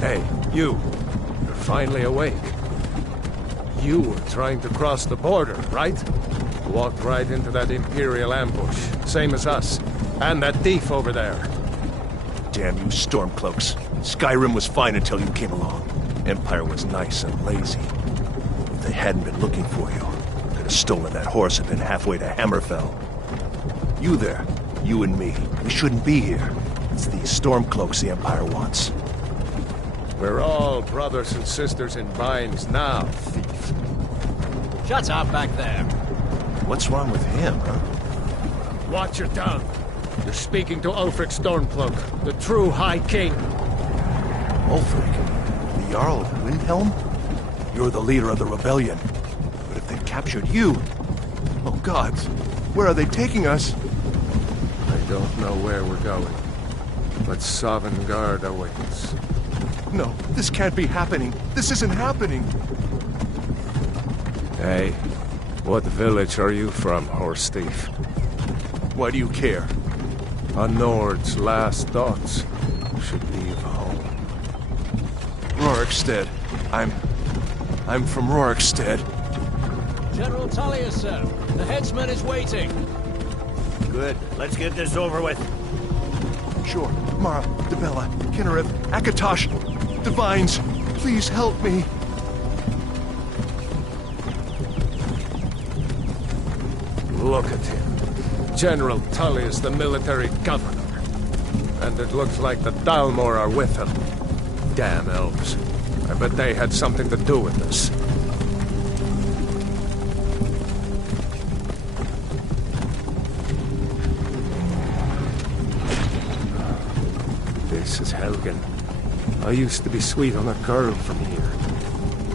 Hey, you're finally awake. You were trying to cross the border, right? Walked right into that Imperial ambush, same as us. And that thief over there. Damn you Stormcloaks. Skyrim was fine until you came along. Empire was nice and lazy. If they hadn't been looking for you, could have stolen that horse and been halfway to Hammerfell. You there, you and me, we shouldn't be here. It's these Stormcloaks the Empire wants. We're all brothers and sisters in binds now, thief. Shut up back there. What's wrong with him, huh? Watch your tongue. You're speaking to Ulfric Stormcloak, the true High King. Ulfric? The Jarl of Windhelm? You're the leader of the rebellion. But if they captured you... Oh gods, where are they taking us? I don't know where we're going, but Sovngarde awaits. No, this can't be happening. This isn't happening. Hey, what village are you from, horse thief? Why do you care? A Nord's last thoughts should leave home. Rorikstead. I'm from Rorikstead. General Tullius, sir. The headsman is waiting. Good. Let's get this over with. Sure. Mara, Debella, Kinnereth, Akatosh, Divines, please help me. Look at him. General Tullius, the military governor. And it looks like the Dalmor are with him. Damn elves. I bet they had something to do with this. This is Helgen. I used to be sweet on a girl from here.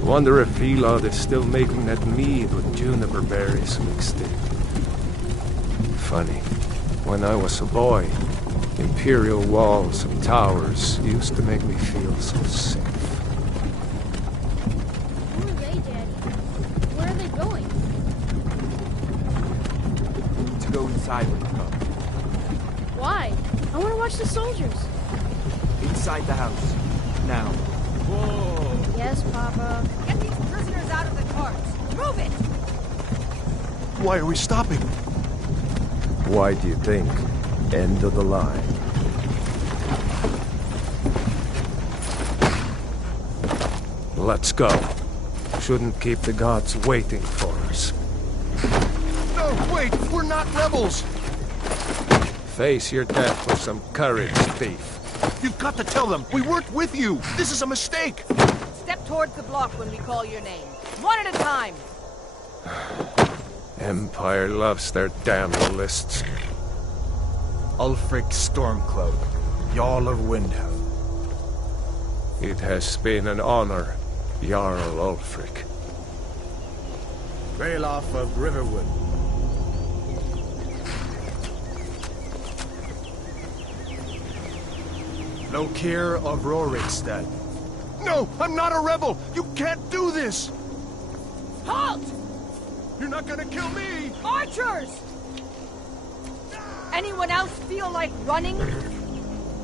Wonder if Elod is still making that mead with juniper berries mixed in. Funny, when I was a boy, imperial walls and towers used to make me feel so safe. Who are they, Daddy? Where are they going? To go inside when you come. Why? I want to watch the soldiers. Inside the house. Now. Whoa! Yes, Papa. Get these prisoners out of the carts. Move it! Why are we stopping? Why do you think? End of the line. Let's go. Shouldn't keep the gods waiting for us. No, wait! We're not rebels! Face your death with some courage, thief. You've got to tell them! We weren't with you! This is a mistake! Step towards the block when we call your name. One at a time. Empire loves their damn lists. Ulfric Stormcloak, Jarl of Windhelm. It has been an honor, Jarl Ulfric. Ralof of Riverwood. Lokir of Rorikstead. No! I'm not a rebel! You can't do this! Halt! You're not gonna kill me! Archers! Anyone else feel like running?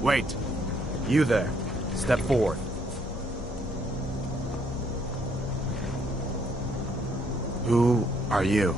Wait. You there. Step forward. Who are you?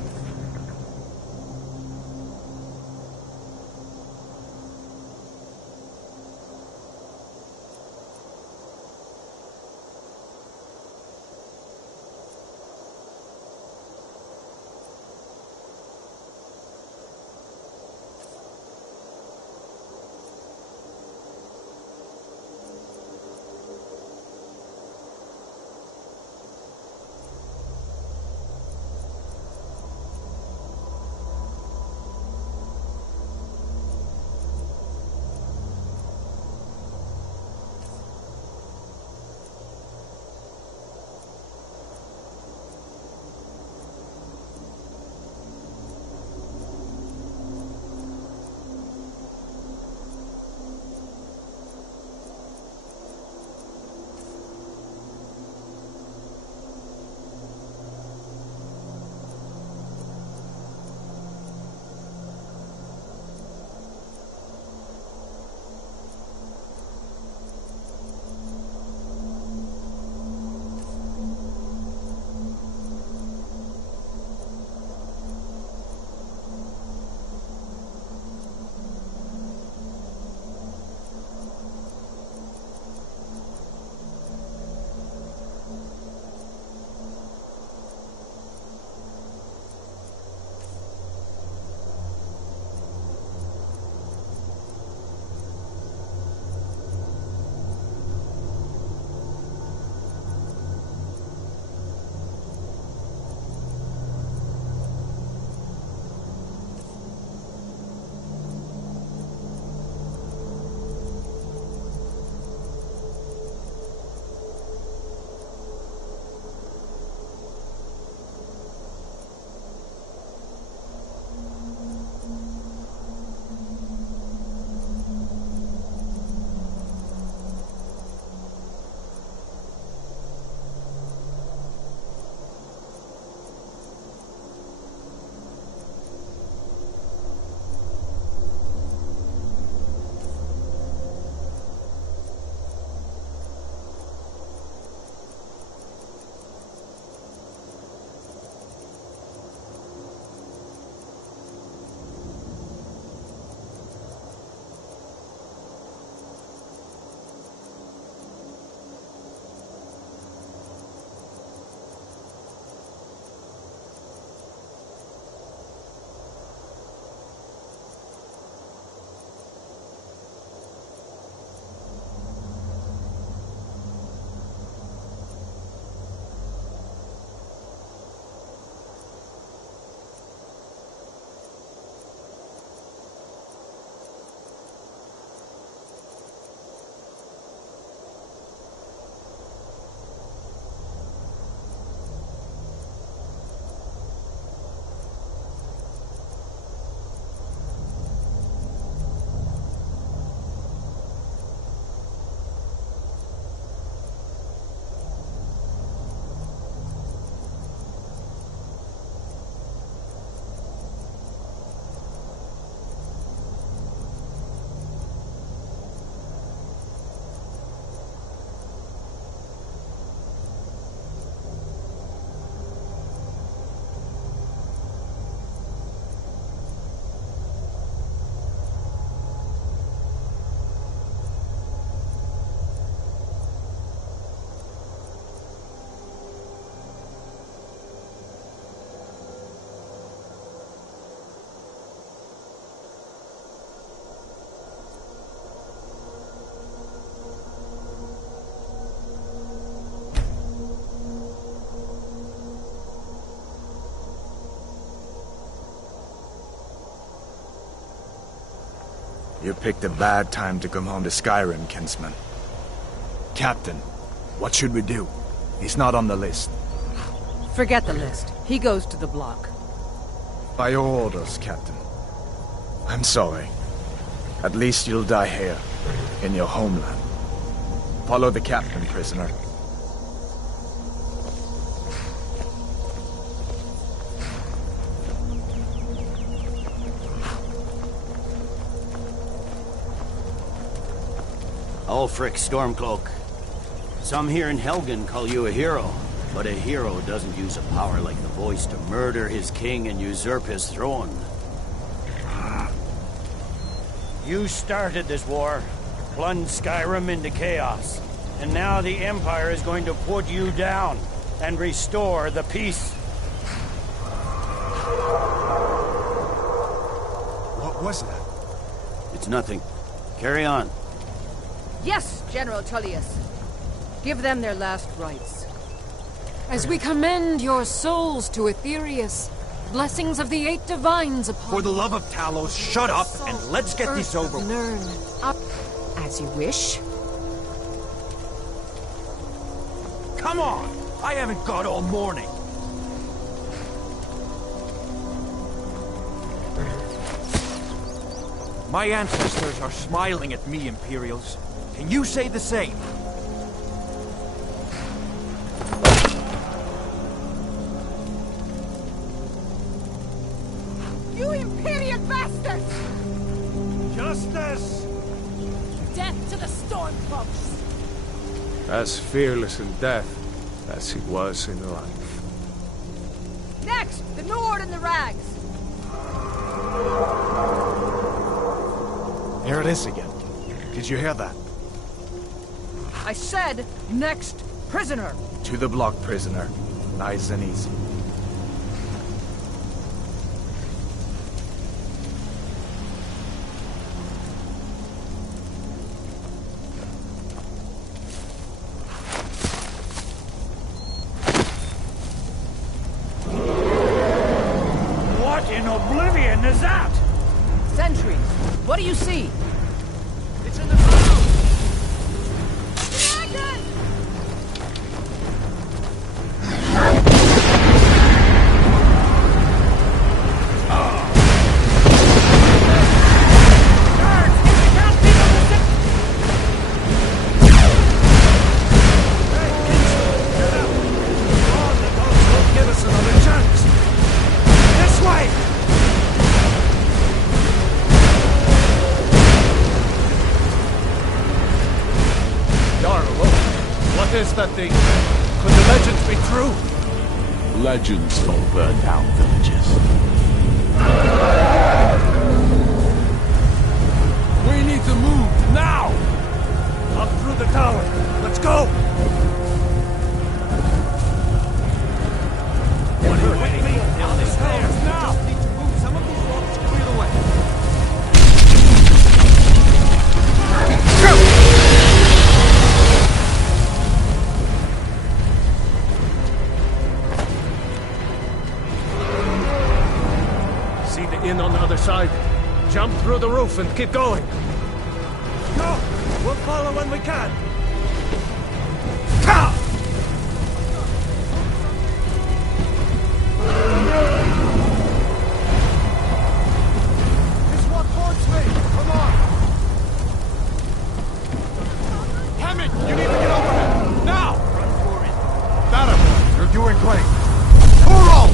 You picked a bad time to come home to Skyrim, kinsman. Captain, what should we do? He's not on the list. Forget the list. He goes to the block. By your orders, Captain. I'm sorry. At least you'll die here, in your homeland. Follow the captain, prisoner. Ulfric Stormcloak. Some here in Helgen call you a hero, but a hero doesn't use a power like the voice to murder his king and usurp his throne. You started this war, plunged Skyrim into chaos, and now the Empire is going to put you down and restore the peace. What was that? It's nothing. Carry on. Yes, General Tullius. Give them their last rites. As we commend your souls to Aetherius, blessings of the 8 divines upon For the love of Talos, shut up and let's get this over with. Learn up as you wish. Come on! I haven't got all morning. My ancestors are smiling at me, Imperials. Can you say the same? You Imperial bastards! Justice! Death to the Stormcloaks! As fearless in death as he was in life. Next, the Nord and the Rags. Here it is again. Did you hear that? I said, next prisoner. To the block, prisoner. Nice and easy. What in oblivion is that? Sentries, what do you see? It's in the ground! Give us another chance! This way! What is that thing? Could the legends be true? Legends don't burn down villages. We need to move, now! Up through the tower. Let's go! What are you waiting for? Down the stairs now! Just need to move some of these rocks to clear the way. See the inn on the other side. Jump through the roof and keep going. Go! We'll follow when we can! Just walk towards me! Come on! Hammond, you need to get over him! Now! Run for it. Better, you're doing great. Toro!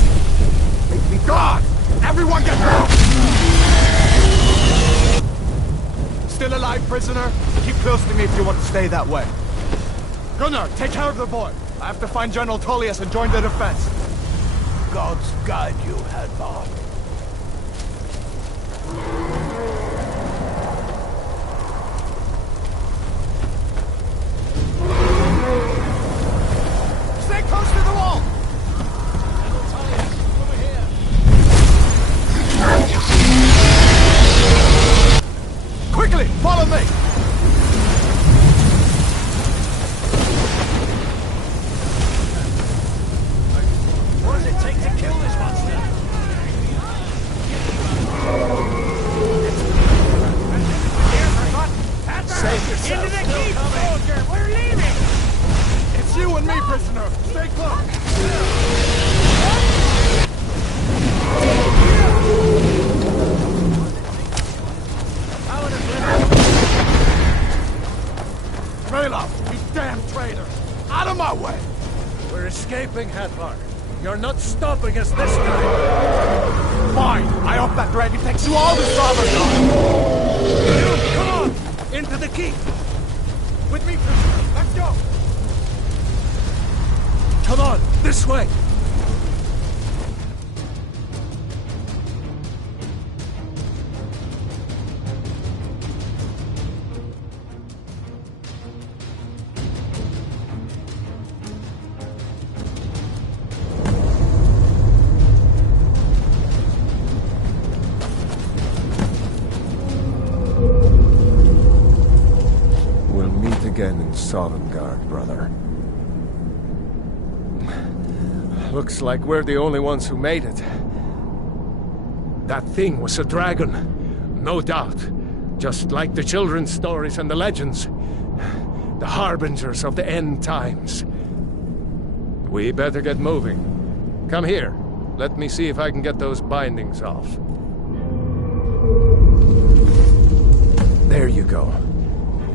Make me God! Everyone get down! Still alive, prisoner? Keep close to me if you want to stay that way. Gunnar, take care of the boy. I have to find General Tullius and join the defense. God's guide you, Hadvar. Stay close to the wall! Quickly, follow me! What does it take to kill this monster? Stay close! Kralov, you damn traitor! Out of my way! We're escaping, Hadvar. You're not stopping us this time. Fine! I hope that dragon takes you all to Sovngarde! You, come on! Into the keep! With me, prisoner! Let's go! Come on, this way! Again in Sovngarde, brother. Looks like we're the only ones who made it. That thing was a dragon, no doubt. Just like the children's stories and the legends. The harbingers of the end times. We better get moving. Come here. Let me see if I can get those bindings off. There you go.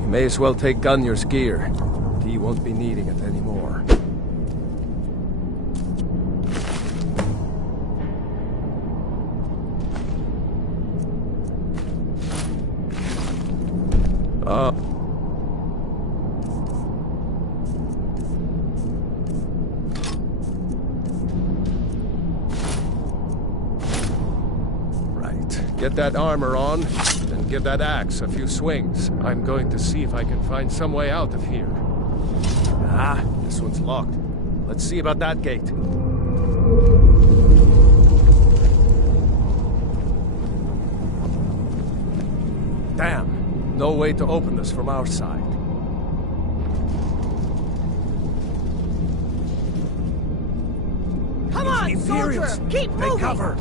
You may as well take Gunnar's gear. He won't be needing it anymore. Right. Get that armor on. Give that axe a few swings. I'm going to see if I can find some way out of here. Ah, this one's locked. Let's see about that gate. Damn, no way to open this from our side. Come on, soldier! Keep moving! Take cover!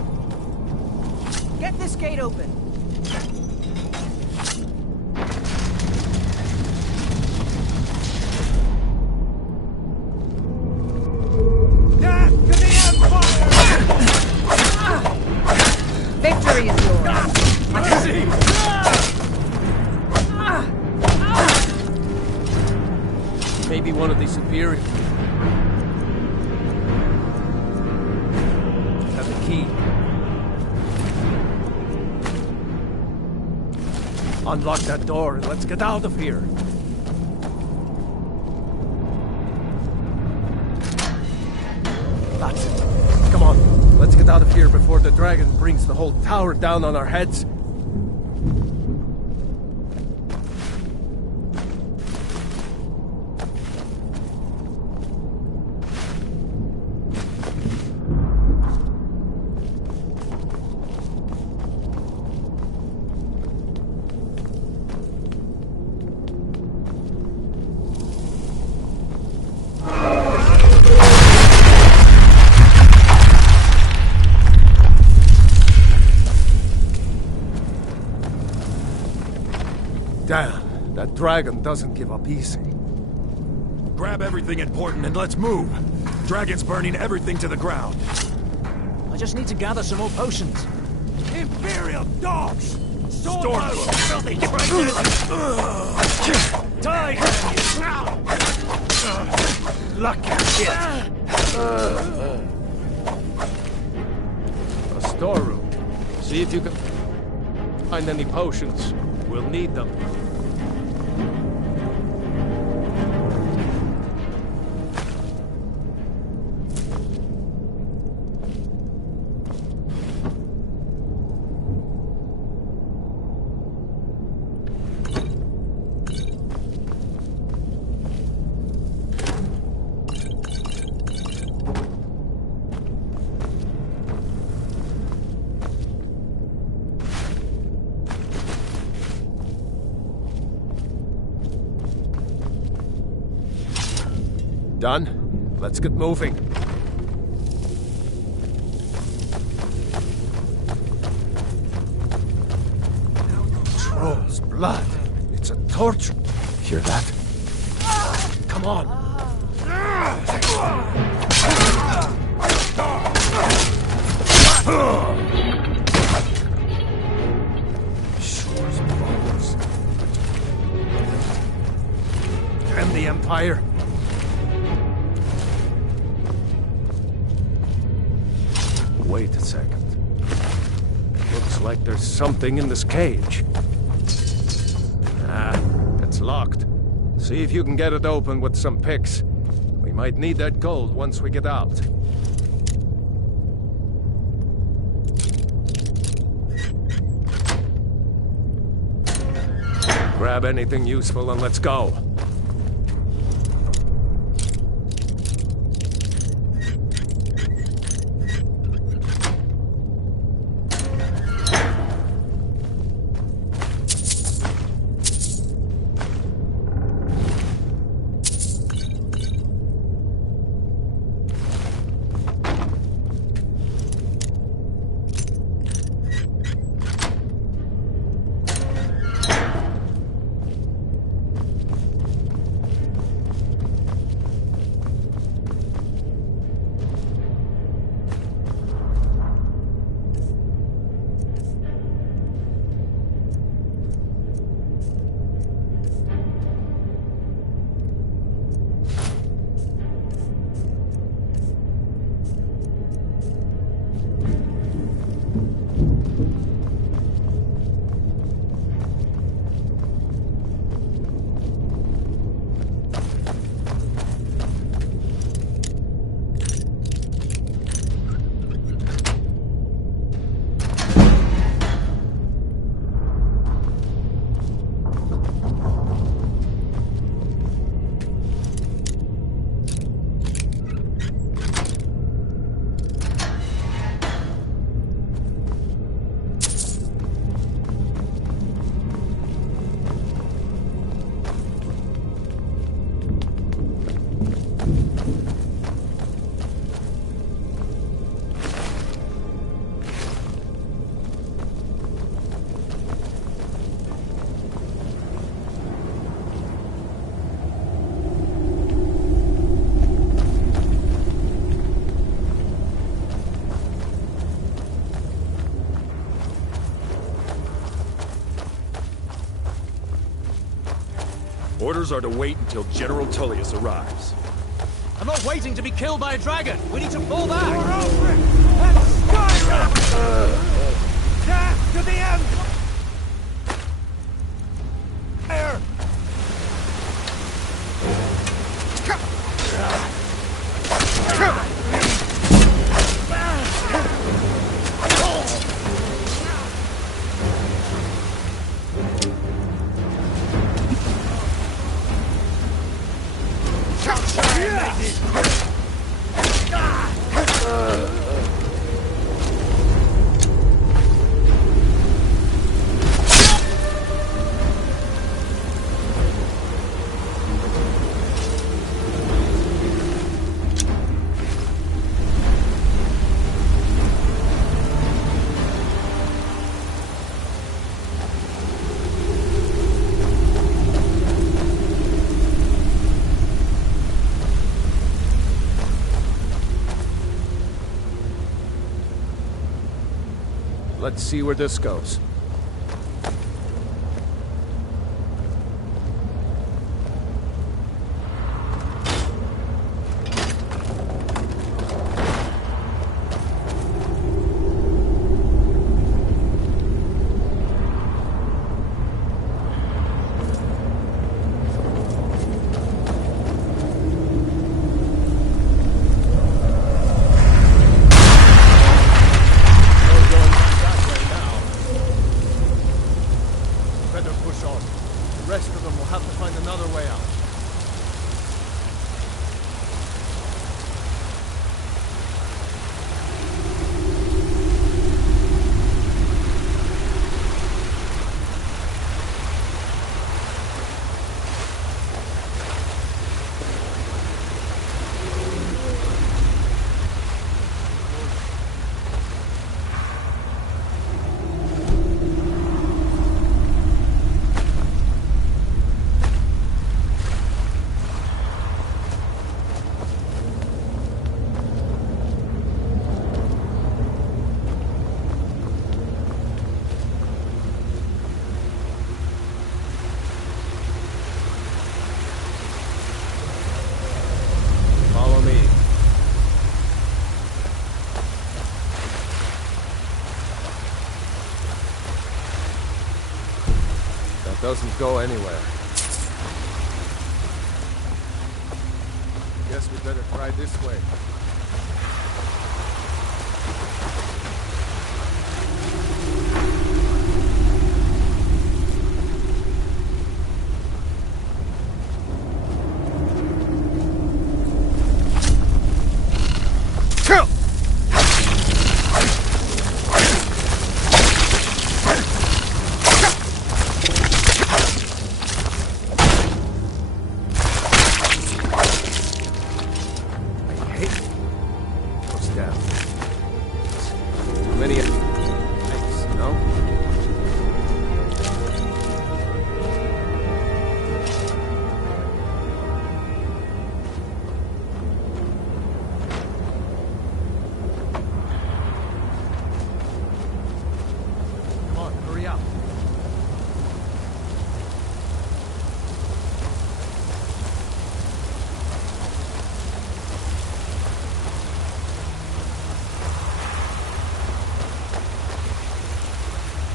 Get this gate open. Victory is yours. Maybe one of the superior. Have the key. Unlock that door and let's get out of here. That's it. Come on, let's get out of here before the dragon brings the whole tower down on our heads. Damn, that dragon doesn't give up easy. Grab everything important and let's move. Dragon's burning everything to the ground. I just need to gather some more potions. Imperial dogs! Stormcloaks! Filthy traitors! Die, lucky shit! A storeroom. See if you can find any potions. We'll need them. Done? Let's get moving. Troll's blood. It's a torture. Hear that? Come on. Shore's balls. Damn the Empire. Wait a second. Looks like there's something in this cage. Ah, it's locked. See if you can get it open with some picks. We might need that gold once we get out. Grab anything useful and let's go. Orders are to wait until General Tullius arrives. I'm not waiting to be killed by a dragon. We need to fall back. We're over it! That's Skyrim! Death to the Empire! Let's see where this goes. Doesn't go anywhere. Guess we better try this way.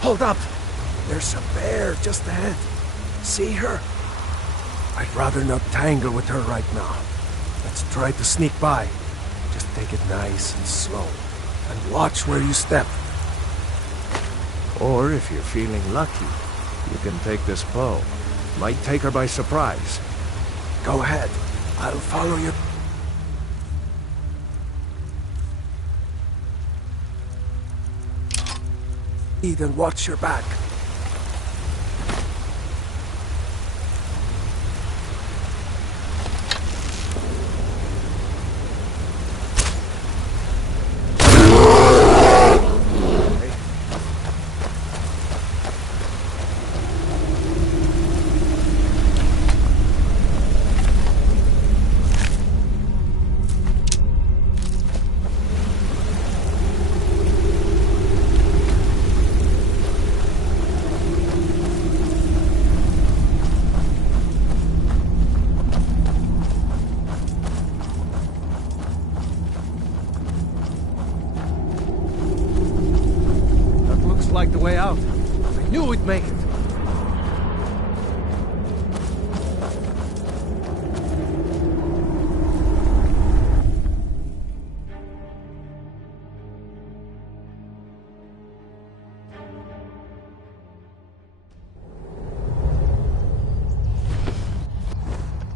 Hold up! There's a bear just ahead. See her? I'd rather not tangle with her right now. Let's try to sneak by. Just take it nice and slow. And watch where you step. Or if you're feeling lucky, you can take this bow. Might take her by surprise. Go ahead. I'll follow you. And watch your back. Like the way out. I knew we'd make it.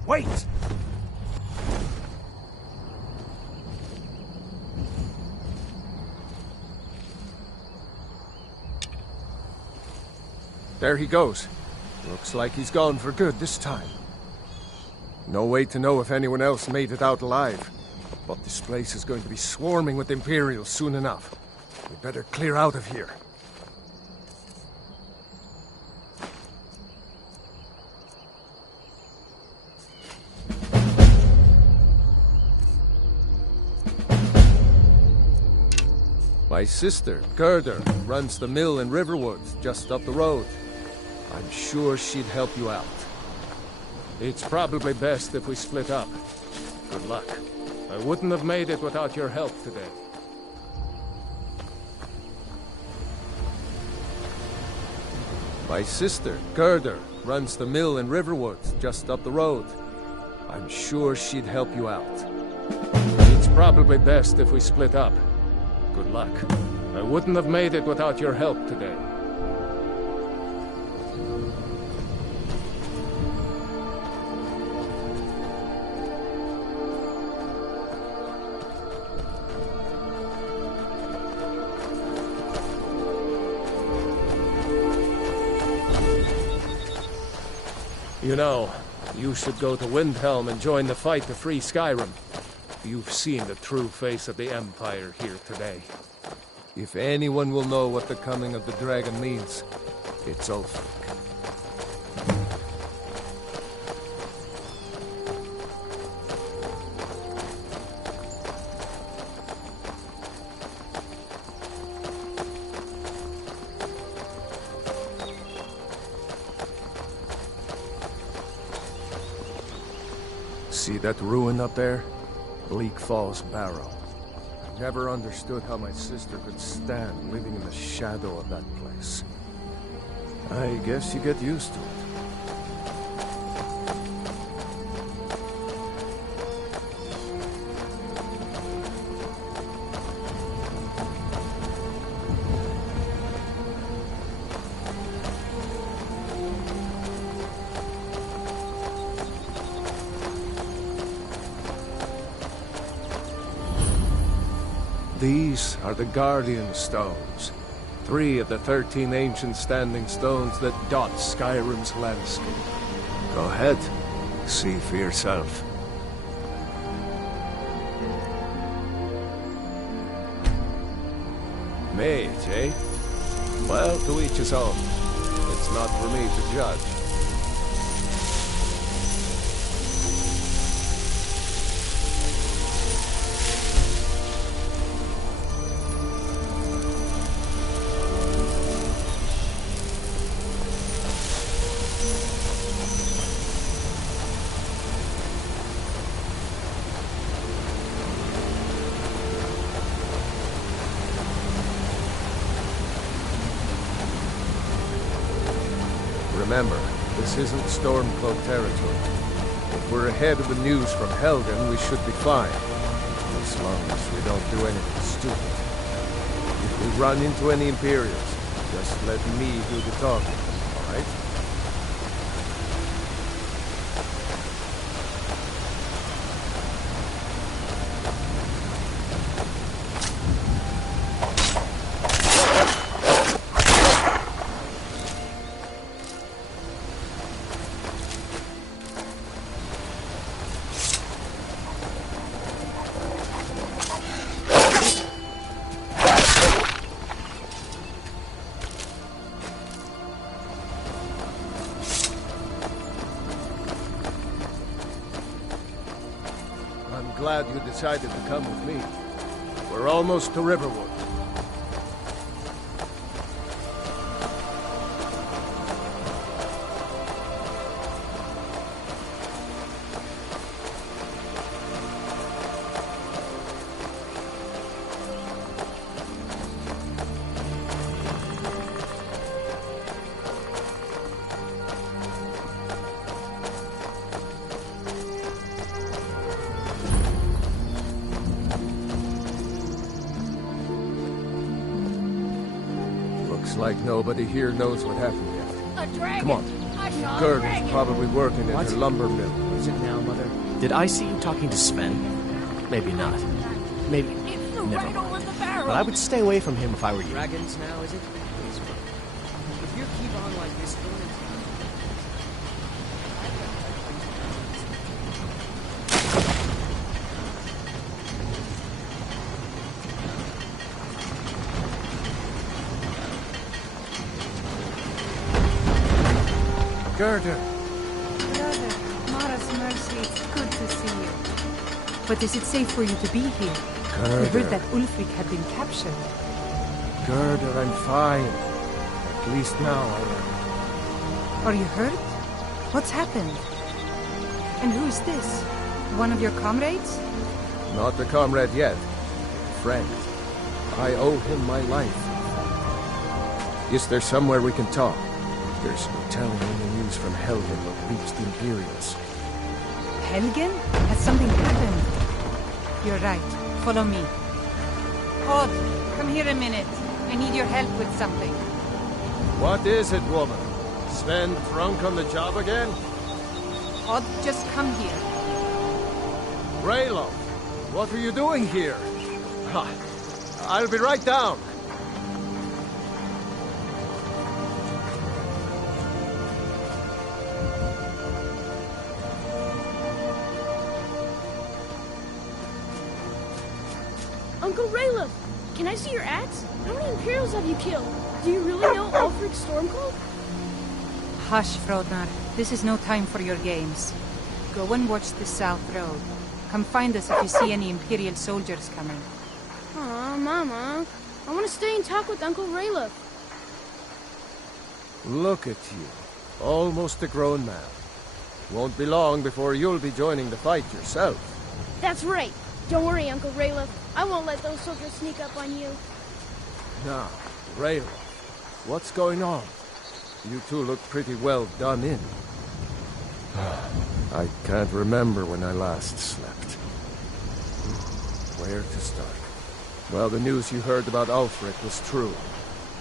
Wait! There he goes. Looks like he's gone for good this time. No way to know if anyone else made it out alive. But this place is going to be swarming with Imperials soon enough. We better clear out of here. My sister, Gerda, runs the mill in Riverwoods, just up the road. I'm sure she'd help you out. It's probably best if we split up. Good luck. I wouldn't have made it without your help today. My sister, Gerda, runs the mill in Riverwoods, just up the road. I'm sure she'd help you out. It's probably best if we split up. Good luck. I wouldn't have made it without your help today. You know, you should go to Windhelm and join the fight to free Skyrim. You've seen the true face of the Empire here today. If anyone will know what the coming of the dragon means, it's Ulfric. See that ruin up there? Bleak Falls Barrow. I never understood how my sister could stand living in the shadow of that place. I guess you get used to it. These are the Guardian Stones. 3 of the 13 ancient standing stones that dot Skyrim's landscape. Go ahead. See for yourself. Mage, eh? Well, to each his own. It's not for me to judge. Remember, this isn't Stormcloak territory. If we're ahead of the news from Helgen, we should be fine. As long as we don't do anything stupid. If we run into any Imperials, just let me do the talking, alright? Glad you decided to come with me. We're almost to Riverwood. Like nobody here knows what happened yet. A dragon! Come on. Gerd is probably working at her lumber mill. What is it now, Mother? Did I see you talking to Sven? Maybe not. Maybe... Never mind. But I would stay away from him if I were you. Dragons now, is it? If you keep on like this, Gerda! Brother, Mara's mercy, it's good to see you. But is it safe for you to be here? Gerda. We heard that Ulfric had been captured. Gerda, I'm fine. At least now I am. Are you hurt? What's happened? And who is this? One of your comrades? Not a comrade yet. A friend. I owe him my life. Is there somewhere we can talk? There's no telling when the news from Helgen will reach the Imperials. Helgen? Has something happened? You're right. Follow me. Odd, come here a minute. I need your help with something. What is it, woman? Sven drunk on the job again? Odd, just come here. Raylo, what are you doing here? Ha, I'll be right down. Uncle Raylo, can I see your axe? How many Imperials have you killed? Do you really know Ulfric's Stormcloak? Hush, Frodnar. This is no time for your games. Go and watch the South Road. Come find us if you see any Imperial soldiers coming. Aw, Mama. I want to stay and talk with Uncle Raylo. Look at you. Almost a grown man. Won't be long before you'll be joining the fight yourself. That's right. Don't worry, Uncle Raylo. I won't let those soldiers sneak up on you. Now, Raylo, what's going on? You two look pretty well done in. I can't remember when I last slept. Where to start? Well, the news you heard about Ulfric was true.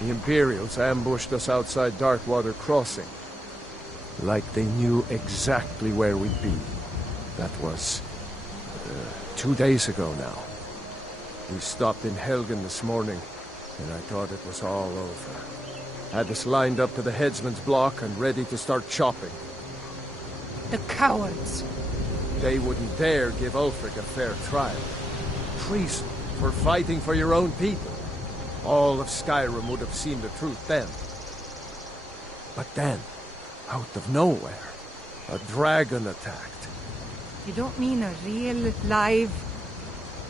The Imperials ambushed us outside Darkwater Crossing. Like they knew exactly where we'd be. That was... 2 days ago now. We stopped in Helgen this morning, and I thought it was all over. Had us lined up to the headsman's block and ready to start chopping. The cowards! They wouldn't dare give Ulfric a fair trial. Treason for fighting for your own people. All of Skyrim would have seen the truth then. But then, out of nowhere, a dragon attacked. You don't mean a real, live...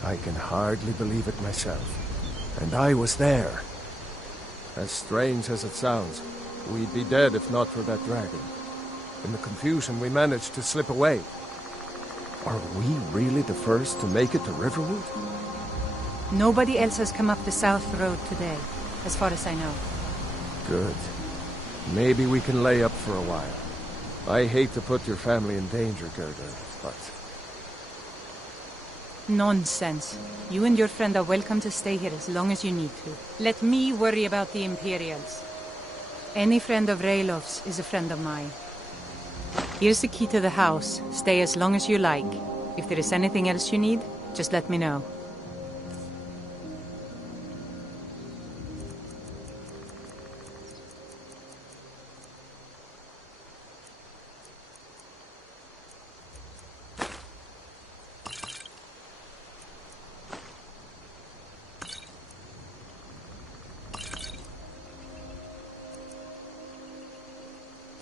I can hardly believe it myself. And I was there. As strange as it sounds, we'd be dead if not for that dragon. In the confusion, we managed to slip away. Are we really the first to make it to Riverwood? Nobody else has come up the South Road today, as far as I know. Good. Maybe we can lay up for a while. I hate to put your family in danger, Gerda, but... Nonsense. You and your friend are welcome to stay here as long as you need to. Let me worry about the Imperials. Any friend of Raelof's is a friend of mine. Here's the key to the house. Stay as long as you like. If there is anything else you need, just let me know.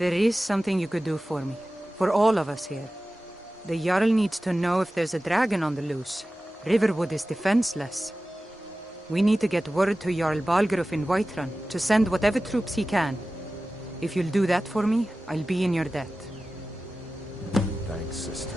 There is something you could do for me. For all of us here. The Jarl needs to know if there's a dragon on the loose. Riverwood is defenseless. We need to get word to Jarl Balgruuf in Whiterun to send whatever troops he can. If you'll do that for me, I'll be in your debt. Thanks, sister.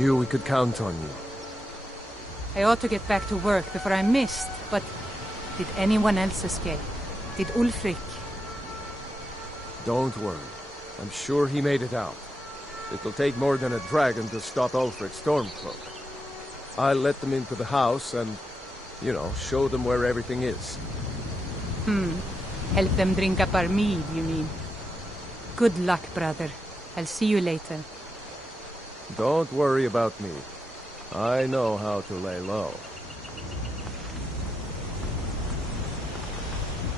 knew we could count on you. I ought to get back to work before I missed, but did anyone else escape? Did Ulfric? Don't worry. I'm sure he made it out. It'll take more than a dragon to stop Ulfric's Stormcloak. I'll let them into the house and, you know, show them where everything is. Help them drink up our mead, you mean? Good luck, brother. I'll see you later. Don't worry about me. I know how to lay low.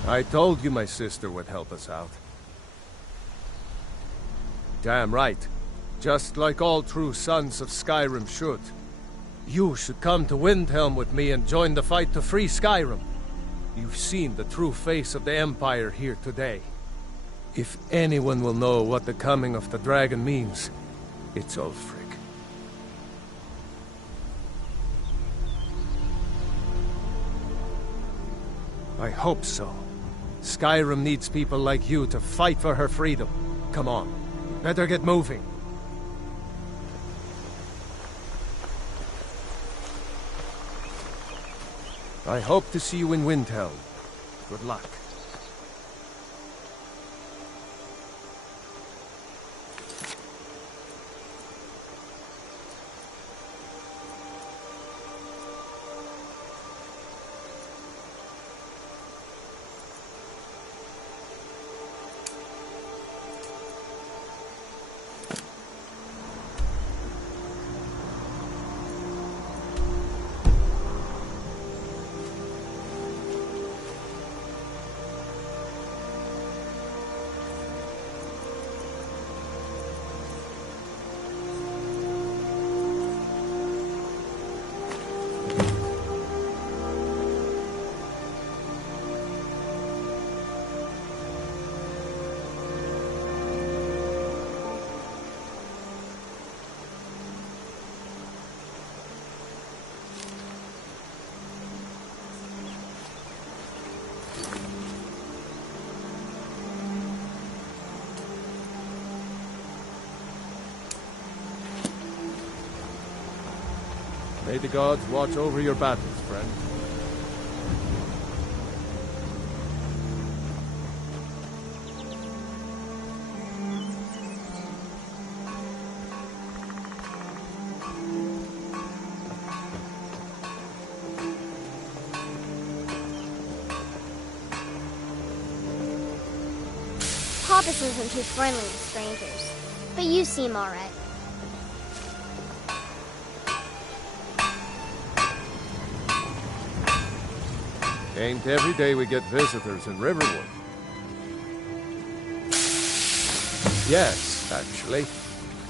I told you my sister would help us out. Damn right. Just like all true sons of Skyrim should. You should come to Windhelm with me and join the fight to free Skyrim. You've seen the true face of the Empire here today. If anyone will know what the coming of the dragon means, it's Ulfric. I hope so. Skyrim needs people like you to fight for her freedom. Come on, better get moving. I hope to see you in Windhelm. Good luck. May the gods watch over your battles, friend. Papas isn't too friendly with strangers, but you seem all right. Ain't every day we get visitors in Riverwood. Yes, actually.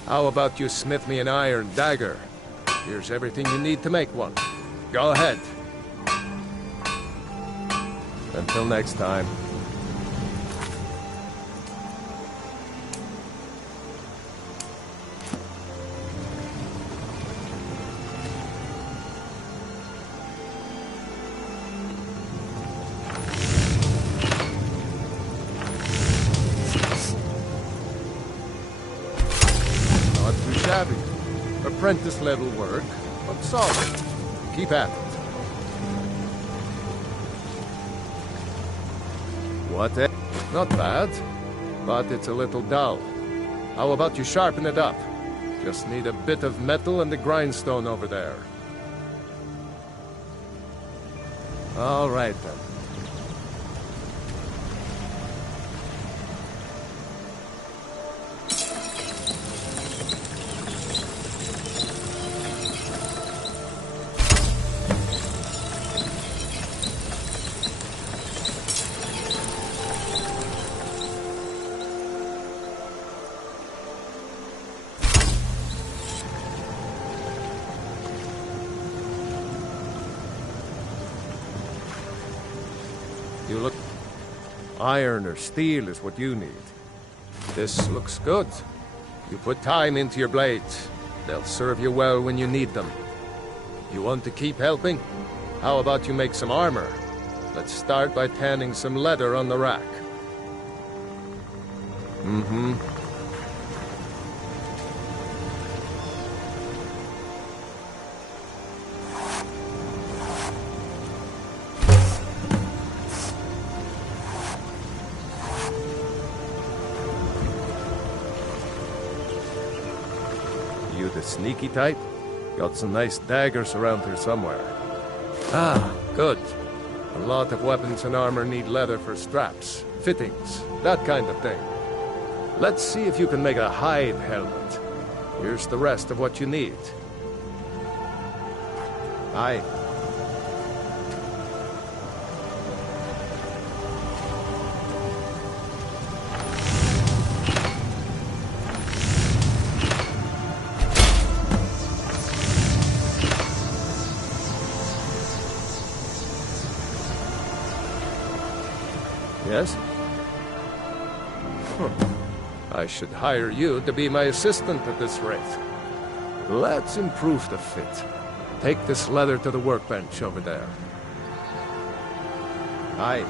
How about you smith me an iron dagger? Here's everything you need to make one. Go ahead. Until next time. Apprentice-level work, but solid. Keep at it. What? Not bad, but it's a little dull. How about you sharpen it up? Just need a bit of metal and the grindstone over there. All right, then. You look... Iron or steel is what you need. This looks good. You put time into your blades. They'll serve you well when you need them. You want to keep helping? How about you make some armor? Let's start by tanning some leather on the rack. the sneaky type? Got some nice daggers around here somewhere. Ah, good. A lot of weapons and armor need leather for straps, fittings, that kind of thing. Let's see if you can make a hide helmet. Here's the rest of what you need. Aye. Yes? I should hire you to be my assistant at this rate. Let's improve the fit. Take this leather to the workbench over there. Aye.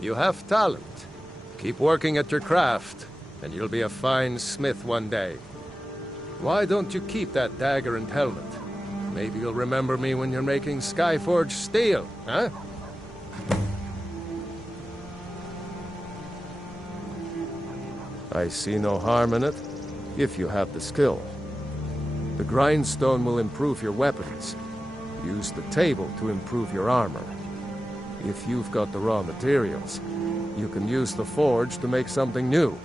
You have talent. Keep working at your craft, and you'll be a fine smith one day. Why don't you keep that dagger and helmet? Maybe you'll remember me when you're making Skyforged steel, huh? I see no harm in it, if you have the skill. The grindstone will improve your weapons. Use the table to improve your armor. If you've got the raw materials, you can use the forge to make something new.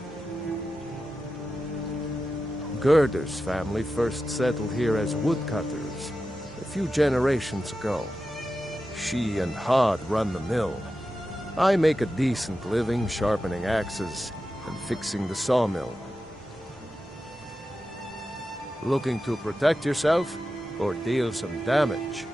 Gerder's family first settled here as woodcutters a few generations ago. She and Hod run the mill. I make a decent living sharpening axes and fixing the sawmill. Looking to protect yourself or deal some damage?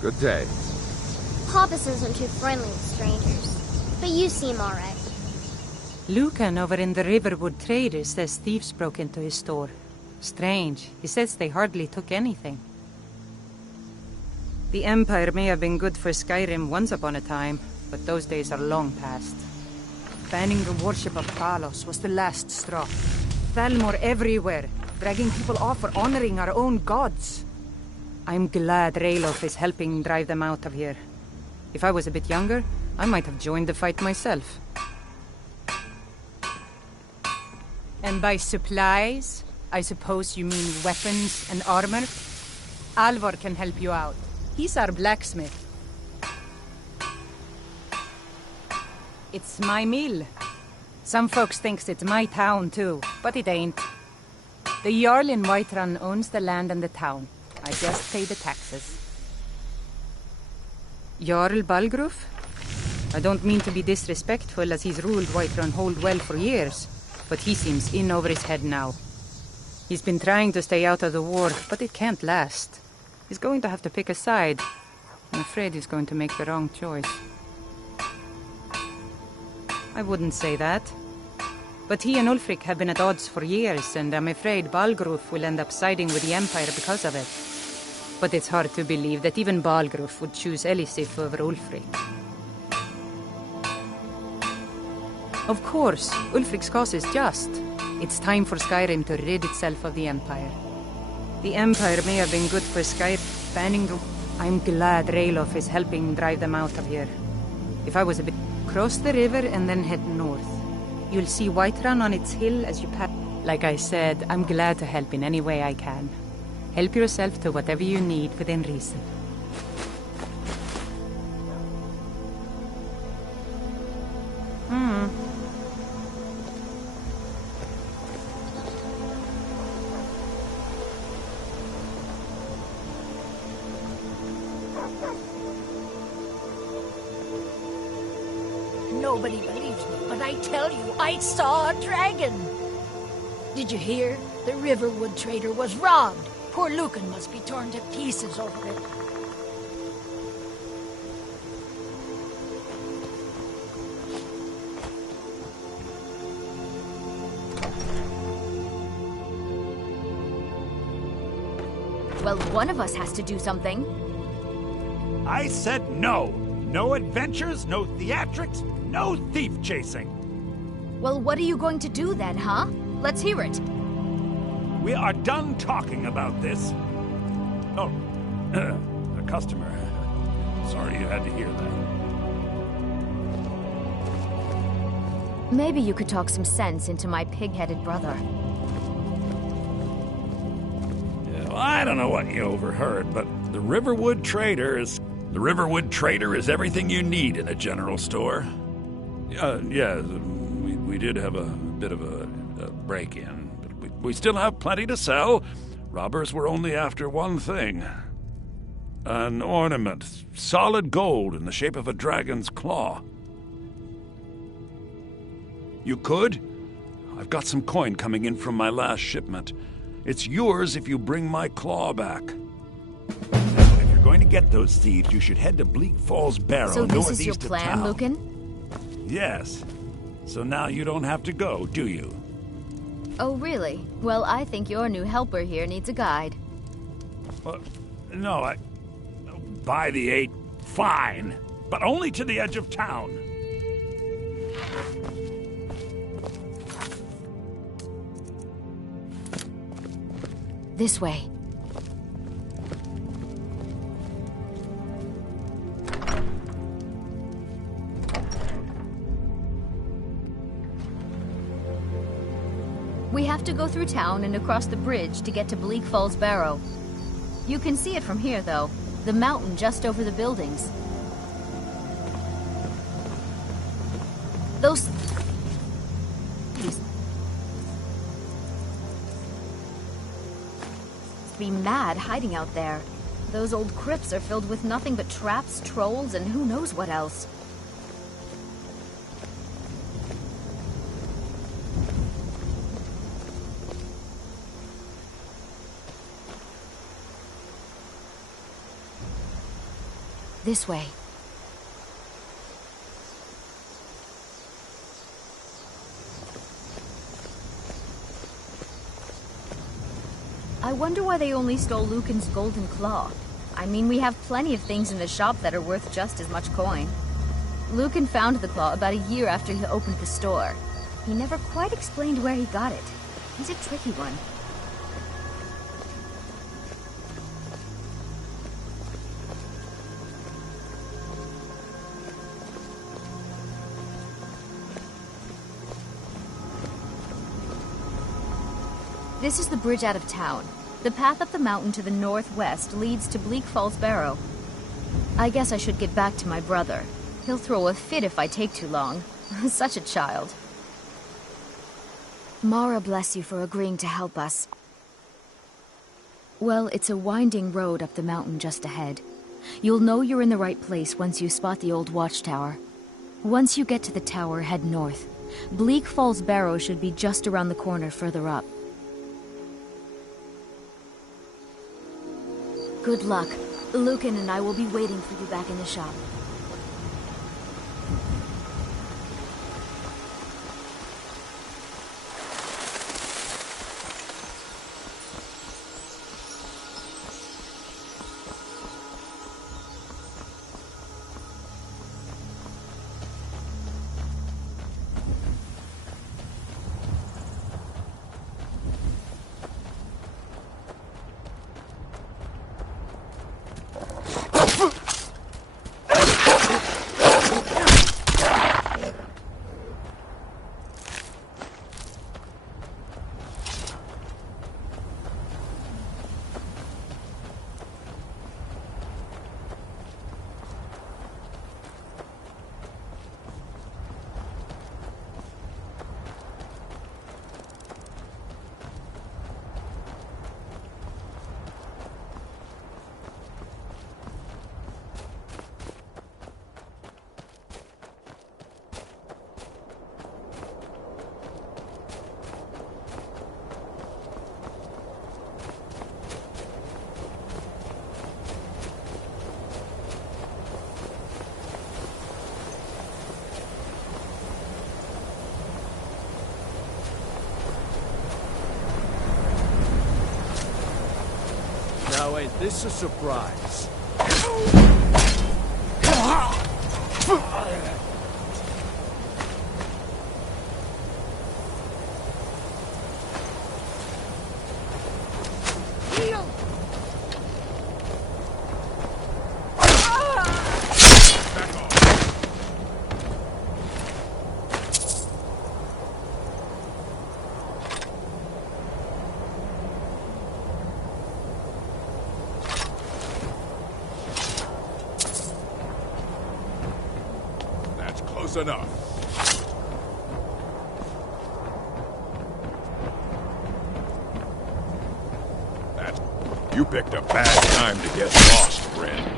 Good day. Hoppus isn't too friendly with strangers, but you seem alright. Lucan over in the Riverwood Traders says thieves broke into his store. Strange. He says they hardly took anything. The Empire may have been good for Skyrim once upon a time, but those days are long past. Banning the worship of Talos was the last straw. Thalmor everywhere, dragging people off for honoring our own gods. I'm glad Ralof is helping drive them out of here. If I was a bit younger, I might have joined the fight myself. And by supplies, I suppose you mean weapons and armor? Alvor can help you out. He's our blacksmith. It's my mill. Some folks thinks it's my town too, but it ain't. The Jarl in Whiterun owns the land and the town. I just pay the taxes. Jarl Balgruf? I don't mean to be disrespectful, as he's ruled Whiterun hold well for years, but he seems in over his head now. He's been trying to stay out of the war, but it can't last. He's going to have to pick a side. I'm afraid he's going to make the wrong choice. I wouldn't say that. But he and Ulfric have been at odds for years, and I'm afraid Balgruf will end up siding with the Empire because of it. But it's hard to believe that even Balgruf would choose Elisif over Ulfric. Of course, Ulfric's cause is just. It's time for Skyrim to rid itself of the Empire. The Empire may have been good for Skyrim, banning the... I'm glad Ralof is helping drive them out of here. If I was a bit... Cross the river and then head north. You'll see Whiterun on its hill as you pass. Like I said, I'm glad to help in any way I can. Help yourself to whatever you need within reason. Nobody believes me, but I tell you, I saw a dragon! Did you hear? The Riverwood trader was robbed. Poor Lucan must be torn to pieces over it. Well, one of us has to do something. I said no! No adventures, no theatrics, no thief chasing! Well, what are you going to do then, huh? Let's hear it. We are done talking about this. Oh, a customer. Sorry you had to hear that. Maybe you could talk some sense into my pig-headed brother. Yeah, well, I don't know what you overheard, but the Riverwood Trader is... The Riverwood Trader is everything you need in a general store. Yeah, we did have a bit of a break-in, but we still have plenty to sell. Robbers were only after one thing. An ornament, solid gold in the shape of a dragon's claw. You could? I've got some coin coming in from my last shipment. It's yours if you bring my claw back. If you're going to get those thieves, you should head to Bleak Falls Barrow, so this northeast is your of plan, town. Lucan? Yes. So now you don't have to go, do you? Oh, really? Well, I think your new helper here needs a guide. No, By the 8, fine. But only to the edge of town. This way. We have to go through town and across the bridge to get to Bleak Falls Barrow. You can see it from here, though. The mountain just over the buildings. Those... be mad hiding out there. Those old crypts are filled with nothing but traps, trolls, and who knows what else. This way. I wonder why they only stole Lucan's golden claw. I mean, we have plenty of things in the shop that are worth just as much coin. Lucan found the claw about a year after he opened the store. He never quite explained where he got it. He's a tricky one. This is the bridge out of town. The path up the mountain to the northwest leads to Bleak Falls Barrow. I guess I should get back to my brother. He'll throw a fit if I take too long. Such a child. Mara bless you for agreeing to help us. Well, it's a winding road up the mountain just ahead. You'll know you're in the right place once you spot the old watchtower. Once you get to the tower, head north. Bleak Falls Barrow should be just around the corner further up. Good luck. Lucan and I will be waiting for you back in the shop. Is this a surprise? Close enough. You picked a bad time to get lost, friend.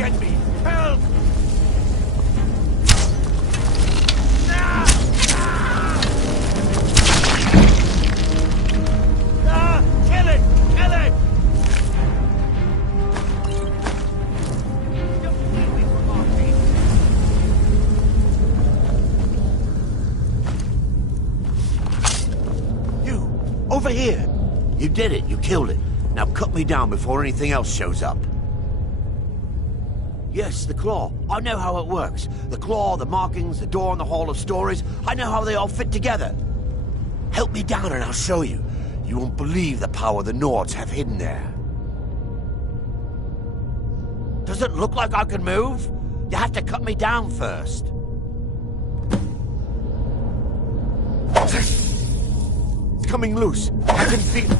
get me! Help! Kill it! Kill it! You! Over here! You did it. You killed it. Now cut me down before anything else shows up. Yes, the claw. I know how it works. The claw, the markings, the door in the Hall of Stories. I know how they all fit together. Help me down and I'll show you. You won't believe the power the Nords have hidden there. Does it look like I can move? You have to cut me down first. It's coming loose. I can feel...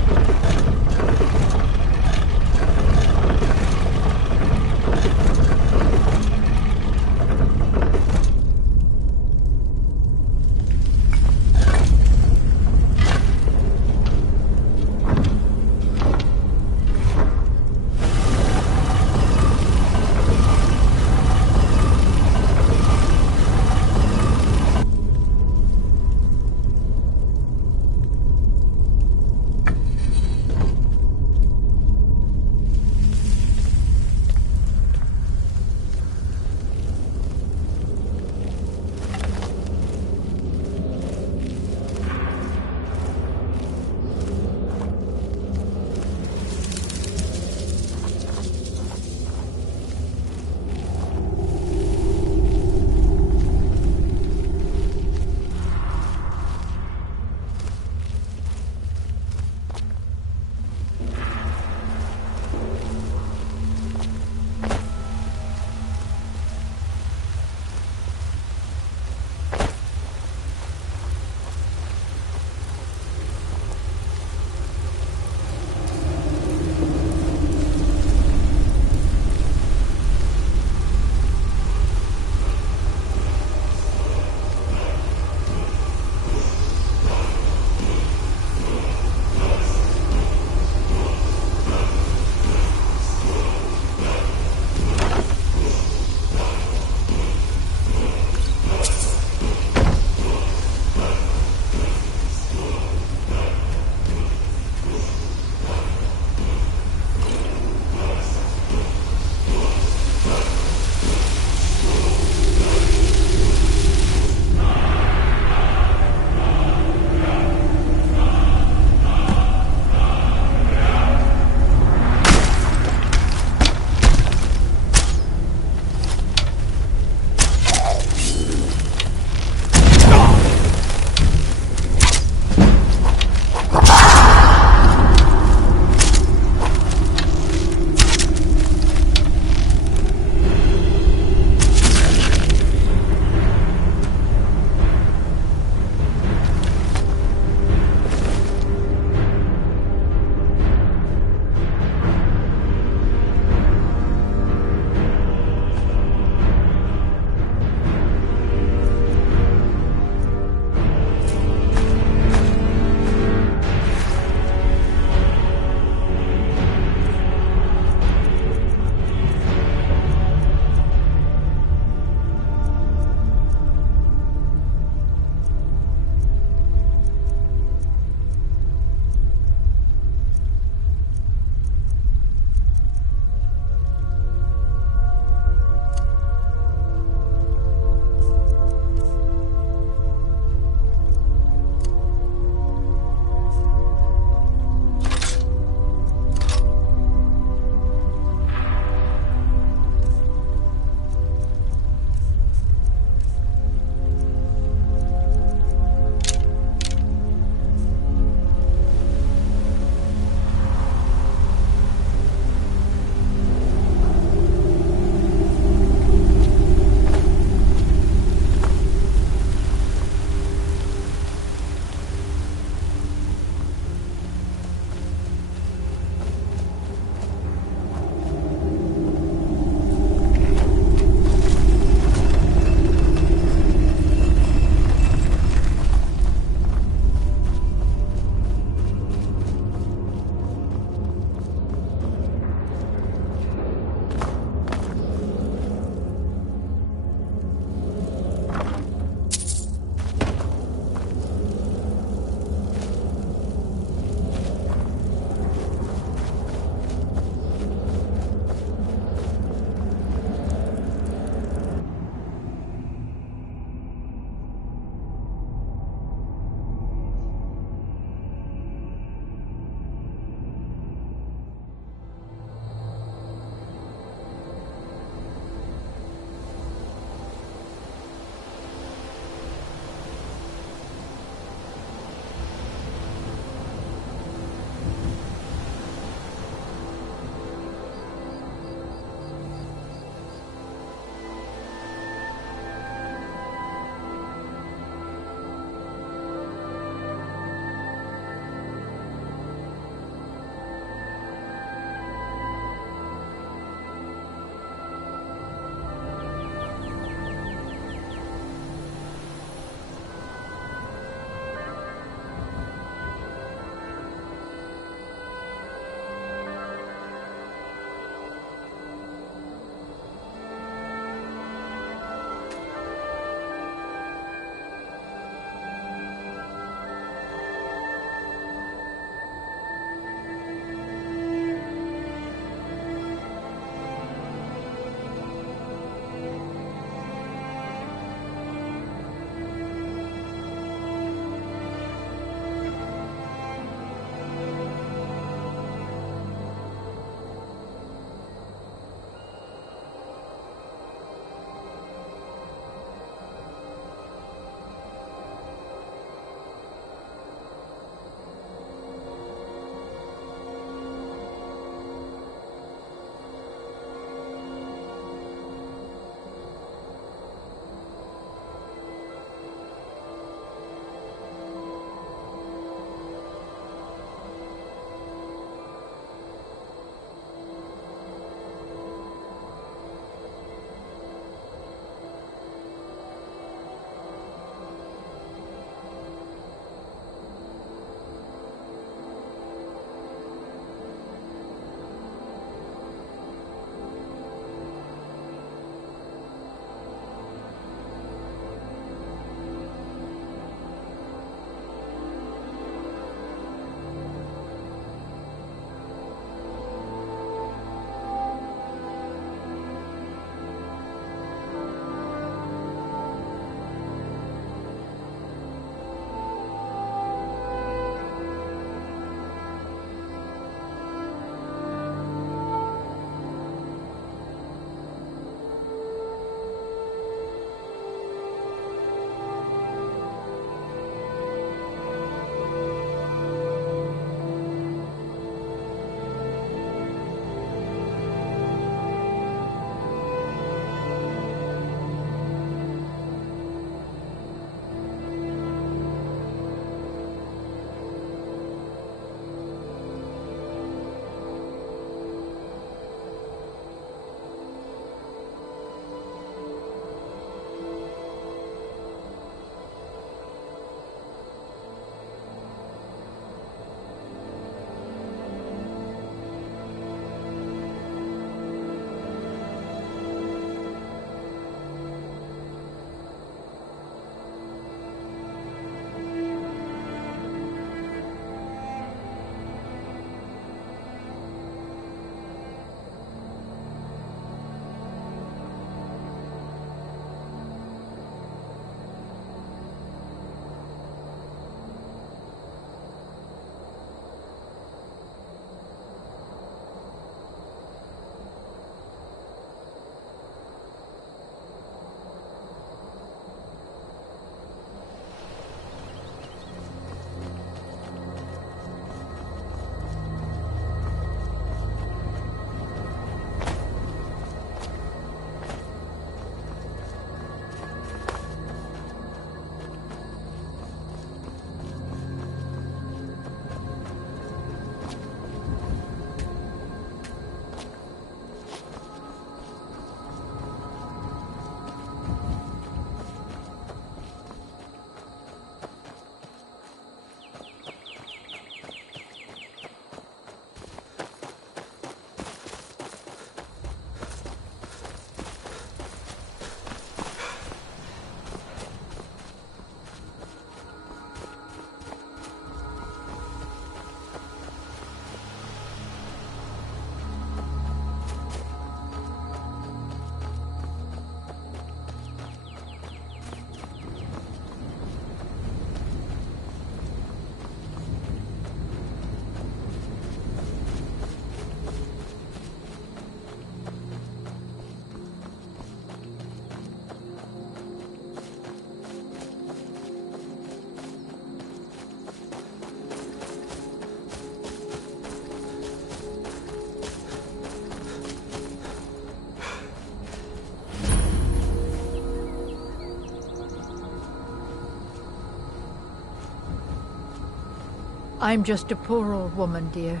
I'm just a poor old woman, dear.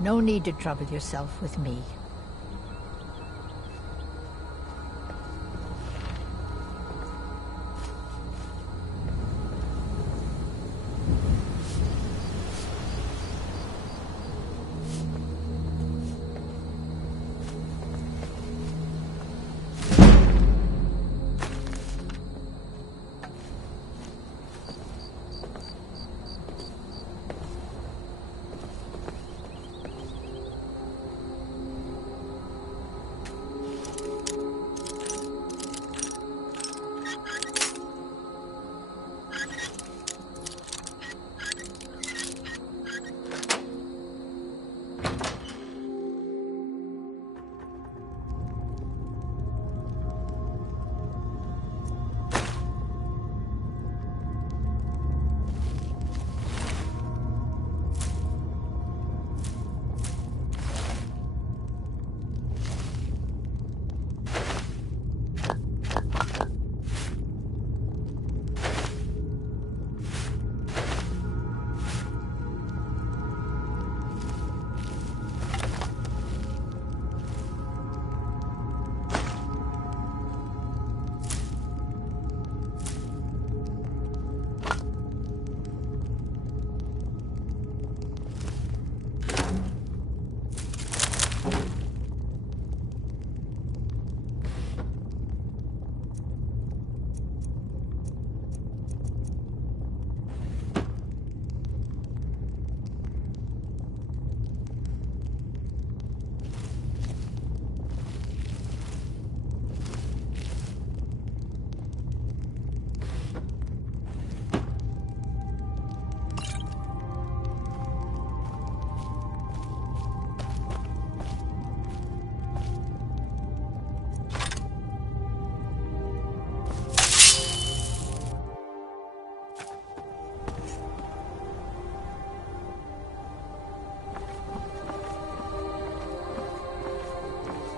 No need to trouble yourself with me.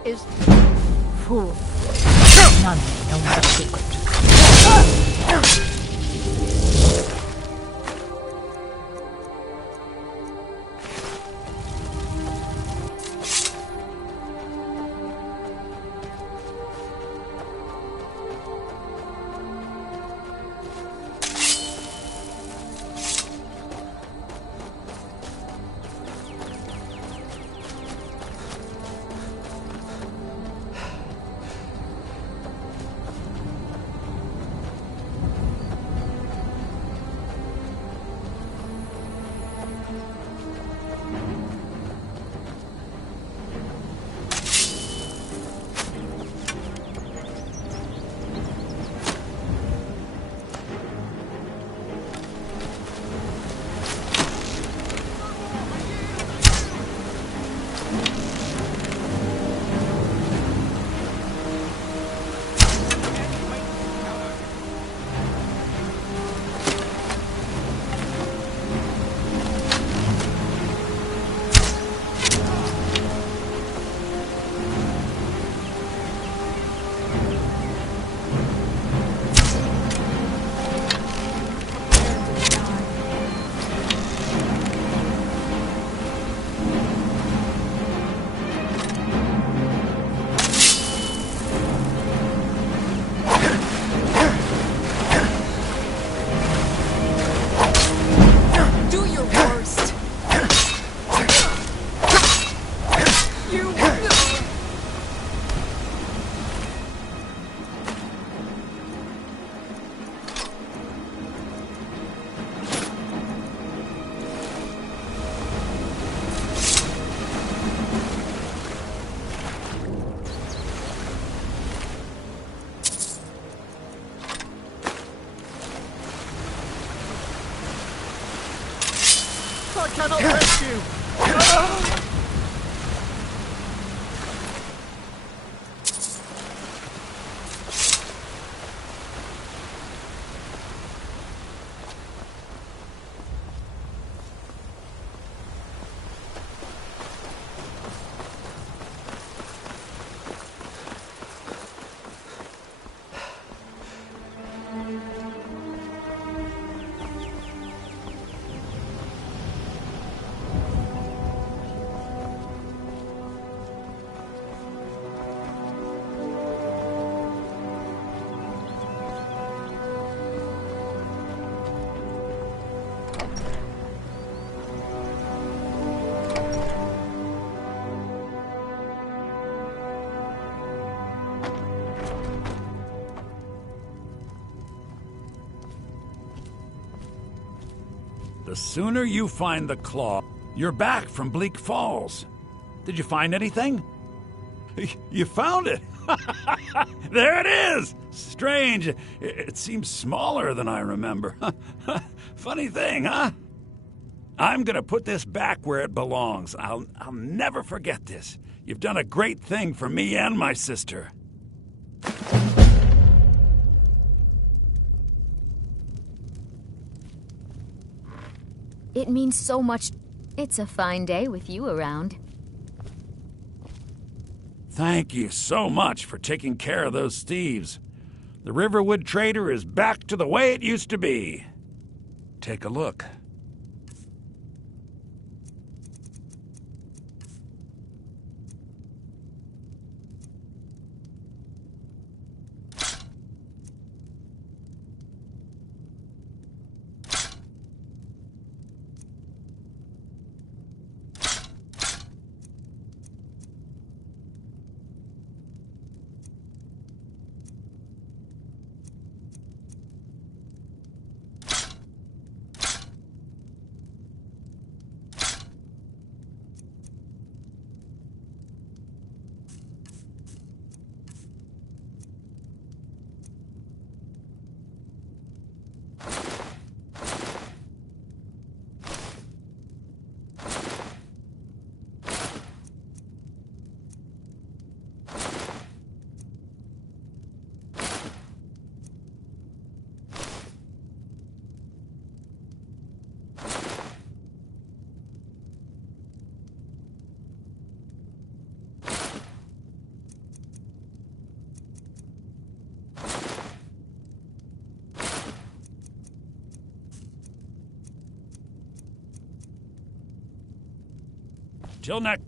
Is fool. None know the secret. I cannot rescue! The sooner you find the claw, you're back from Bleak Falls. Did you find anything? You found it! There it is! Strange. It seems smaller than I remember. Funny thing, huh? I'm gonna put this back where it belongs. I'll never forget this. You've done a great thing for me and my sister. It means so much. It's a fine day with you around. Thank you so much for taking care of those thieves. The Riverwood Trader is back to the way it used to be. Take a look. Till next.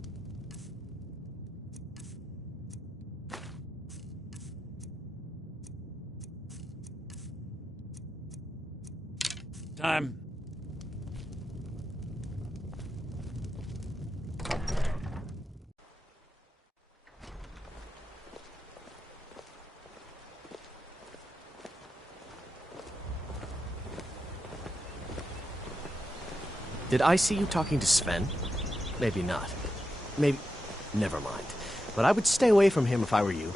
Time. Did I see you talking to Sven? Maybe not. Maybe... Never mind. But I would stay away from him if I were you.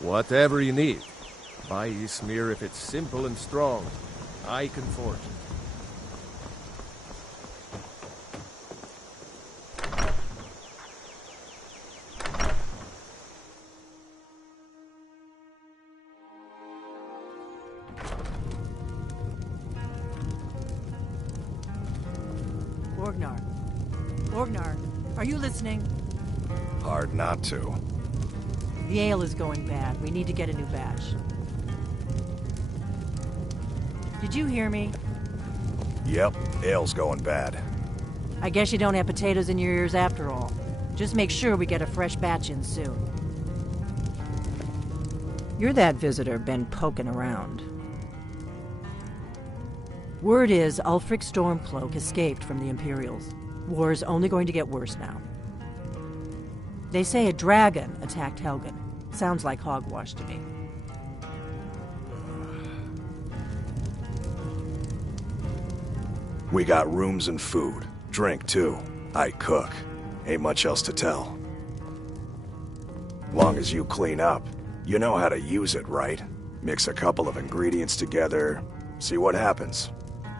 Whatever you need. Buy Ysmir if it's simple and strong. I can forge it. Orgnar, are you listening? Hard not to. The ale is going bad. We need to get a new batch. Did you hear me? Yep, ale's going bad. I guess you don't have potatoes in your ears after all. Just make sure we get a fresh batch in soon. You're that visitor been poking around. Word is Ulfric Stormcloak escaped from the Imperials. War is only going to get worse now. They say a dragon attacked Helgen. Sounds like hogwash to me. We got rooms and food. Drink, too. I cook. Ain't much else to tell. Long as you clean up. You know how to use it, right? Mix a couple of ingredients together, see what happens.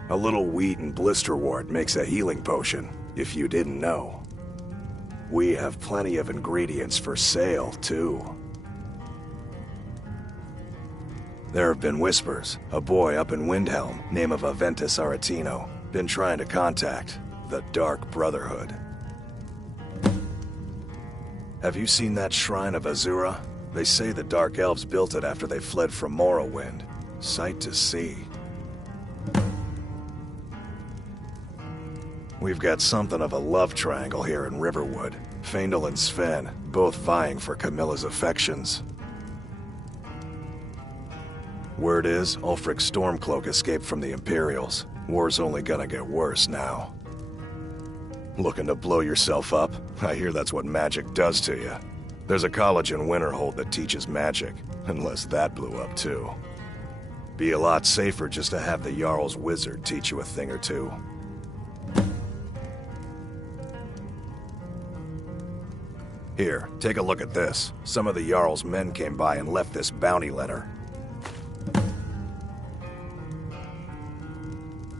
A little wheat and blisterwort makes a healing potion, if you didn't know. We have plenty of ingredients for sale, too. There have been whispers. A boy up in Windhelm, name of Aventus Aretino, been trying to contact the Dark Brotherhood. Have you seen that shrine of Azura? They say the Dark Elves built it after they fled from Morrowind. Sight to see. We've got something of a love triangle here in Riverwood. Faendal and Sven, both vying for Camilla's affections. Word is, Ulfric Stormcloak escaped from the Imperials. War's only gonna get worse now. Looking to blow yourself up? I hear that's what magic does to you. There's a college in Winterhold that teaches magic, unless that blew up too. Be a lot safer just to have the Jarl's wizard teach you a thing or two. Here, take a look at this. Some of the Jarl's men came by and left this bounty letter.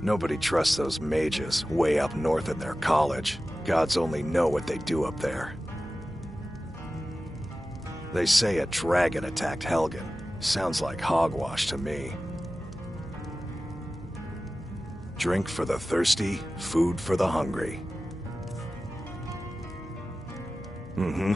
Nobody trusts those mages way up north in their college. Gods only know what they do up there. They say a dragon attacked Helgen. Sounds like hogwash to me. Drink for the thirsty, food for the hungry. Mm-hmm.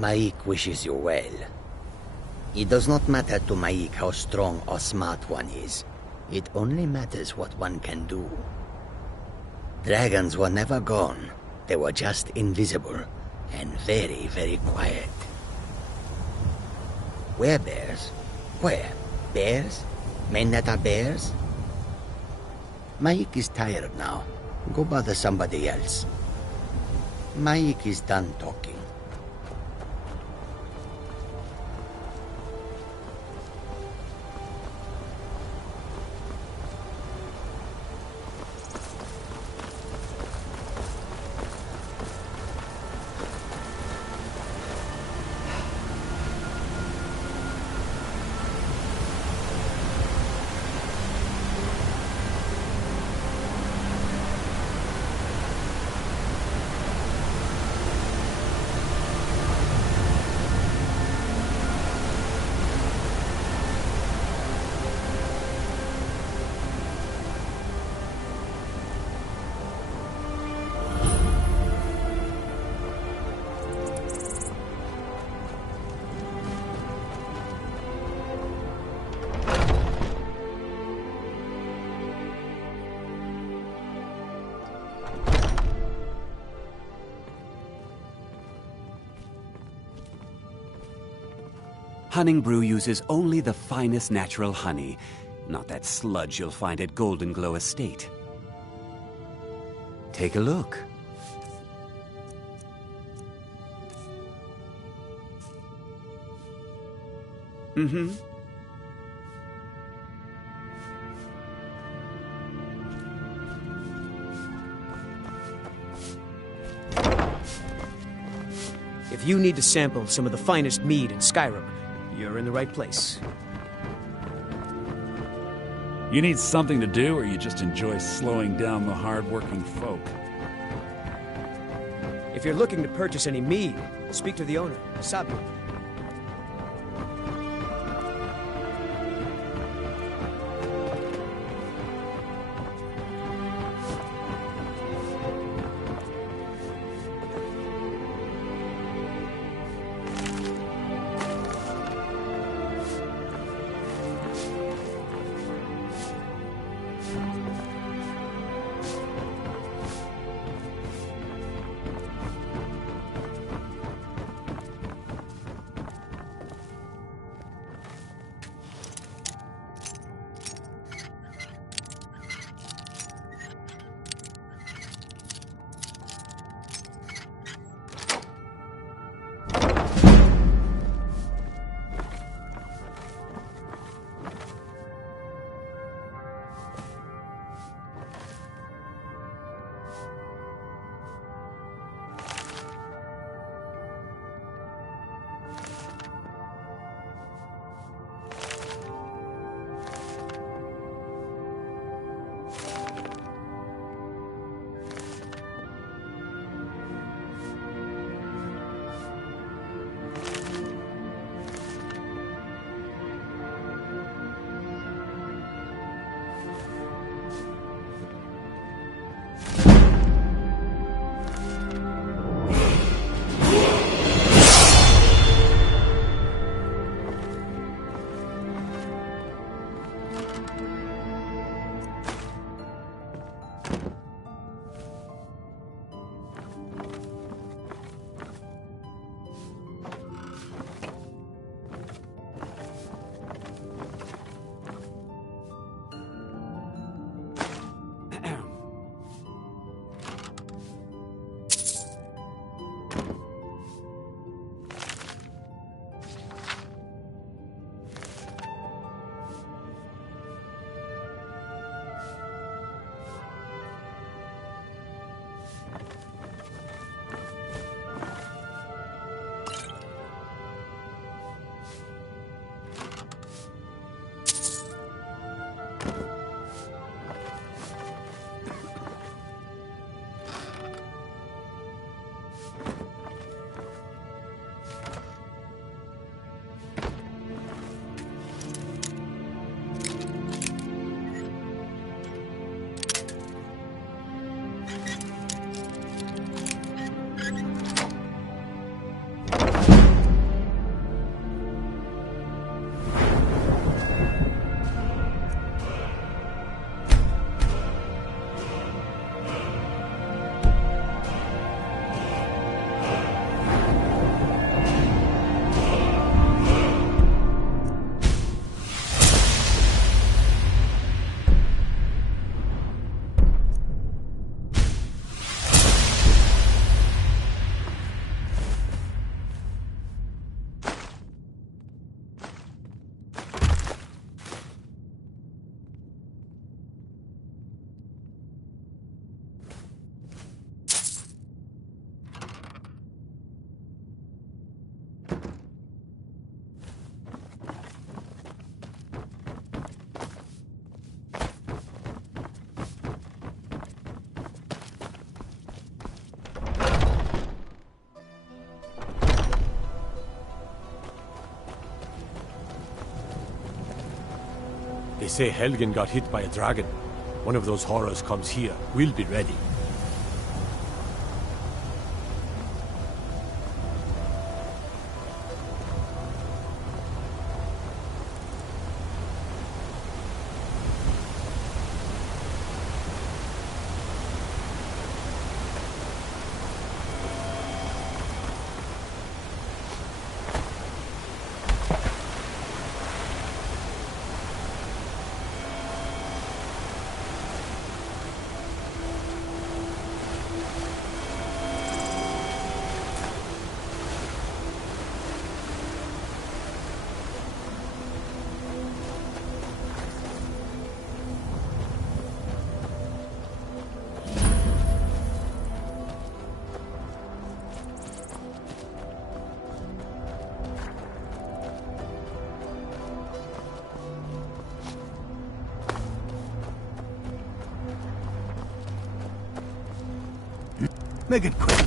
Maik wishes you well. It does not matter to Maik how strong or smart one is. It only matters what one can do. Dragons were never gone. They were just invisible and very, very quiet. Bears? Where? Bears? Men that are bears? Maik is tired now. Go bother somebody else. Maik is done talking. cunning brew uses only the finest natural honey, not that sludge you'll find at Golden Glow Estate. Take a look. Mm-hmm. If you need to sample some of the finest mead in Skyrim, you're in the right place. You need something to do, or you just enjoy slowing down the hard-working folk? If you're looking to purchase any mead, speak to the owner, Sabi. They say Helgen got hit by a dragon. One of those horrors comes here. We'll be ready. Make it quick.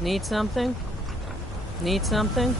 Need something? Need something?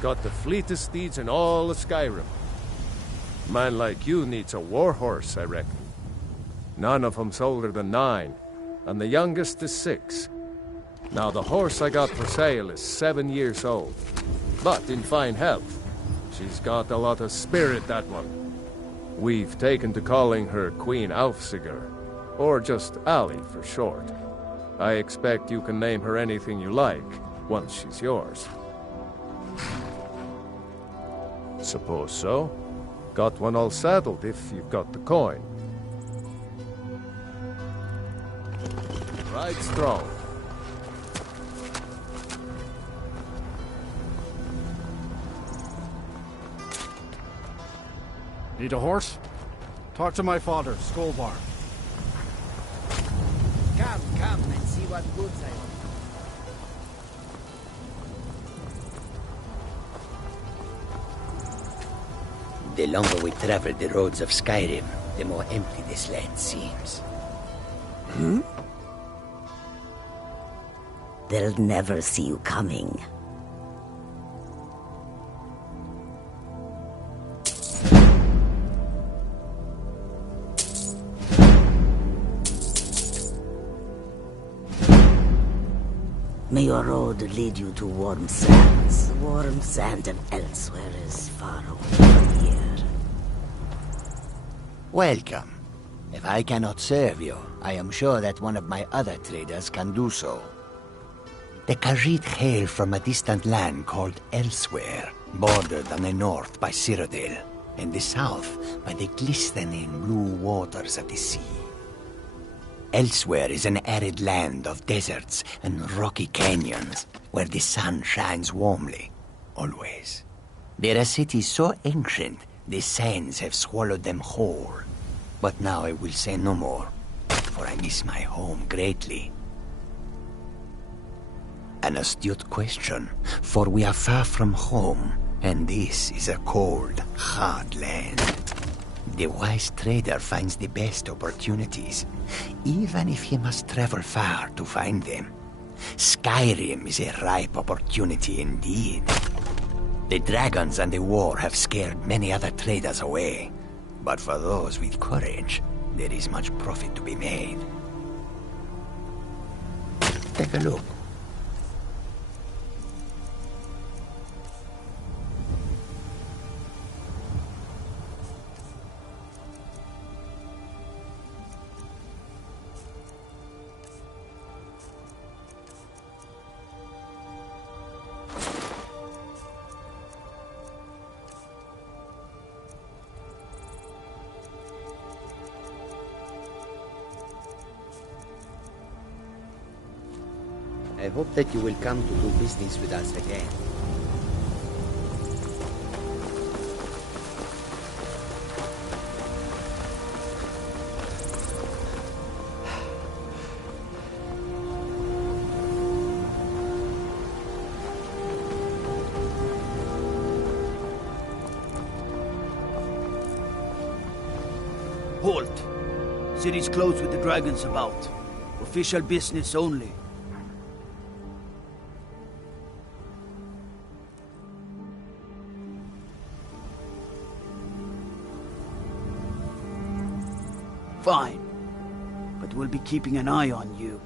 Got the fleetest steeds in all of Skyrim. Man like you needs a war horse, I reckon. None of them's older than 9, and the youngest is 6. Now the horse I got for sale is 7 years old, but in fine health. She's got a lot of spirit, that one. We've taken to calling her Queen Alfsigar, or just Ali for short. I expect you can name her anything you like, once she's yours. Suppose so. Got one all saddled if you've got the coin. Ride strong. Need a horse? Talk to my father, Skolbar. Come and see what goods I own. The longer we travel the roads of Skyrim, the more empty this land seems. Hmm? They'll never see you coming. May your road lead you to warm sands. The warm sand of elsewhere is far away from here. Welcome. If I cannot serve you, I am sure that one of my other traders can do so. The Khajiit hail from a distant land called Elsewhere, bordered on the north by Cyrodiil, and the south by the glistening blue waters of the sea. Elsewhere is an arid land of deserts and rocky canyons, where the sun shines warmly, always. There are cities so ancient, the sands have swallowed them whole. But now I will say no more, for I miss my home greatly. An astute question, for we are far from home, and this is a cold, hard land. The wise trader finds the best opportunities, even if he must travel far to find them. Skyrim is a ripe opportunity indeed. The dragons and the war have scared many other traders away, but for those with courage, there is much profit to be made. Take a look. I hope that you will come to do business with us again. Halt! City's closed with the dragons about. Official business only. Fine. But we'll be keeping an eye on you.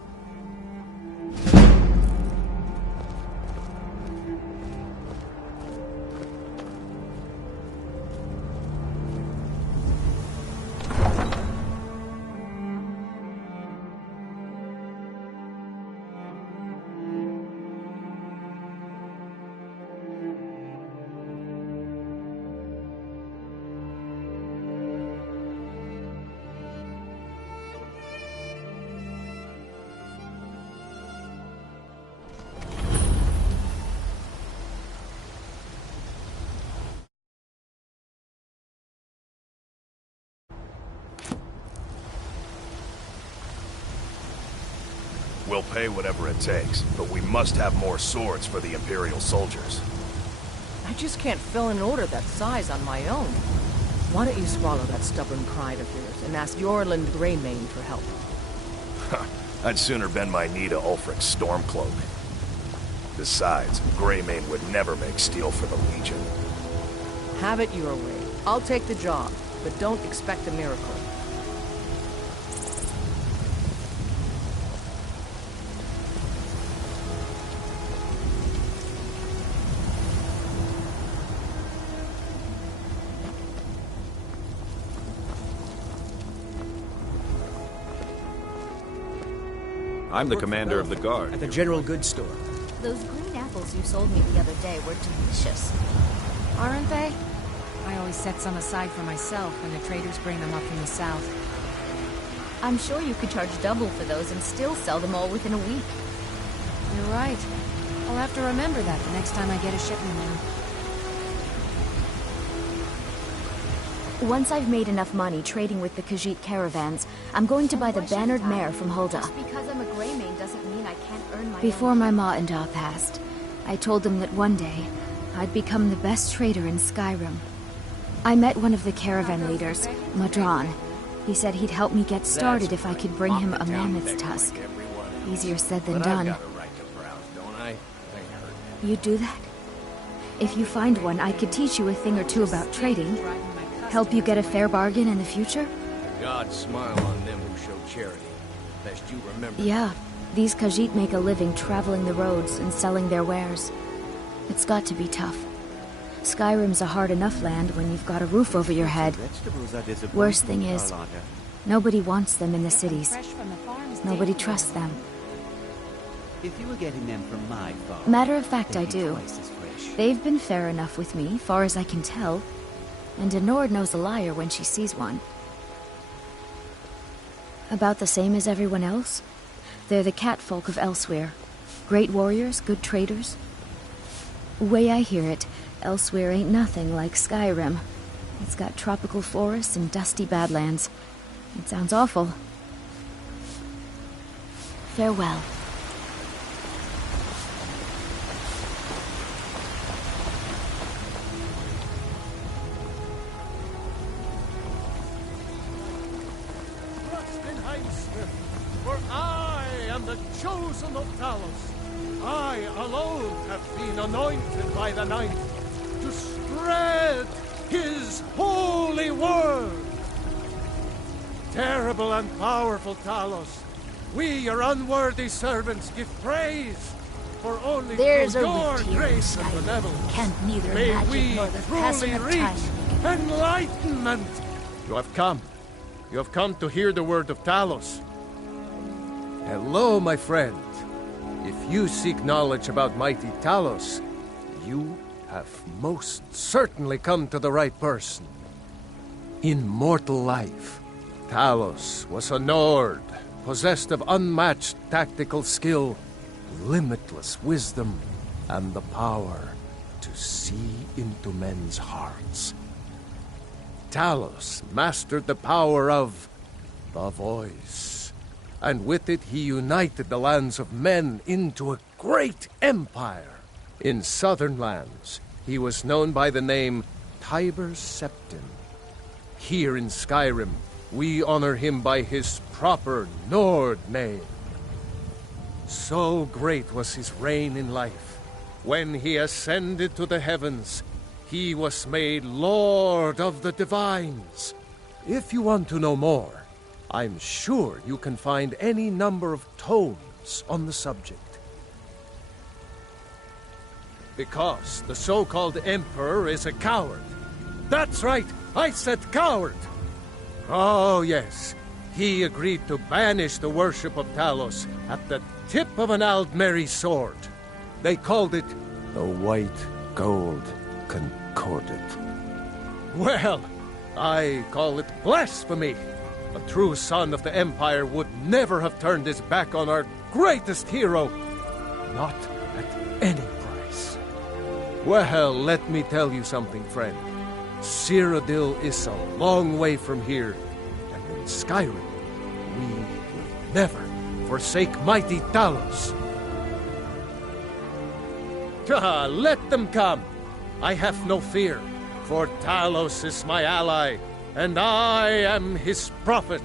We'll pay whatever it takes, but we must have more swords for the Imperial soldiers. I just can't fill an order that size on my own. Why don't you swallow that stubborn pride of yours and ask Yorland Greymane for help? I'd sooner bend my knee to Ulfric's Stormcloak. Besides, Greymane would never make steel for the Legion. Have it your way. I'll take the job, but don't expect a miracle. I'm the commander of the guard. At the general goods store. Those green apples you sold me the other day were delicious. Aren't they? I always set some aside for myself when the traders bring them up from the south. I'm sure you could charge double for those and still sell them all within a week. You're right. I'll have to remember that the next time I get a shipment in. Once I've made enough money trading with the Khajiit caravans, I'm going to buy the bannered mare from Hulda. Just because I'm a Greymane doesn't mean I can't earn my Before my ma and Da passed, I told them that one day, I'd become the best trader in Skyrim. I met one of the caravan leaders, Madron. He said he'd help me get started if I could bring him a mammoth's tusk. Easier said than done. You'd do that? If you find one, I could teach you a thing or two about trading. Help you get a fair bargain in the future? God smile on them who show charity. Best you remember. Yeah, these Khajiit make a living traveling the roads and selling their wares. It's got to be tough. Skyrim's a hard enough land when you've got a roof over your head. Worst thing is, nobody wants them in the cities. Nobody trusts them. If you were getting them from my farm... Matter of fact, I do. They've been fair enough with me, far as I can tell. And Denord knows a liar when she sees one. About the same as everyone else. They're the catfolk of Elsewhere. Great warriors, good traders. Way I hear it, Elsewhere ain't nothing like Skyrim. It's got tropical forests and dusty badlands. It sounds awful. timesmith, for I am the chosen of Talos. I alone have been anointed by the Ninth to spread his holy word. Terrible and powerful Talos, we, your unworthy servants, give praise, for only There's through a your rift here in grace and Skyrim. benevolence Can't neither may magic we nor the truly passing of reach time. enlightenment. You have come. You have come to hear the word of Talos. Hello, my friend. If you seek knowledge about mighty Talos, you have most certainly come to the right person. In mortal life, Talos was a Nord, possessed of unmatched tactical skill, limitless wisdom, and the power to see into men's hearts. Talos mastered the power of the voice, and with it he united the lands of men into a great empire. In southern lands, he was known by the name Tiber Septim. Here in Skyrim, we honor him by his proper Nord name. So great was his reign in life. When he ascended to the heavens, he was made Lord of the Divines. If you want to know more, I'm sure you can find any number of tomes on the subject. Because the so-called Emperor is a coward. That's right, I said coward! Oh yes, he agreed to banish the worship of Talos at the tip of an Aldmeri sword. They called it the White Gold Concordat. Well, I call it blasphemy. A true son of the Empire would never have turned his back on our greatest hero. Not at any price. Well, let me tell you something, friend. Cyrodiil is a long way from here, and in Skyrim, we will never forsake mighty Talos. Let them come. I have no fear, for Talos is my ally, and I am his prophet.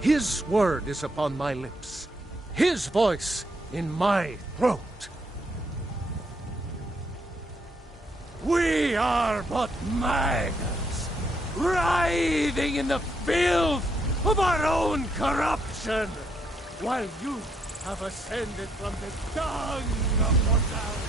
His word is upon my lips, his voice in my throat. We are but maggots, writhing in the filth of our own corruption, while you have ascended from the dung of mortality.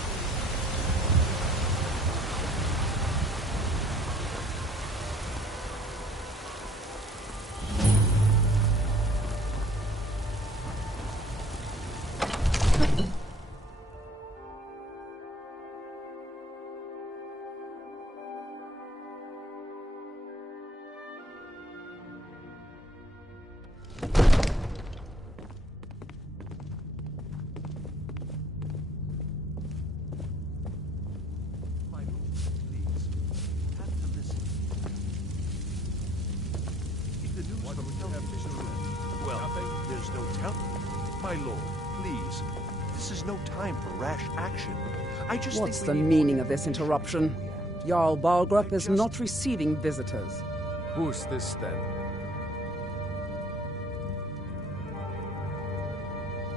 There's no telling. My lord, please. This is no time for rash action. I just What's think the meaning of this interruption? Jarl Balgrup is not receiving visitors. Who's this, then?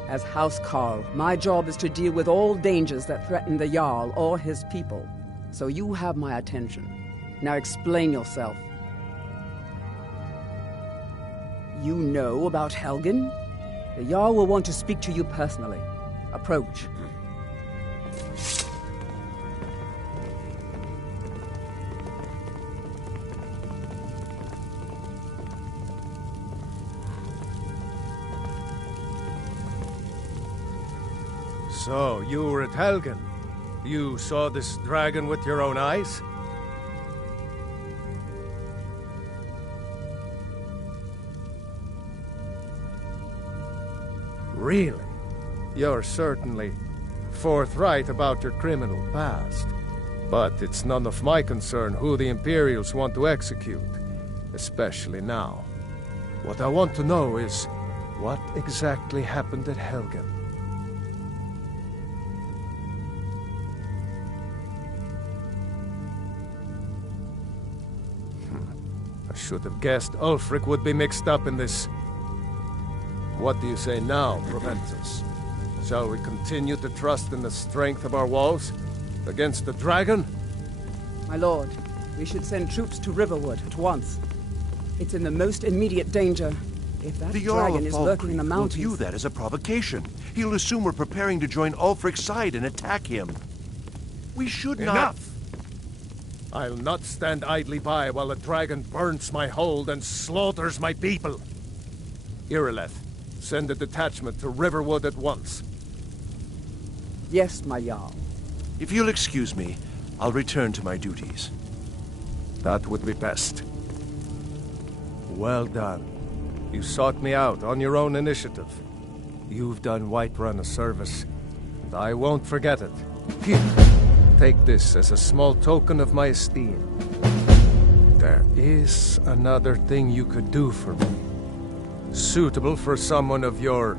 As House Carl, my job is to deal with all dangers that threaten the Jarl or his people. So you have my attention. Now explain yourself. You know about Helgen? The Jarl will want to speak to you personally. Approach. So, you were at Helgen. You saw this dragon with your own eyes? Really? You're certainly forthright about your criminal past. But it's none of my concern who the Imperials want to execute, especially now. What I want to know is, what exactly happened at Helgen? I should have guessed Ulfric would be mixed up in this. What do you say now, Proventus? Shall we continue to trust in the strength of our walls? Against the dragon? My lord, we should send troops to Riverwood at once. It's in the most immediate danger. If that dragon is lurking in the mountains... will view that as a provocation. He'll assume we're preparing to join Ulfric's side and attack him. We should not... Enough! I'll not stand idly by while the dragon burns my hold and slaughters my people. Irileth, send a detachment to Riverwood at once. Yes, my Jarl. If you'll excuse me, I'll return to my duties. That would be best. Well done. You sought me out on your own initiative. You've done Whiterun a service, and I won't forget it. Here, take this as a small token of my esteem. There is another thing you could do for me. Suitable for someone of your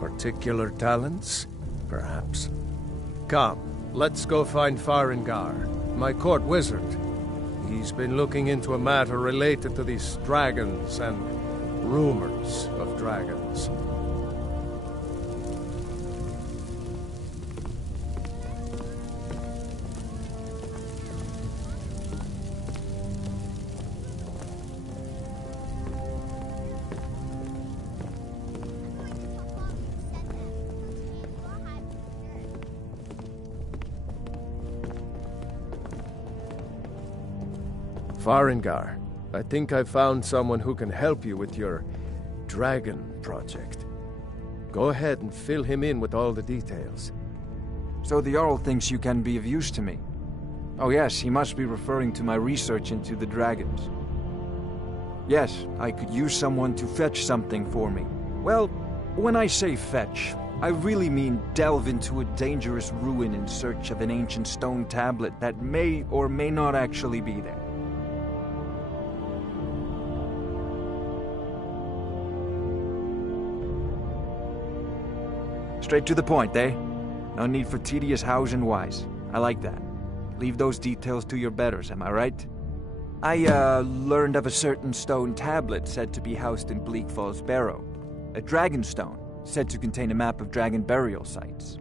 particular talents, perhaps. Come, let's go find Farengar, my court wizard. He's been looking into a matter related to these dragons and rumors of dragons. Farengar, I think I've found someone who can help you with your dragon project. Go ahead and fill him in with all the details. So the Jarl thinks you can be of use to me. Oh yes, he must be referring to my research into the dragons. Yes, I could use someone to fetch something for me. Well, when I say fetch, I really mean delve into a dangerous ruin in search of an ancient stone tablet that may or may not actually be there. Straight to the point, eh? No need for tedious hows and whys. I like that. Leave those details to your betters, am I right? I, learned of a certain stone tablet said to be housed in Bleak Falls Barrow. A dragon stone, said to contain a map of dragon burial sites.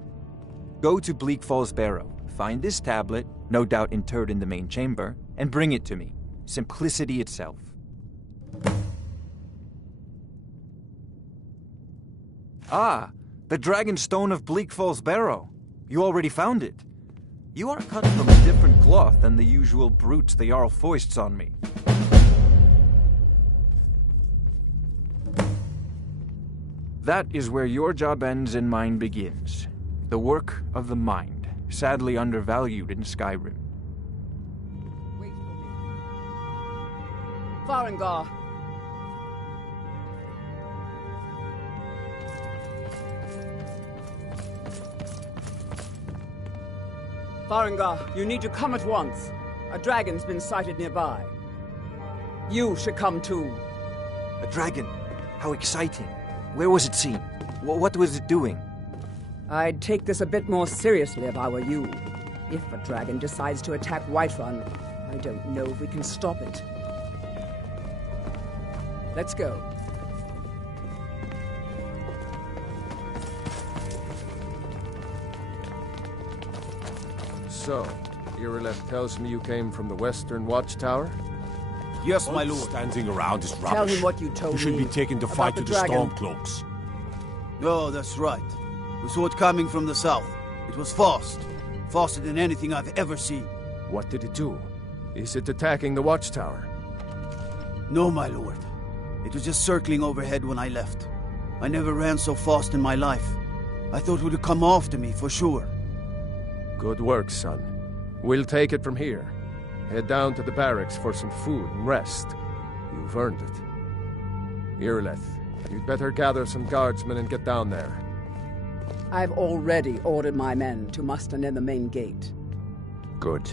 Go to Bleak Falls Barrow, find this tablet, no doubt interred in the main chamber, and bring it to me. Simplicity itself. Ah! The Dragon Stone of Bleak Falls Barrow. You already found it. You are cut from a different cloth than the usual brutes the Jarl foists on me. That is where your job ends and mine begins. The work of the mind, sadly undervalued in Skyrim. Wait for me. Farengar. Farengar, you need to come at once. A dragon's been sighted nearby. You should come too. A dragon? How exciting. Where was it seen? What was it doing? I'd take this a bit more seriously if I were you. If a dragon decides to attack Whiterun, I don't know if we can stop it. Let's go. So, Irileth tells me you came from the Western Watchtower? Yes, my lord. Standing around is rubbish. Tell him what you told me. You should be taken to fight with the Stormcloaks. Oh, that's right. We saw it coming from the south. It was fast. Faster than anything I've ever seen. What did it do? Is it attacking the Watchtower? No, my lord. It was just circling overhead when I left. I never ran so fast in my life. I thought it would come after me, for sure. Good work, son. We'll take it from here. Head down to the barracks for some food and rest. You've earned it. Irileth, you'd better gather some guardsmen and get down there. I've already ordered my men to muster near the main gate. Good.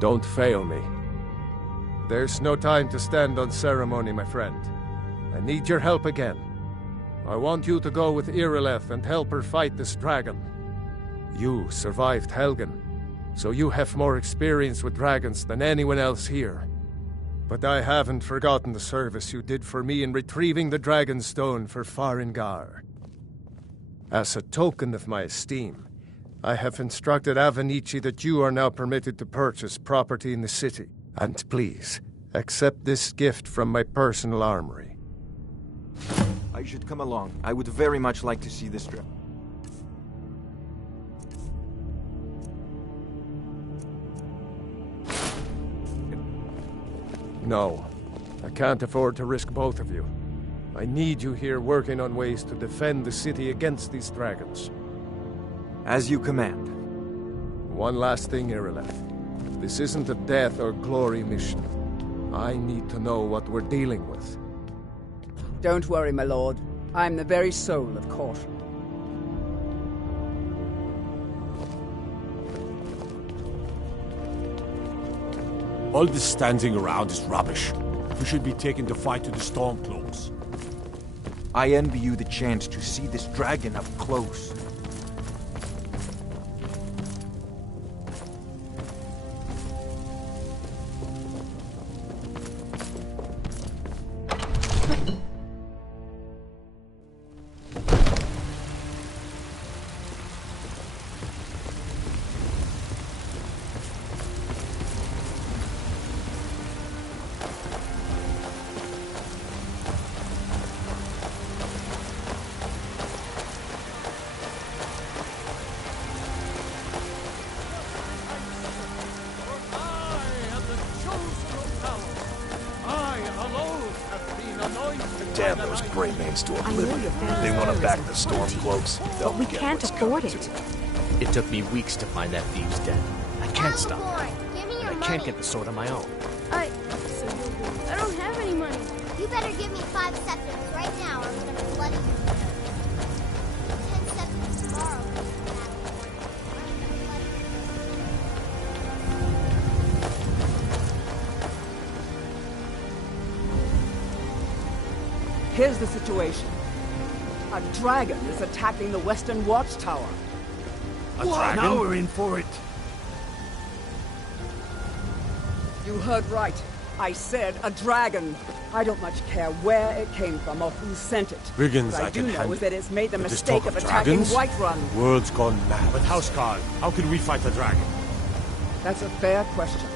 Don't fail me. There's no time to stand on ceremony, my friend. I need your help again. I want you to go with Irileth and help her fight this dragon. You survived Helgen, so you have more experience with dragons than anyone else here. But I haven't forgotten the service you did for me in retrieving the Dragon Stone for Farengar. As a token of my esteem, I have instructed Avenici that you are now permitted to purchase property in the city. And please, accept this gift from my personal armory. I should come along. I would very much like to see this strip. No, I can't afford to risk both of you. I need you here working on ways to defend the city against these dragons. As you command. One last thing, Irileth. This isn't a death or glory mission. I need to know what we're dealing with. Don't worry, my lord. I'm the very soul of caution. All this standing around is rubbish. We should be taken to fight to the Stormcloaks. I envy you the chance to see this dragon up close. Damn those Greymanes to oblivion. They want to back the Stormcloaks. They'll But we get can't what's afford coming it. to them. It took me weeks to find that thieves' den. I can't stop. I can't get the sword on my own. I don't have any money. You better give me 5 seconds right now, or I'm gonna flood you. 10 seconds tomorrow. Here's the situation. A dragon is attacking the Western Watchtower. A dragon? Now we're in for it. You heard right. I said a dragon. I don't much care where it came from or who sent it. Brigands, what I do can know handle. is that it's made the But this mistake talk of attacking dragons? Whiterun. The world's gone mad. But Housecarl, how can we fight a dragon? That's a fair question.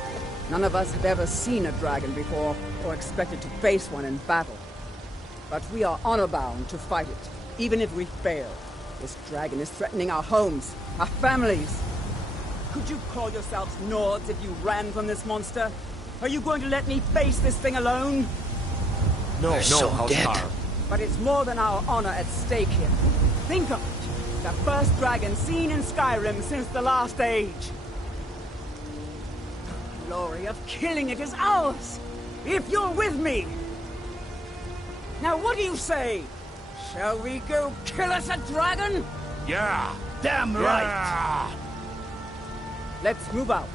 None of us have ever seen a dragon before, or expected to face one in battle. But we are honor-bound to fight it, even if we fail. This dragon is threatening our homes, our families. Could you call yourselves Nords if you ran from this monster? Are you going to let me face this thing alone? No, Housecarl. But it's more than our honor at stake here. Think of it. The first dragon seen in Skyrim since the last age. The glory of killing it is ours, if you're with me. Now what do you say? Shall we go kill us a dragon? Yeah! Damn right! Let's move out.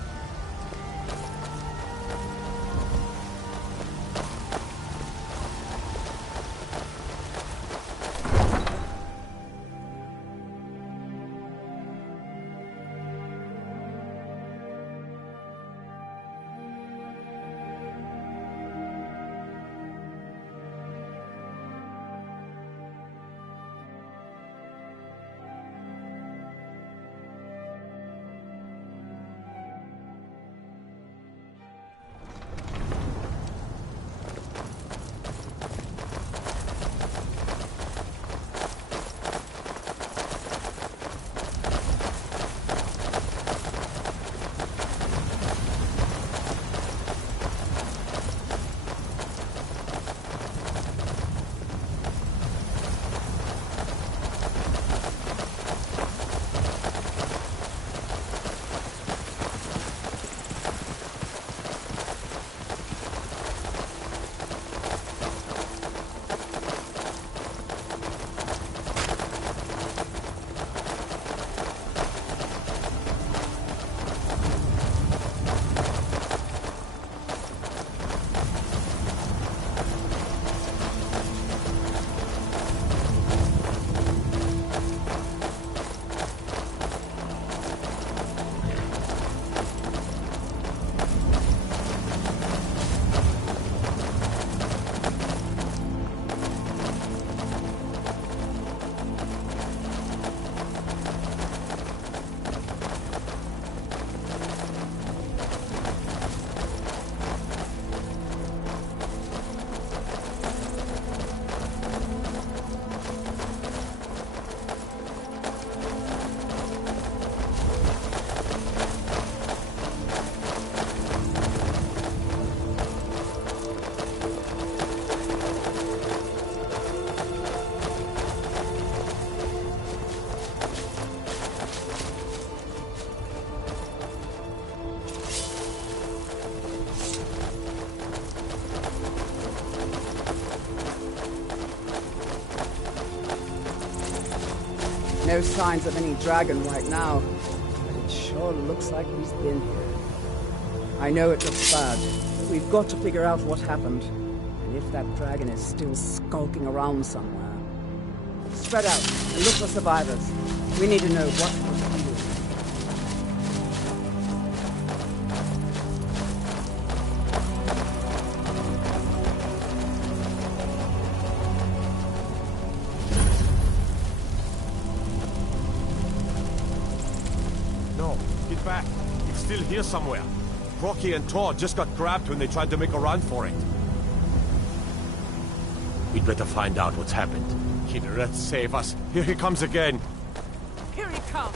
No signs of any dragon right now, but it sure looks like he's been here. I know it looks bad, but we've got to figure out what happened, and if that dragon is still skulking around somewhere. Spread out and look for survivors. We need to know what was real. No, get back. It's still here somewhere. Rocky and Tor just got grabbed when they tried to make a run for it. We'd better find out what's happened. Kynareth, save us. Here he comes again. Here he comes.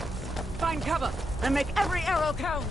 Find cover and make every arrow count.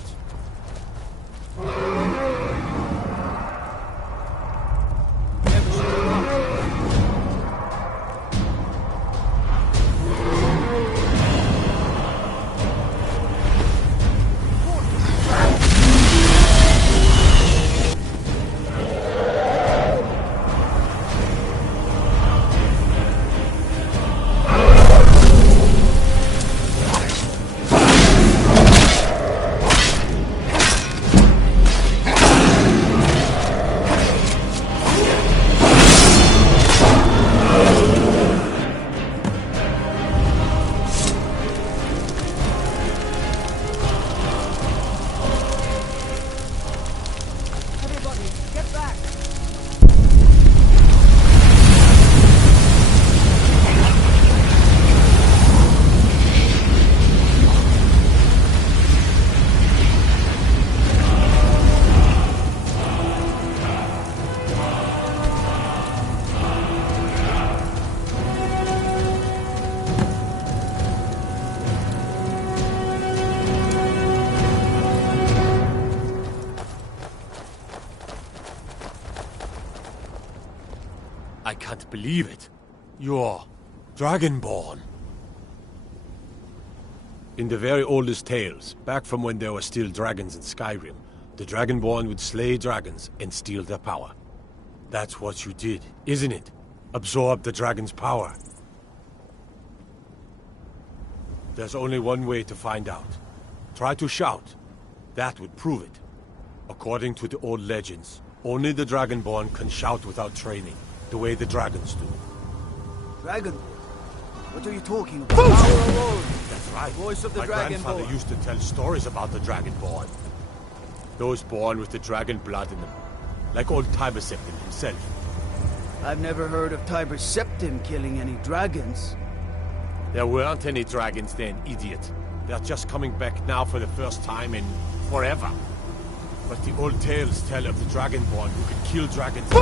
I can't believe it. You're Dragonborn. In the very oldest tales, back from when there were still dragons in Skyrim, the Dragonborn would slay dragons and steal their power. That's what you did, isn't it? Absorb the dragon's power. There's only one way to find out. Try to shout. That would prove it. According to the old legends, only the Dragonborn can shout without training, the way the dragons do. Dragon? What are you talking about? That's right. Voice of the My grandfather used to tell stories about the Dragonborn. Those born with the dragon blood in them. Like old Tiber Septim himself. I've never heard of Tiber Septim killing any dragons. There weren't any dragons then, idiot. They're just coming back now for the first time in forever. But the old tales tell of the Dragonborn who can kill dragons.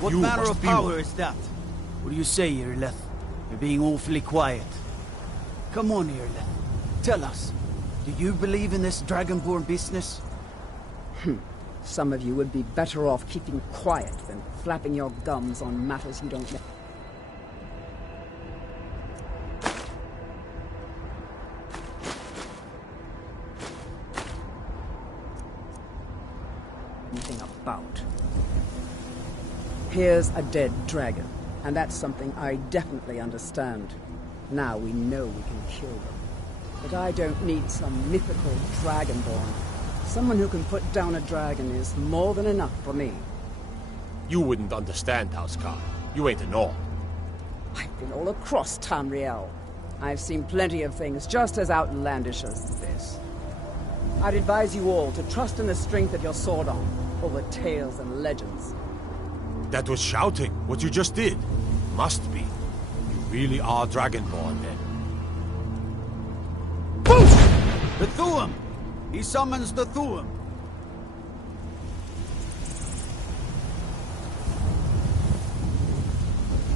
What manner of power is that? What do you say, Irleth? You're being awfully quiet. Come on, Irleth. Tell us. Do you believe in this Dragonborn business? Some of you would be better off keeping quiet than flapping your gums on matters you don't know. Anything about. Here's a dead dragon, and that's something I definitely understand. Now we know we can kill them. But I don't need some mythical Dragonborn. Someone who can put down a dragon is more than enough for me. You wouldn't understand, Housecar. You ain't a Nord. I've been all across Tamriel. I've seen plenty of things just as outlandish as this. I'd advise you all to trust in the strength of your sword arm over tales and legends. That was shouting, what you just did. Must be. You really are Dragonborn, then. The Thuum! He summons the Thuum!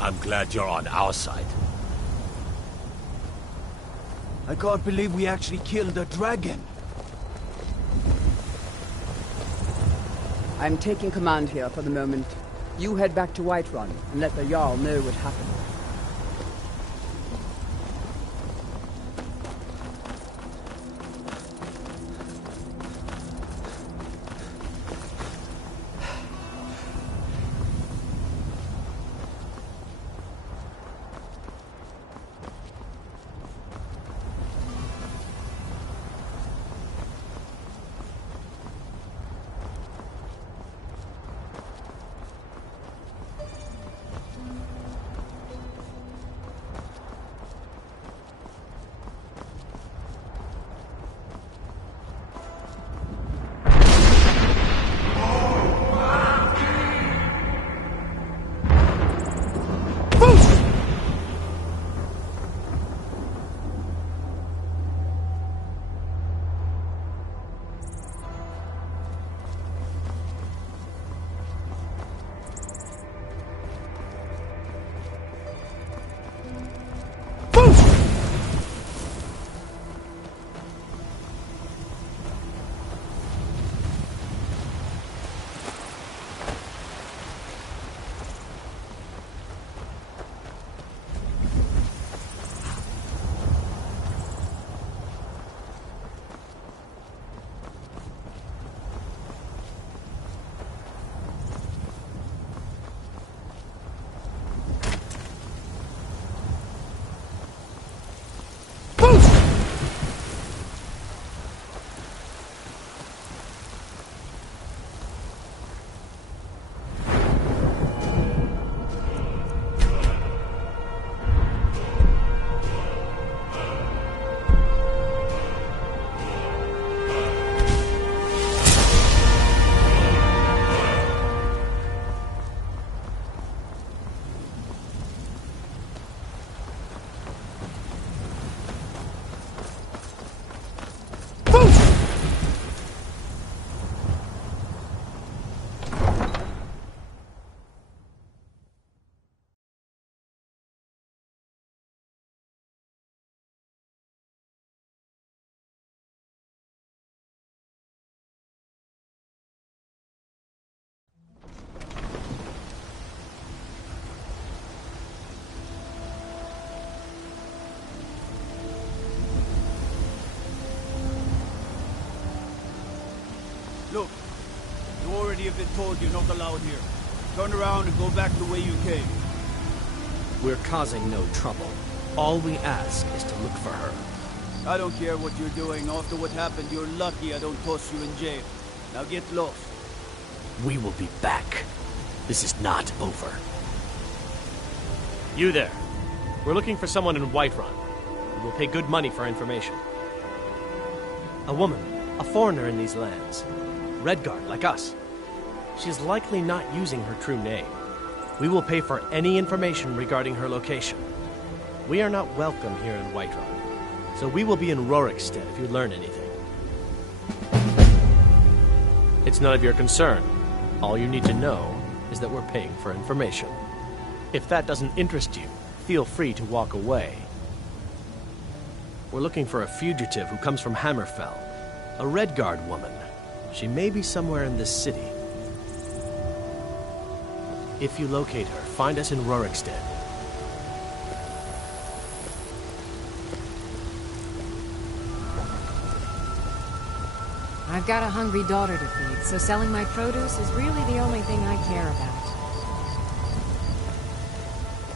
I'm glad you're on our side. I can't believe we actually killed a dragon. I'm taking command here for the moment. You head back to Whiterun and let the Jarl know what happened. have been told you're not allowed here. Turn around and go back the way you came. We're causing no trouble. All we ask is to look for her. I don't care what you're doing. After what happened, you're lucky I don't toss you in jail. Now get lost. We will be back. This is not over. You there. We're looking for someone in Whiterun. We will pay good money for information. A woman, a foreigner in these lands. Redguard, like us. She's likely not using her true name. We will pay for any information regarding her location. We are not welcome here in Whiterun, so we will be in Rorikstead if you learn anything. It's none of your concern. All you need to know is that we're paying for information. If that doesn't interest you, feel free to walk away. We're looking for a fugitive who comes from Hammerfell. A Redguard woman. She may be somewhere in this city. If you locate her, find us in Rorikstead. I've got a hungry daughter to feed, so selling my produce is really the only thing I care about.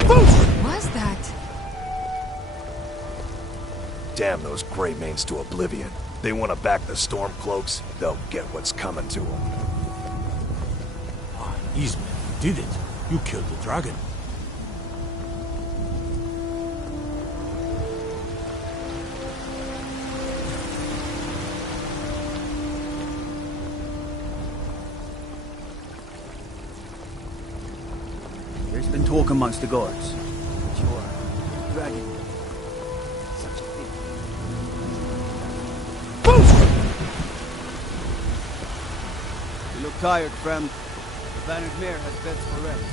What was that? Damn those Greymanes to oblivion. They want to back the Stormcloaks, they'll get what's coming to them. Eastman, you did it. You killed the dragon. There's been talk amongst the guards. But you are dragging such a thing. You look tired, friend. The Bannered Mare has beds for rest.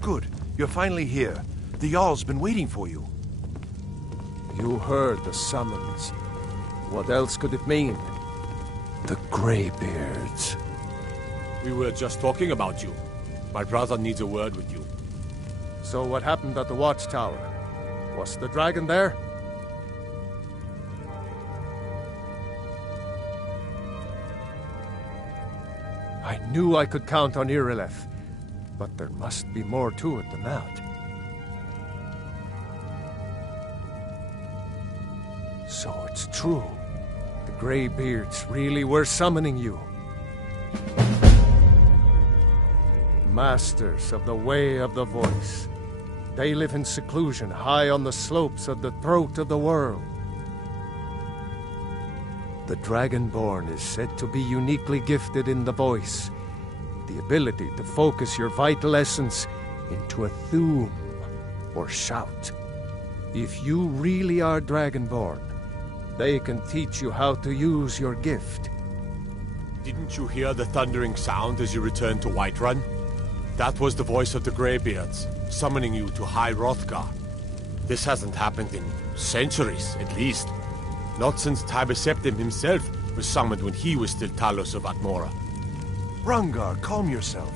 Good. You're finally here. The Jarl's been waiting for you. You heard the summons. What else could it mean? The Greybeards. We were just talking about you. My brother needs a word with you. So what happened at the watchtower? Was the dragon there? I knew I could count on Irileth, but there must be more to it than that. So it's true. The Greybeards really were summoning you. Masters of the Way of the Voice. They live in seclusion high on the slopes of the throat of the world. The Dragonborn is said to be uniquely gifted in the voice, the ability to focus your vital essence into a thum, or shout. If you really are Dragonborn, they can teach you how to use your gift. Didn't you hear the thundering sound as you returned to Whiterun? That was the voice of the Greybeards, summoning you to High Hrothgar. This hasn't happened in centuries, at least. Not since Tiber Septim himself was summoned when he was still Talos of Atmora. Rangar, calm yourself.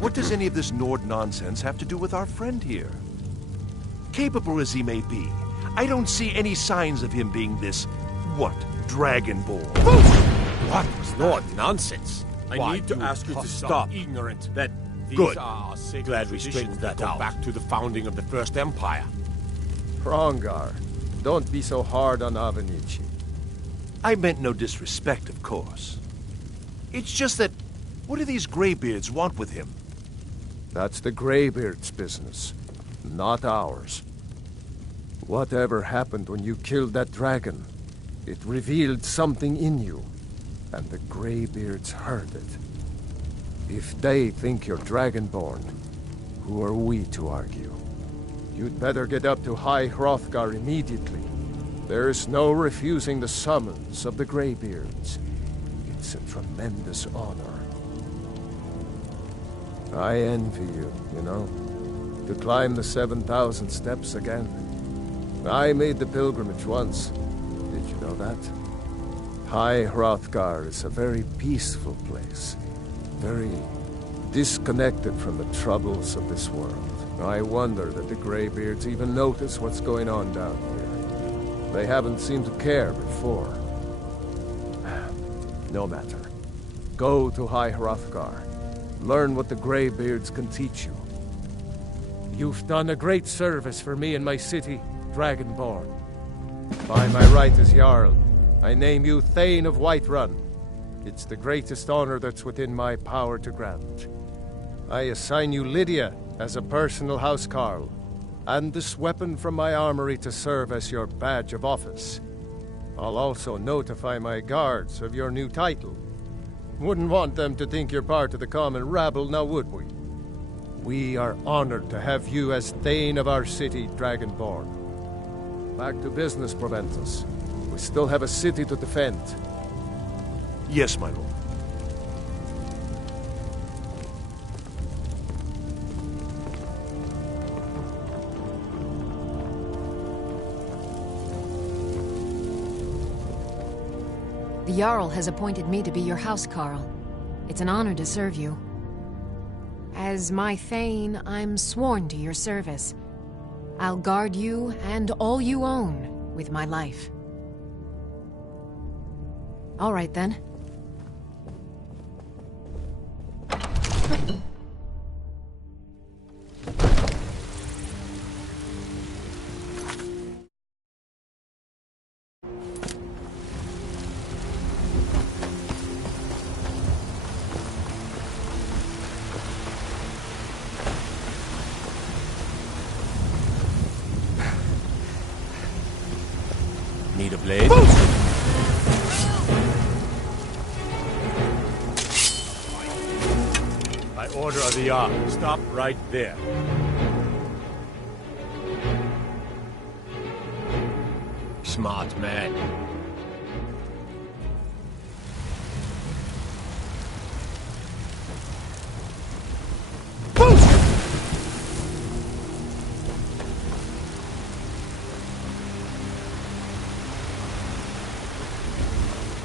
What does any of this Nord nonsense have to do with our friend here? Capable as he may be, I don't see any signs of him being this, Dragonborn. What was Nord nonsense? I need to ask you to stop. Ignorant. That these are our sacred Glad we straightened that out. Back to the founding of the First Empire. Hrongar, don't be so hard on Avenici. I meant no disrespect, of course. It's just that, what do these Greybeards want with him? That's the Greybeards' business, not ours. Whatever happened when you killed that dragon, it revealed something in you, and the Greybeards heard it. If they think you're Dragonborn, who are we to argue? You'd better get up to High Hrothgar immediately. There's no refusing the summons of the Greybeards. It's a tremendous honor. I envy you, you know? To climb the 7,000 steps again. I made the pilgrimage once. Did you know that? High Hrothgar is a very peaceful place. Very disconnected from the troubles of this world. I wonder that the Greybeards even notice what's going on down here. They haven't seemed to care before. No matter. Go to High Hrothgar. Learn what the Greybeards can teach you. You've done a great service for me and my city, Dragonborn. By my right as Jarl, I name you Thane of Whiterun. It's the greatest honor that's within my power to grant. I assign you Lydia as a personal housecarl, and this weapon from my armory to serve as your badge of office. I'll also notify my guards of your new title. Wouldn't want them to think you're part of the common rabble, now would we? We are honored to have you as Thane of our city, Dragonborn. Back to business, Proventus. We still have a city to defend. Yes, my lord. The Jarl has appointed me to be your housecarl. It's an honor to serve you. As my Thane, I'm sworn to your service. I'll guard you and all you own with my life. All right, then. Need a blade? By order of the Jarl, stop right there. Smart man.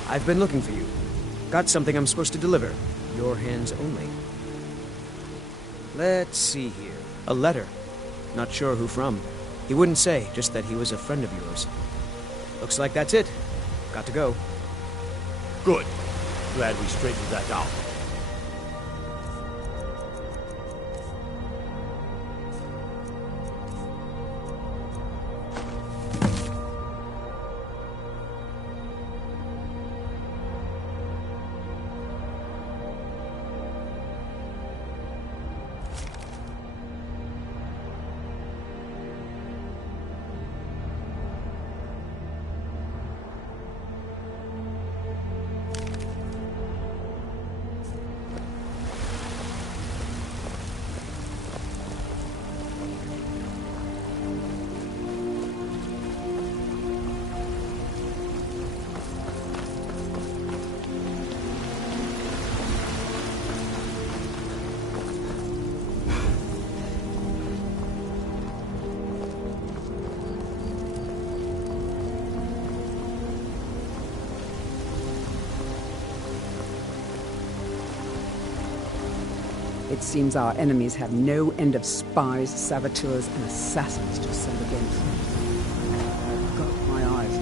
I've been looking for you. Got something I'm supposed to deliver. Your hands only. Let's see here. A letter. Not sure who from. He wouldn't say, just that he was a friend of yours. Looks like that's it. Got to go. Good. Glad we straightened that out. It seems our enemies have no end of spies, saboteurs, and assassins to send against them. God, my eyes.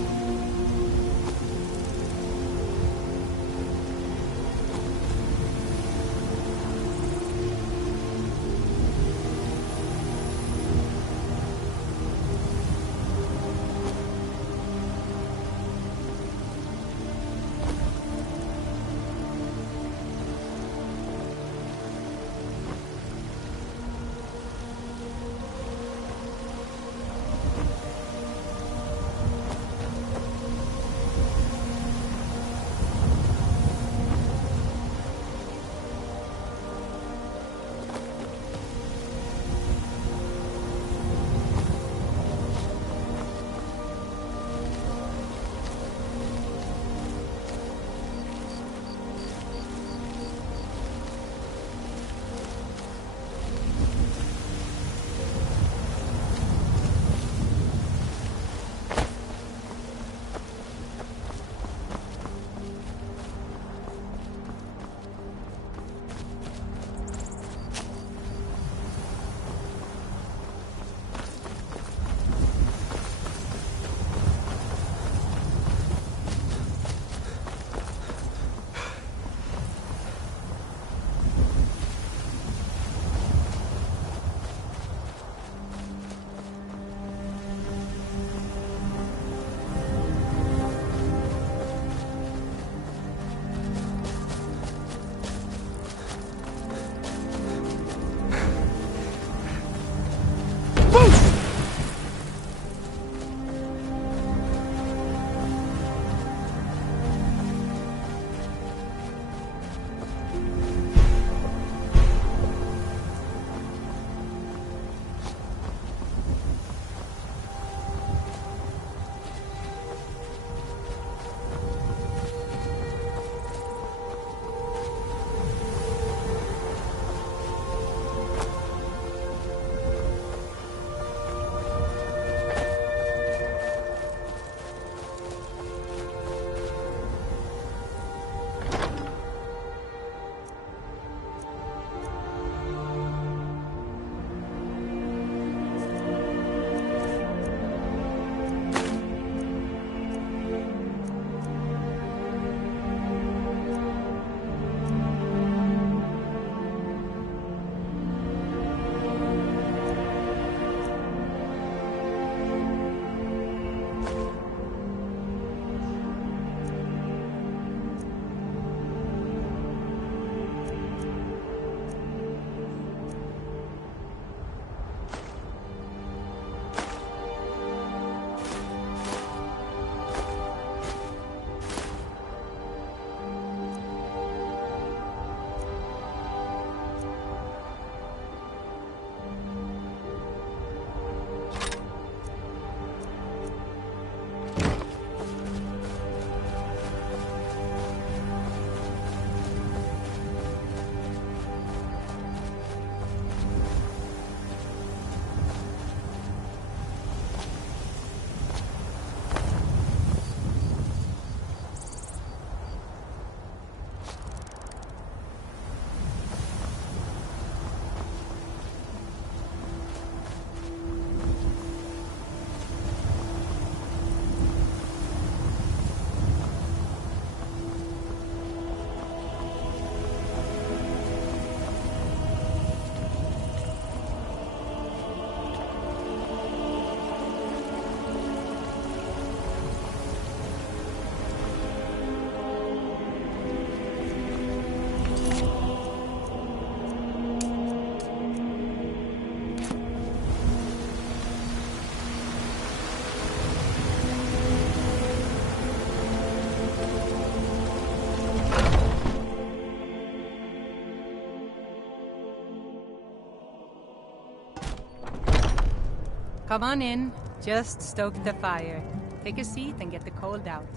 Come on in. Just stoke the fire. Take a seat and get the cold out.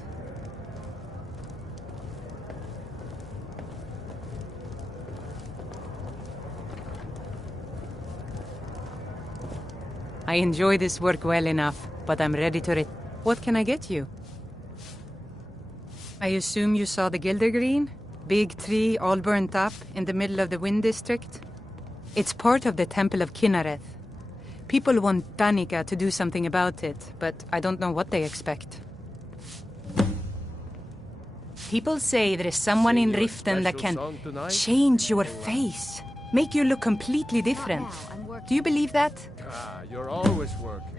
I enjoy this work well enough, but I'm ready to What can I get you? I assume you saw the Gildergreen? Big tree all burnt up in the middle of the Wind District? It's part of the Temple of Kinnareth. People want Danica to do something about it, but I don't know what they expect. People say there is someone in Riften that can change your face, make you look completely different. Do you believe that? Ah, you're always working.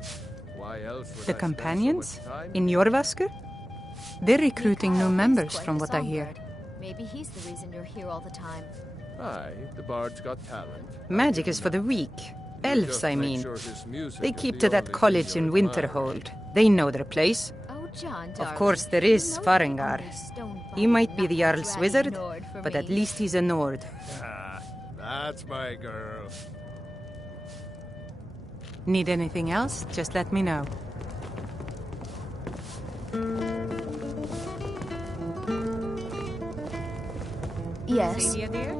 Why else would The I companions? spend so much time? In Jorvasker? They're recruiting new members from what I hear. Maybe he's the reason you're here all the time. Aye, the bard's got talent. Magic is for the weak. Elves, I mean. They keep to that college in Winterhold. They know their place. Oh, John, Of course, there is Farengar. He might be the Jarl's wizard, but at least he's a Nord. Ah, that's my girl. Need anything else? Just let me know. Yes. Celia, dear?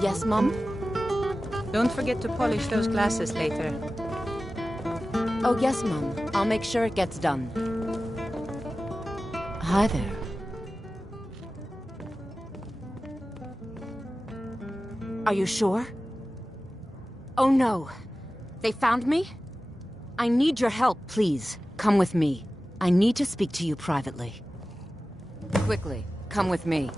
Yes, Mum? Don't forget to polish those glasses later. Oh, yes, Mum. I'll make sure it gets done. Hi there. Are you sure? Oh, no. They found me? I need your help, please. Come with me. I need to speak to you privately. Quickly, come with me.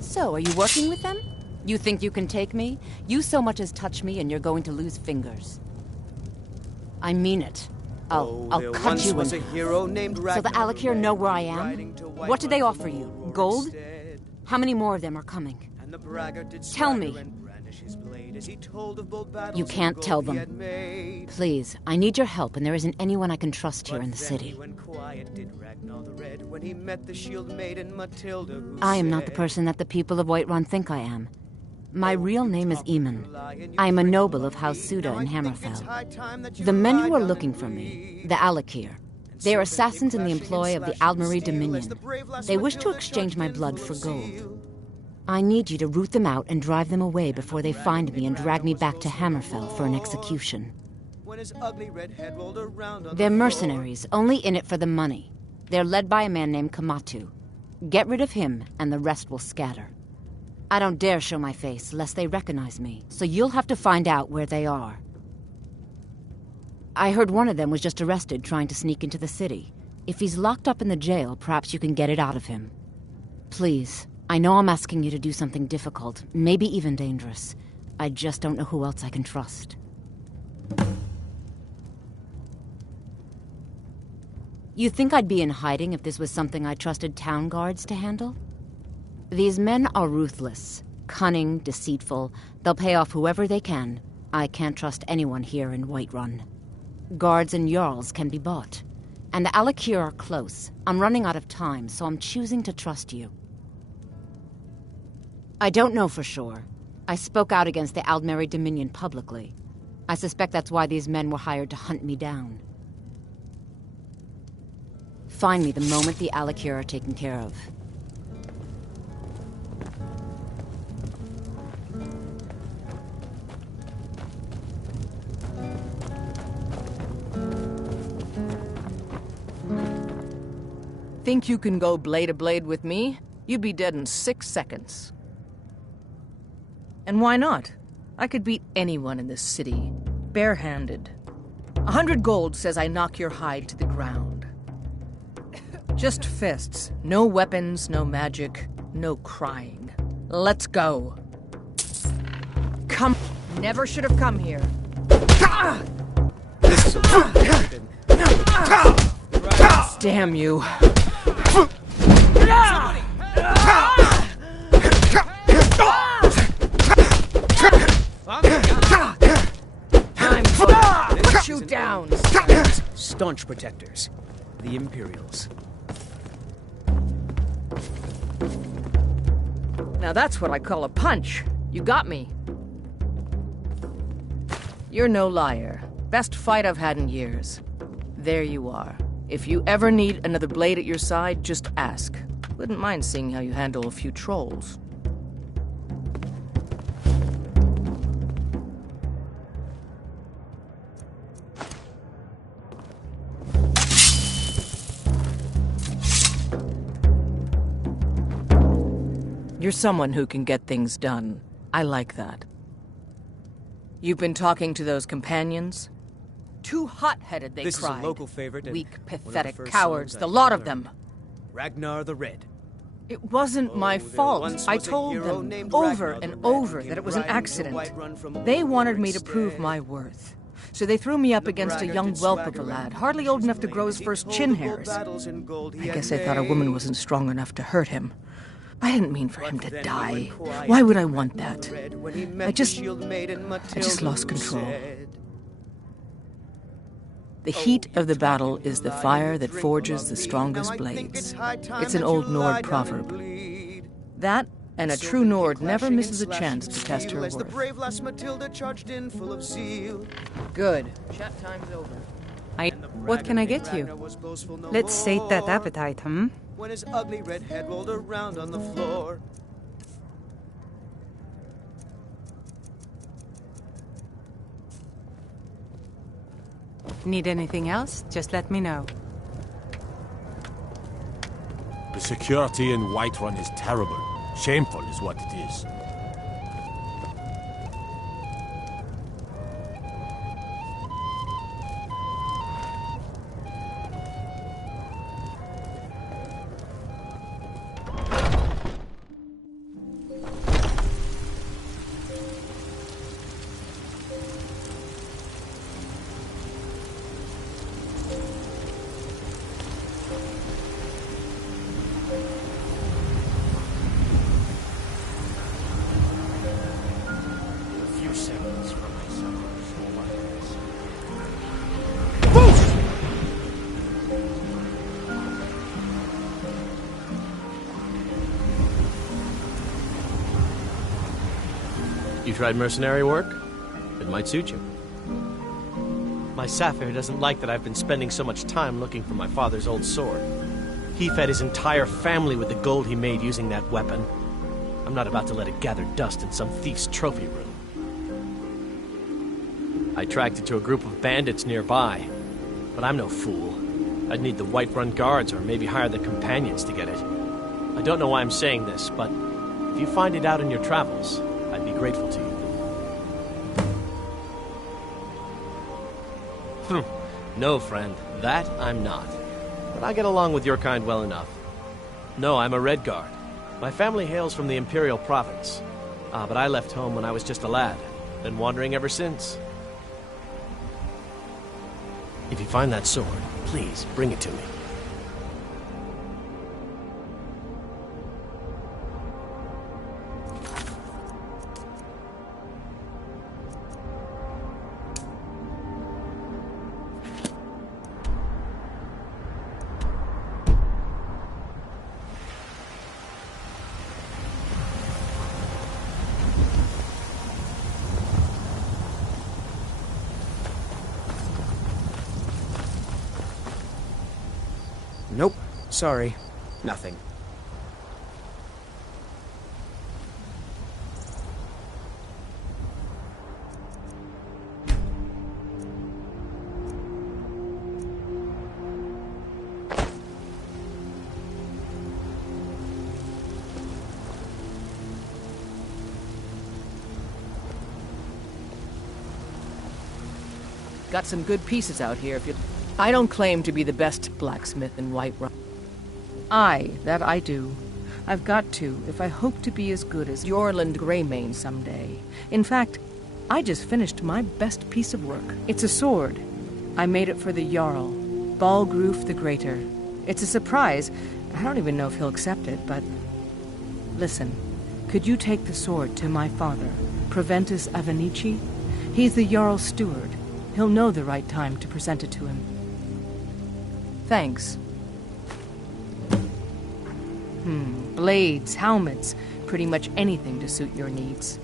So, are you working with them? You think you can take me? You so much as touch me and you're going to lose fingers. I mean it. I'll cut you was in a hero named So the Ragnar Alakir know where I am? What did they offer you? Gold? How many more of them are coming? And the braggart did Tell me. swagger and brandish his blade as he told of bold battles You of can't gold tell he them. had made. Please, I need your help and there isn't anyone I can trust here in the Then city. he went quiet, did Ragnar the Red, when he met the shield maiden Matilda, who I am not the said, person that the people of Whiterun think I am. My real name is Eamon. I am a noble of House Suda in Hammerfell. The men who are looking for me, the Alakir, they are assassins in the employ of the Aldmeri Dominion. They wish to exchange my blood for gold. I need you to root them out and drive them away before they find me and drag me back to Hammerfell for an execution. when his ugly red head rolled around on They're the floor. mercenaries, only in it for the money. They're led by a man named Kamatu. Get rid of him, and the rest will scatter. I don't dare show my face, lest they recognize me, so you'll have to find out where they are. I heard one of them was just arrested trying to sneak into the city. If he's locked up in the jail, perhaps you can get it out of him. Please, I know I'm asking you to do something difficult, maybe even dangerous. I just don't know who else I can trust. You think I'd be in hiding if this was something I trusted town guards to handle? These men are ruthless, cunning, deceitful. They'll pay off whoever they can. I can't trust anyone here in Whiterun. Guards and Jarls can be bought. And the Alakir are close. I'm running out of time, so I'm choosing to trust you. I don't know for sure. I spoke out against the Aldmeri Dominion publicly. I suspect that's why these men were hired to hunt me down. Find me the moment the Alakir are taken care of. Think you can go blade to blade with me? You'd be dead in 6 seconds. And why not? I could beat anyone in this city, barehanded. 100 gold says I knock your hide to the ground. Just fists. No weapons, no magic, no crying. Let's go. Come. Never should have come here. This is a Damn you. Time for shoot down. Staunch protectors. The Imperials. Now that's what I call a punch. You got me. You're no liar. Best fight I've had in years. There you are. If you ever need another blade at your side, just ask. Wouldn't mind seeing how you handle a few trolls. You're someone who can get things done. I like that. You've been talking to those companions? Too hot-headed, they cried. This is a local favorite. Weak, pathetic cowards, the lot of them. Ragnar the Red. It wasn't my fault. I told them over and over that it was an accident. They wanted me to prove my worth. So they threw me up against a young whelp of a lad, hardly old enough to grow his first chin hairs. I guess they thought a woman wasn't strong enough to hurt him. I didn't mean for him to die. Why would I want that? I just lost control. The heat of the battle is the fire that forges the strongest blades. It's an old Nord proverb. That, and a true Nord never misses a chance to test her worth. Good. Chat time's over. What can I get you? Let's sate that appetite, hmm? When his ugly red head rolled around on the floor. Need anything else? Just let me know. The security in Whiterun is terrible. Shameful is what it is. You tried mercenary work? It might suit you. My Sapphire doesn't like that I've been spending so much time looking for my father's old sword. He fed his entire family with the gold he made using that weapon. I'm not about to let it gather dust in some thief's trophy room. I tracked it to a group of bandits nearby, but I'm no fool. I'd need the Whiterun guards or maybe hire the companions to get it. I don't know why I'm saying this, but if you find it out in your travels, I'd be grateful to you. No, friend, that I'm not. But I get along with your kind well enough. No, I'm a Redguard. My family hails from the Imperial Province. But I left home when I was just a lad. Been wandering ever since. If you find that sword, please bring it to me. Nope. Sorry. Nothing. Got some good pieces out here if you... I don't claim to be the best blacksmith in Whiterun. Aye, that I do. I've got to, if I hope to be as good as Jorland Greymane someday. In fact, I just finished my best piece of work. It's a sword. I made it for the Jarl, Balgruf the Greater. It's a surprise. I don't even know if he'll accept it, but... Listen, could you take the sword to my father, Proventus Avenici? He's the Jarl's steward. He'll know the right time to present it to him. Thanks. Blades, helmets, pretty much anything to suit your needs.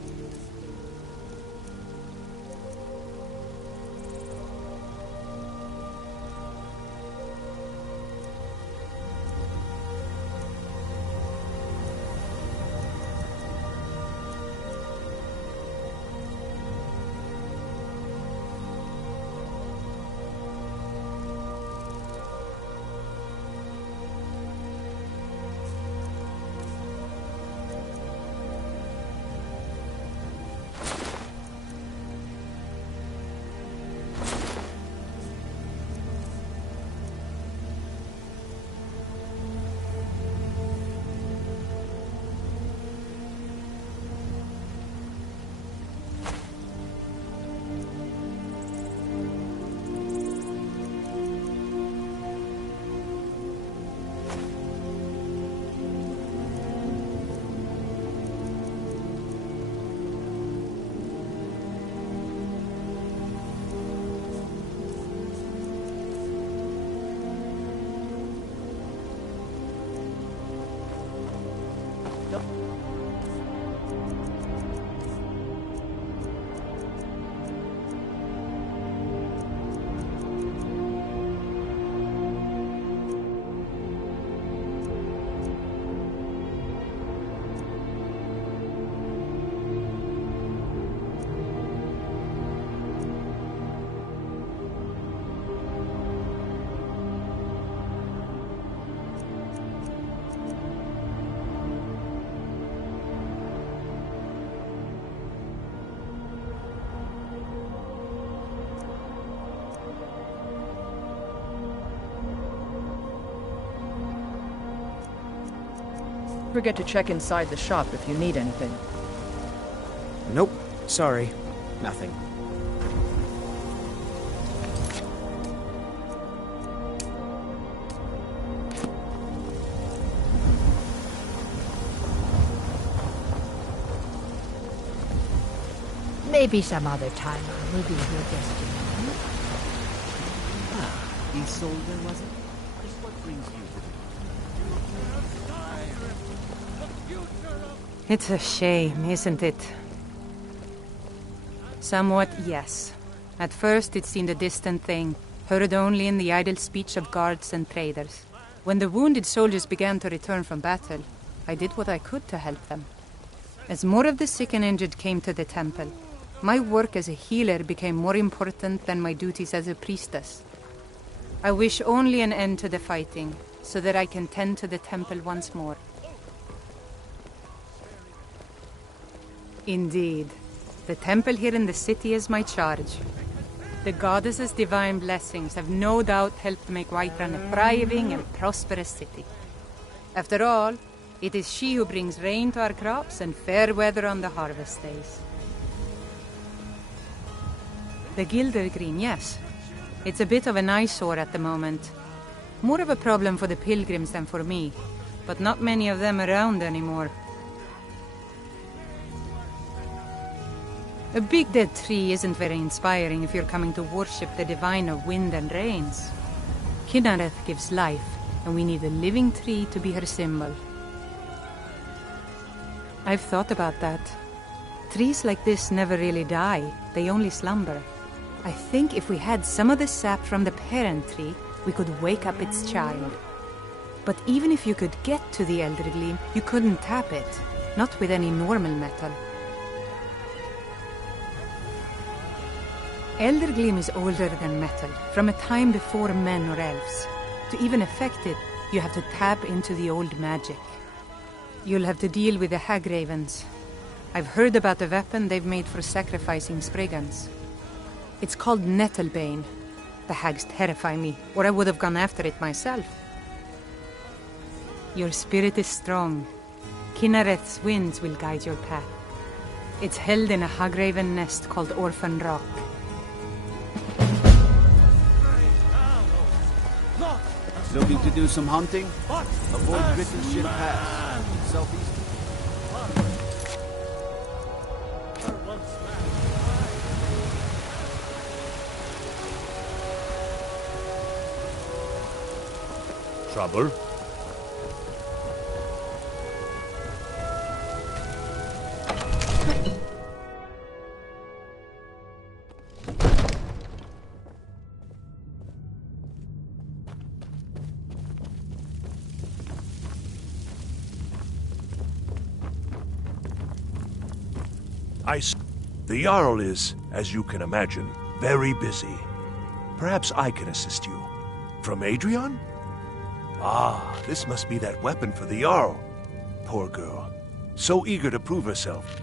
Forget to check inside the shop if you need anything. Nope. Sorry. Nothing. Maybe some other time we'll be here just to know. Isolde, was it? Just what brings you to It's a shame, isn't it? Somewhat, yes. At first it seemed a distant thing, heard only in the idle speech of guards and traders. When the wounded soldiers began to return from battle, I did what I could to help them. As more of the sick and injured came to the temple, my work as a healer became more important than my duties as a priestess. I wish only an end to the fighting, so that I can tend to the temple once more. Indeed. The temple here in the city is my charge. The goddess's divine blessings have no doubt helped make Whiterun a thriving and prosperous city. After all, it is she who brings rain to our crops and fair weather on the harvest days. The Gildergreen, yes. It's a bit of an eyesore at the moment. More of a problem for the pilgrims than for me, but not many of them around anymore. A big dead tree isn't very inspiring if you're coming to worship the divine of wind and rains. Kynareth gives life, and we need a living tree to be her symbol. I've thought about that. Trees like this never really die, they only slumber. I think if we had some of the sap from the parent tree, we could wake up its child. But even if you could get to the Eldergleam, you couldn't tap it, not with any normal metal. Eldergleam is older than metal, from a time before men or elves. To even affect it, you have to tap into the old magic. You'll have to deal with the Hagravens. I've heard about the weapon they've made for sacrificing Spriggans. It's called Nettlebane. The hags terrify me, or I would have gone after it myself. Your spirit is strong. Kinareth's winds will guide your path. It's held in a Hagraven nest called Orphan Rock. Looking to do some hunting? Avoid Grittenshire Pass. Southeast. Trouble? The Jarl is, as you can imagine, very busy. Perhaps I can assist you. From Adrian? Ah, this must be that weapon for the Jarl. Poor girl. So eager to prove herself.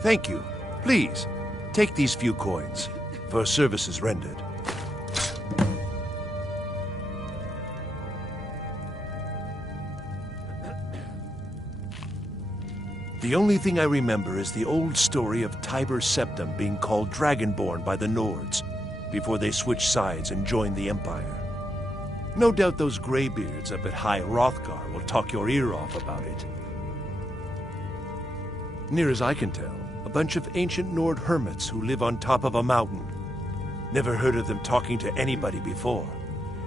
Thank you. Please, take these few coins for services rendered. The only thing I remember is the old story of Tiber Septim being called Dragonborn by the Nords before they switched sides and joined the Empire. No doubt those graybeards up at High Hrothgar will talk your ear off about it. Near as I can tell, a bunch of ancient Nord hermits who live on top of a mountain. Never heard of them talking to anybody before.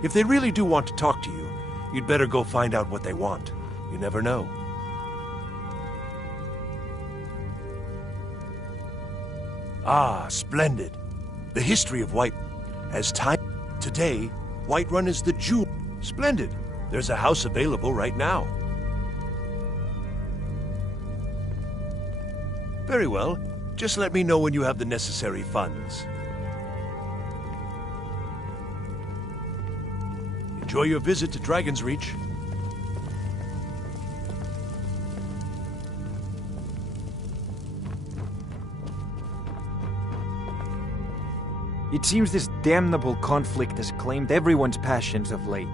If they really do want to talk to you, you'd better go find out what they want. You never know. Ah, splendid. The history of Today, Whiterun is the jewel. Splendid. There's a house available right now. Very well. Just let me know when you have the necessary funds. Enjoy your visit to Dragon's Reach. It seems this damnable conflict has claimed everyone's passions of late.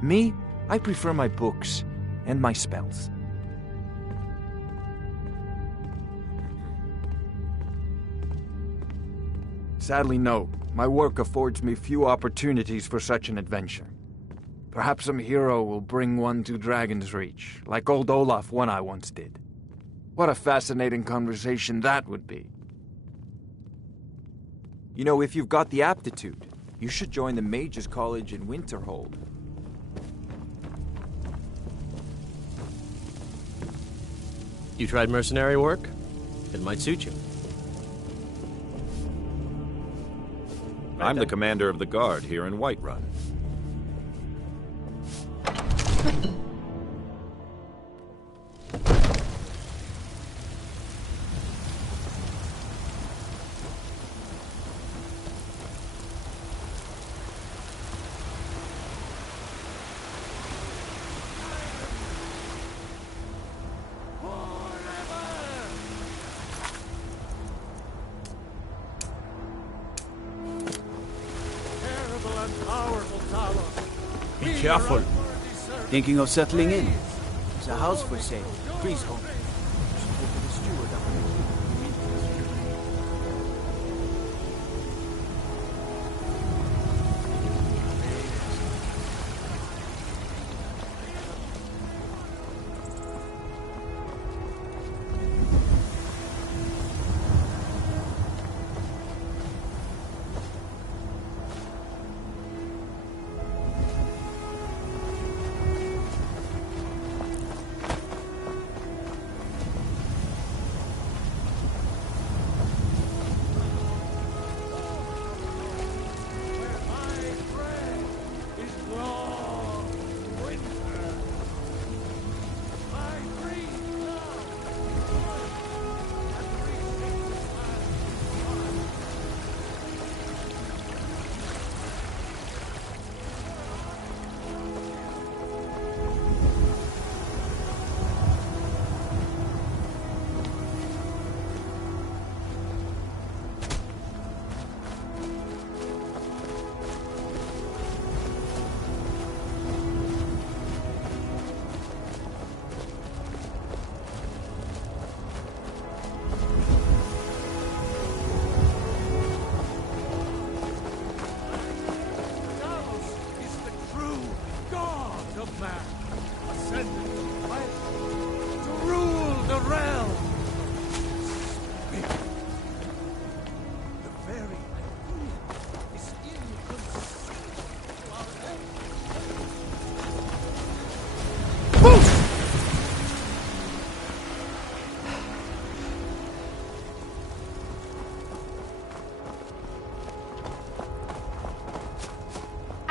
Me, I prefer my books and my spells. Sadly, no. My work affords me few opportunities for such an adventure. Perhaps some hero will bring one to Dragon's Reach, like old Olaf one I once did. What a fascinating conversation that would be. You know, if you've got the aptitude, you should join the Mages College in Winterhold. You tried mercenary work? It might suit you. I'm the commander of the guard here in Whiterun. Be careful. Thinking of settling in? There's a house for sale. Please hold. Spoke to the steward up there.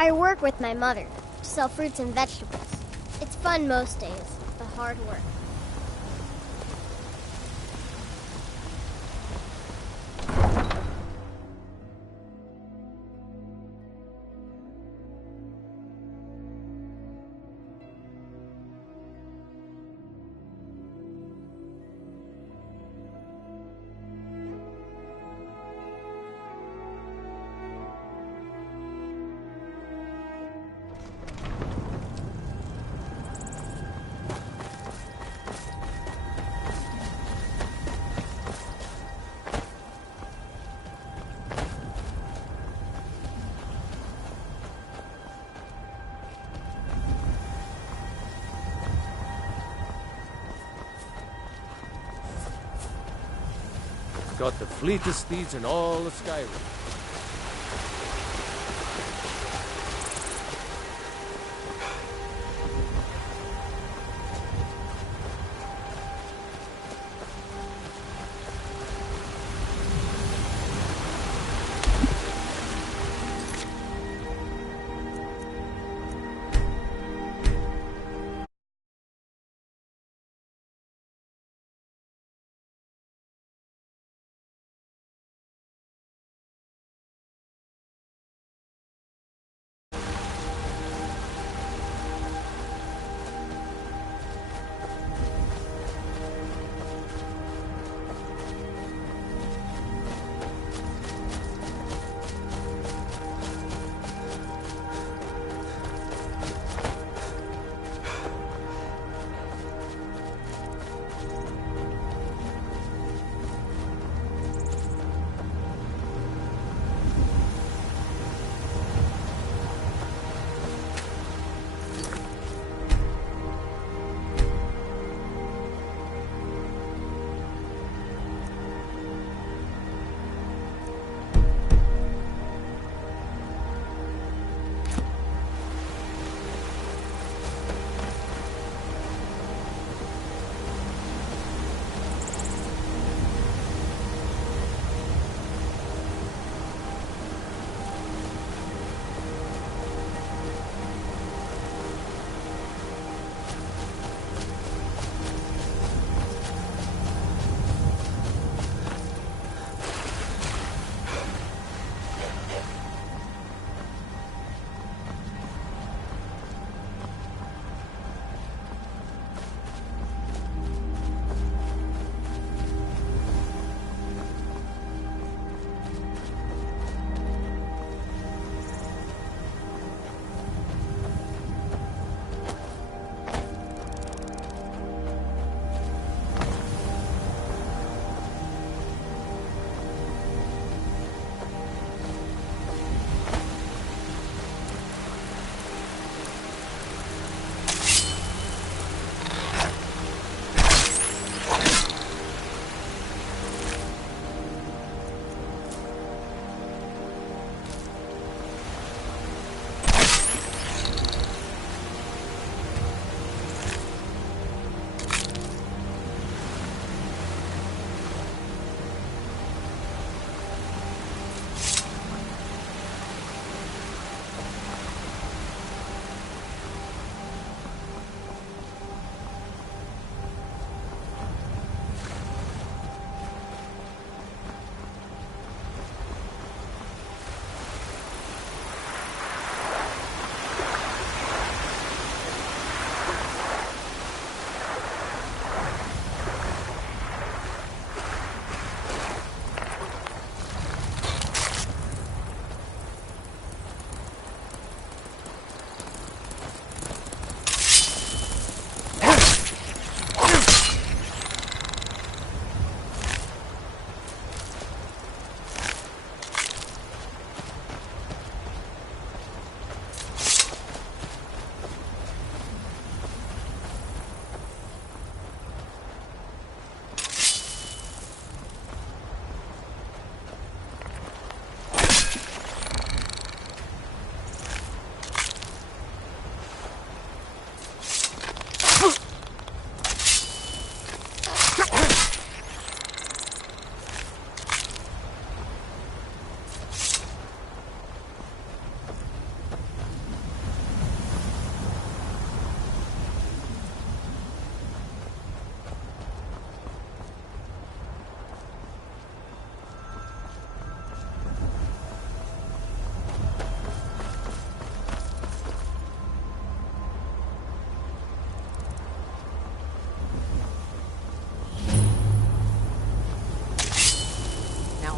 I work with my mother to sell fruits and vegetables. It's fun most days, but hard work. Got the fleetest steeds in all of Skyrim.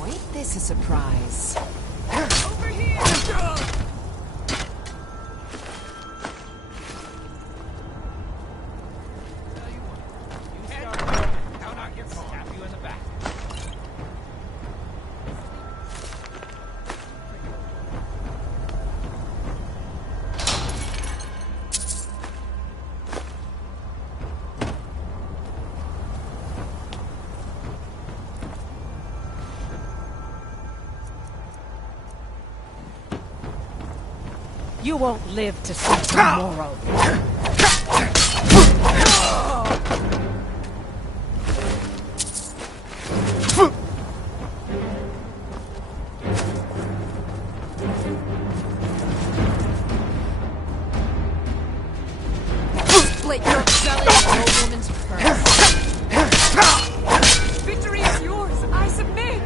ain't this a surprise? Over here! You won't live to see tomorrow. Split your belly, no woman's purse. Victory is yours! I submit!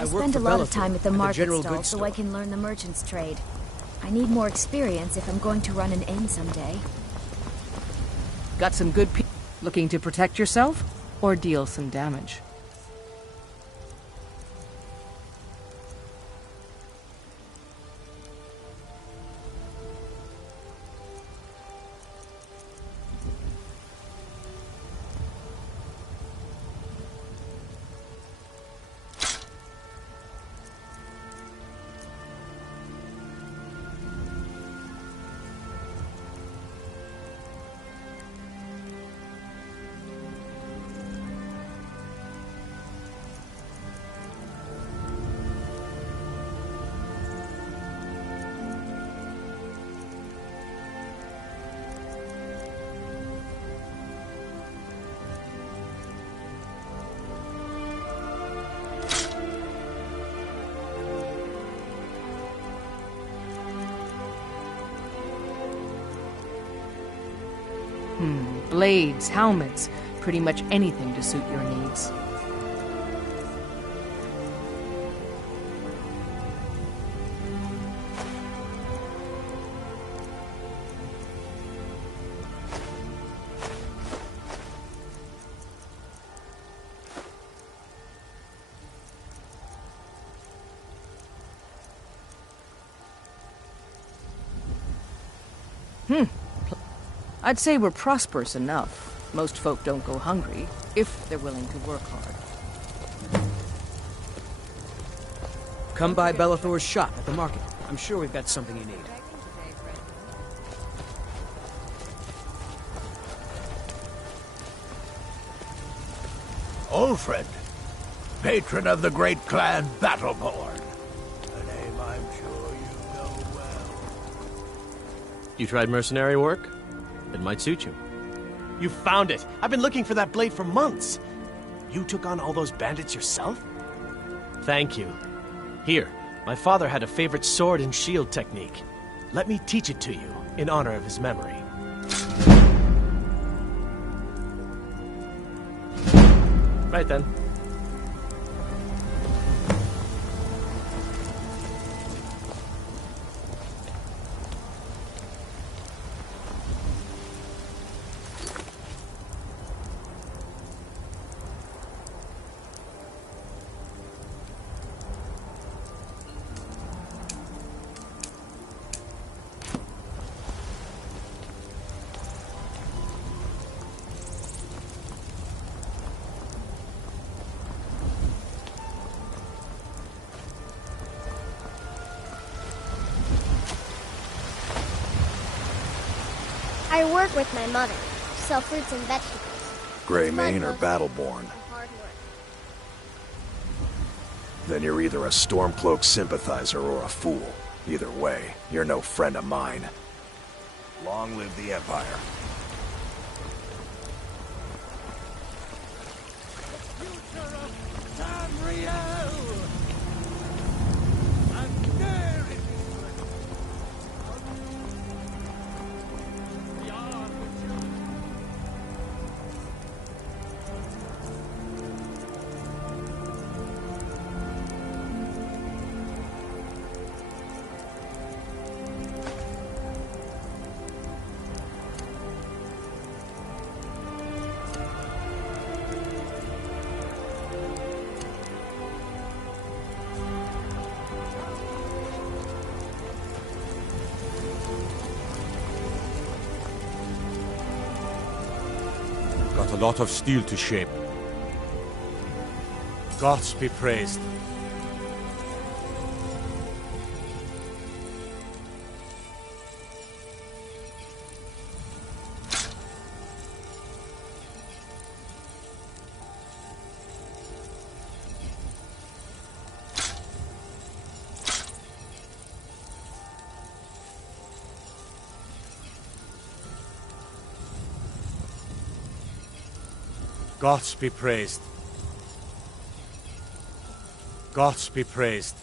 I work spend for a lot of Bellathor time at the at the market general stall goods so store. I can learn the merchant's trade. I need more experience if I'm going to run an inn someday. Got some good people looking to protect yourself or deal some damage? Blades, helmets, pretty much anything to suit your needs. I'd say we're prosperous enough. Most folk don't go hungry, if they're willing to work hard. Come by Bellathor's shop at the market. I'm sure we've got something you need. Old friend, patron of the great clan Battleborn. A name I'm sure you know well. You tried mercenary work? It might suit you. You found it! I've been looking for that blade for months! You took on all those bandits yourself? Thank you. Here, my father had a favorite sword and shield technique. Let me teach it to you, in honor of his memory. Right then. I work with my mother. Sell fruits and vegetables. Greymane or Battleborn? Hard work. Then you're either a Stormcloak sympathizer or a fool. Either way, you're no friend of mine. Long live the Empire. Got a lot of steel to shape. Gods be praised. Gods be praised. Gods be praised.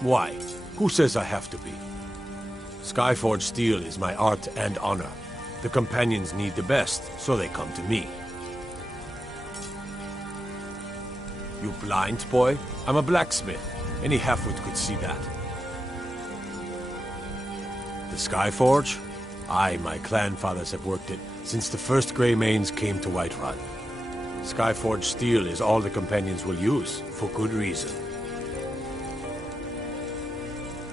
Why? Who says I have to be? Skyforge steel is my art and honor. The companions need the best, so they come to me. You blind, boy? I'm a blacksmith. Any halfwit could see that. The Skyforge? My clan fathers have worked it since the first Grey Manes came to Whiterun. Skyforge steel is all the companions will use, for good reason.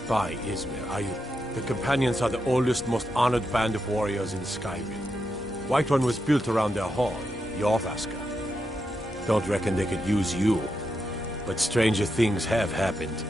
By Ismir, the companions are the oldest, most honored band of warriors in Skyrim. Whiterun was built around their hall, Jorvaska. Don't reckon they could use you, but stranger things have happened.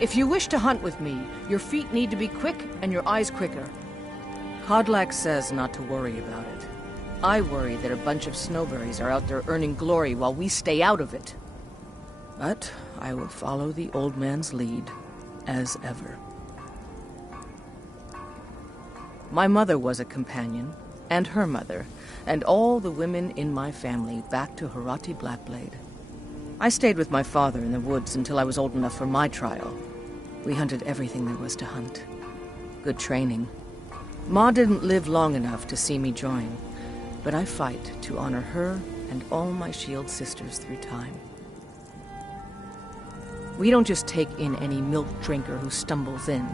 If you wish to hunt with me, your feet need to be quick and your eyes quicker. Kodlak says not to worry about it. I worry that a bunch of snowberries are out there earning glory while we stay out of it. But I will follow the old man's lead, as ever. My mother was a companion, and her mother, and all the women in my family back to Harati Blackblade. I stayed with my father in the woods until I was old enough for my trial. We hunted everything there was to hunt. Good training. Ma didn't live long enough to see me join, but I fight to honor her and all my shield sisters through time. We don't just take in any milk drinker who stumbles in.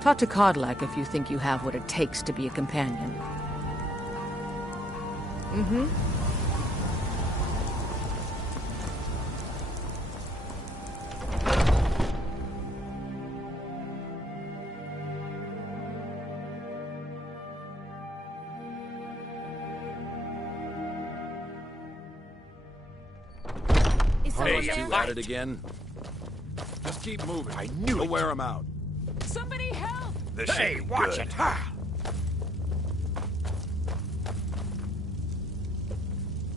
Talk to Kodlak if you think you have what it takes to be a companion. Hey, you at it again? Just keep moving. I knew We'll wear them out. Somebody help! This Hey, should be watch good. it.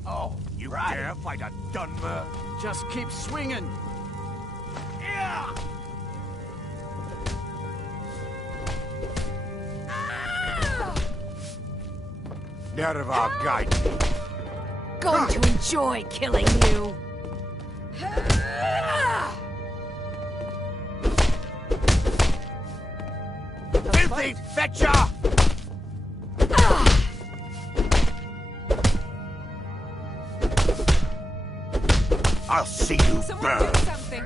Oh, you dare fight a Dunmer? Just keep swinging. Yeah! Out of our guide. Going to enjoy killing you. Filthy fetcher! I'll see you burn. Something.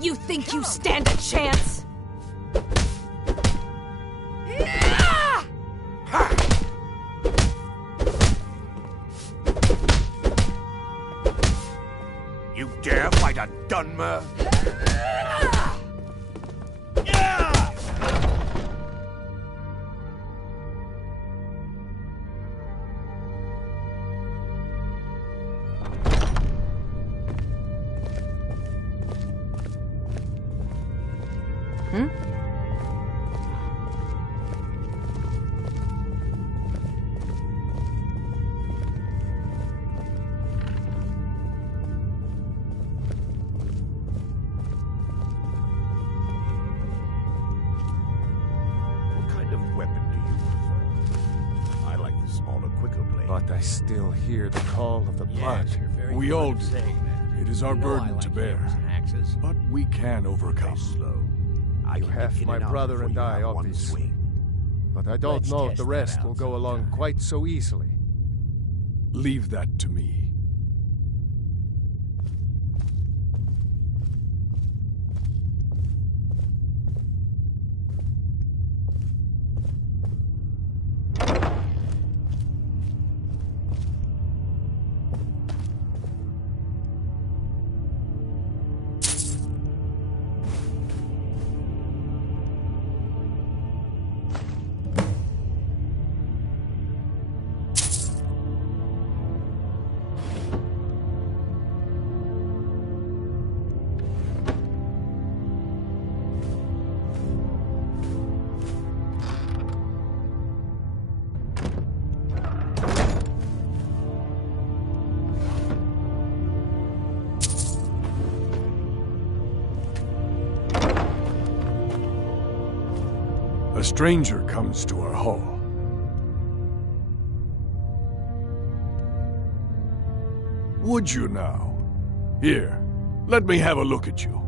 You think you stand a chance? You dare fight a Dunmer? What kind of weapon do you prefer? I like the smaller, quicker blade. But I still hear the call of the blood. We all do. It is our burden to bear. But we can overcome. You have my brother and I, obviously. But I don't know if the rest will go along quite so easily. Leave that to me. A stranger comes to our hall. Would you now? Here, let me have a look at you.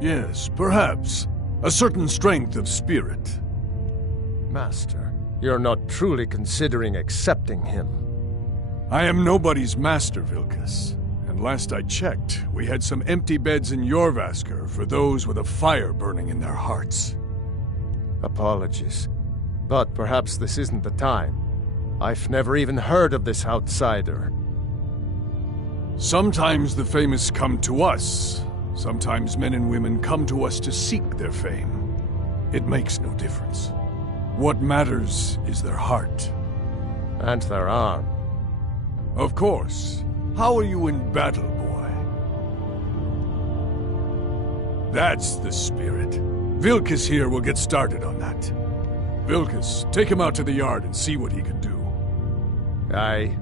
Yes, perhaps. A certain strength of spirit. Master, you're not truly considering accepting him. I am nobody's master, Vilkas. And last I checked, we had some empty beds in Jorvaskr for those with a fire burning in their hearts. Apologies, but perhaps this isn't the time. I've never even heard of this outsider. Sometimes the famous come to us. Sometimes men and women come to us to seek their fame. It makes no difference. What matters is their heart. And their arm. Of course. How are you in battle, boy? That's the spirit. Vilkas here will get started on that. Vilkas, take him out to the yard and see what he can do. Aye.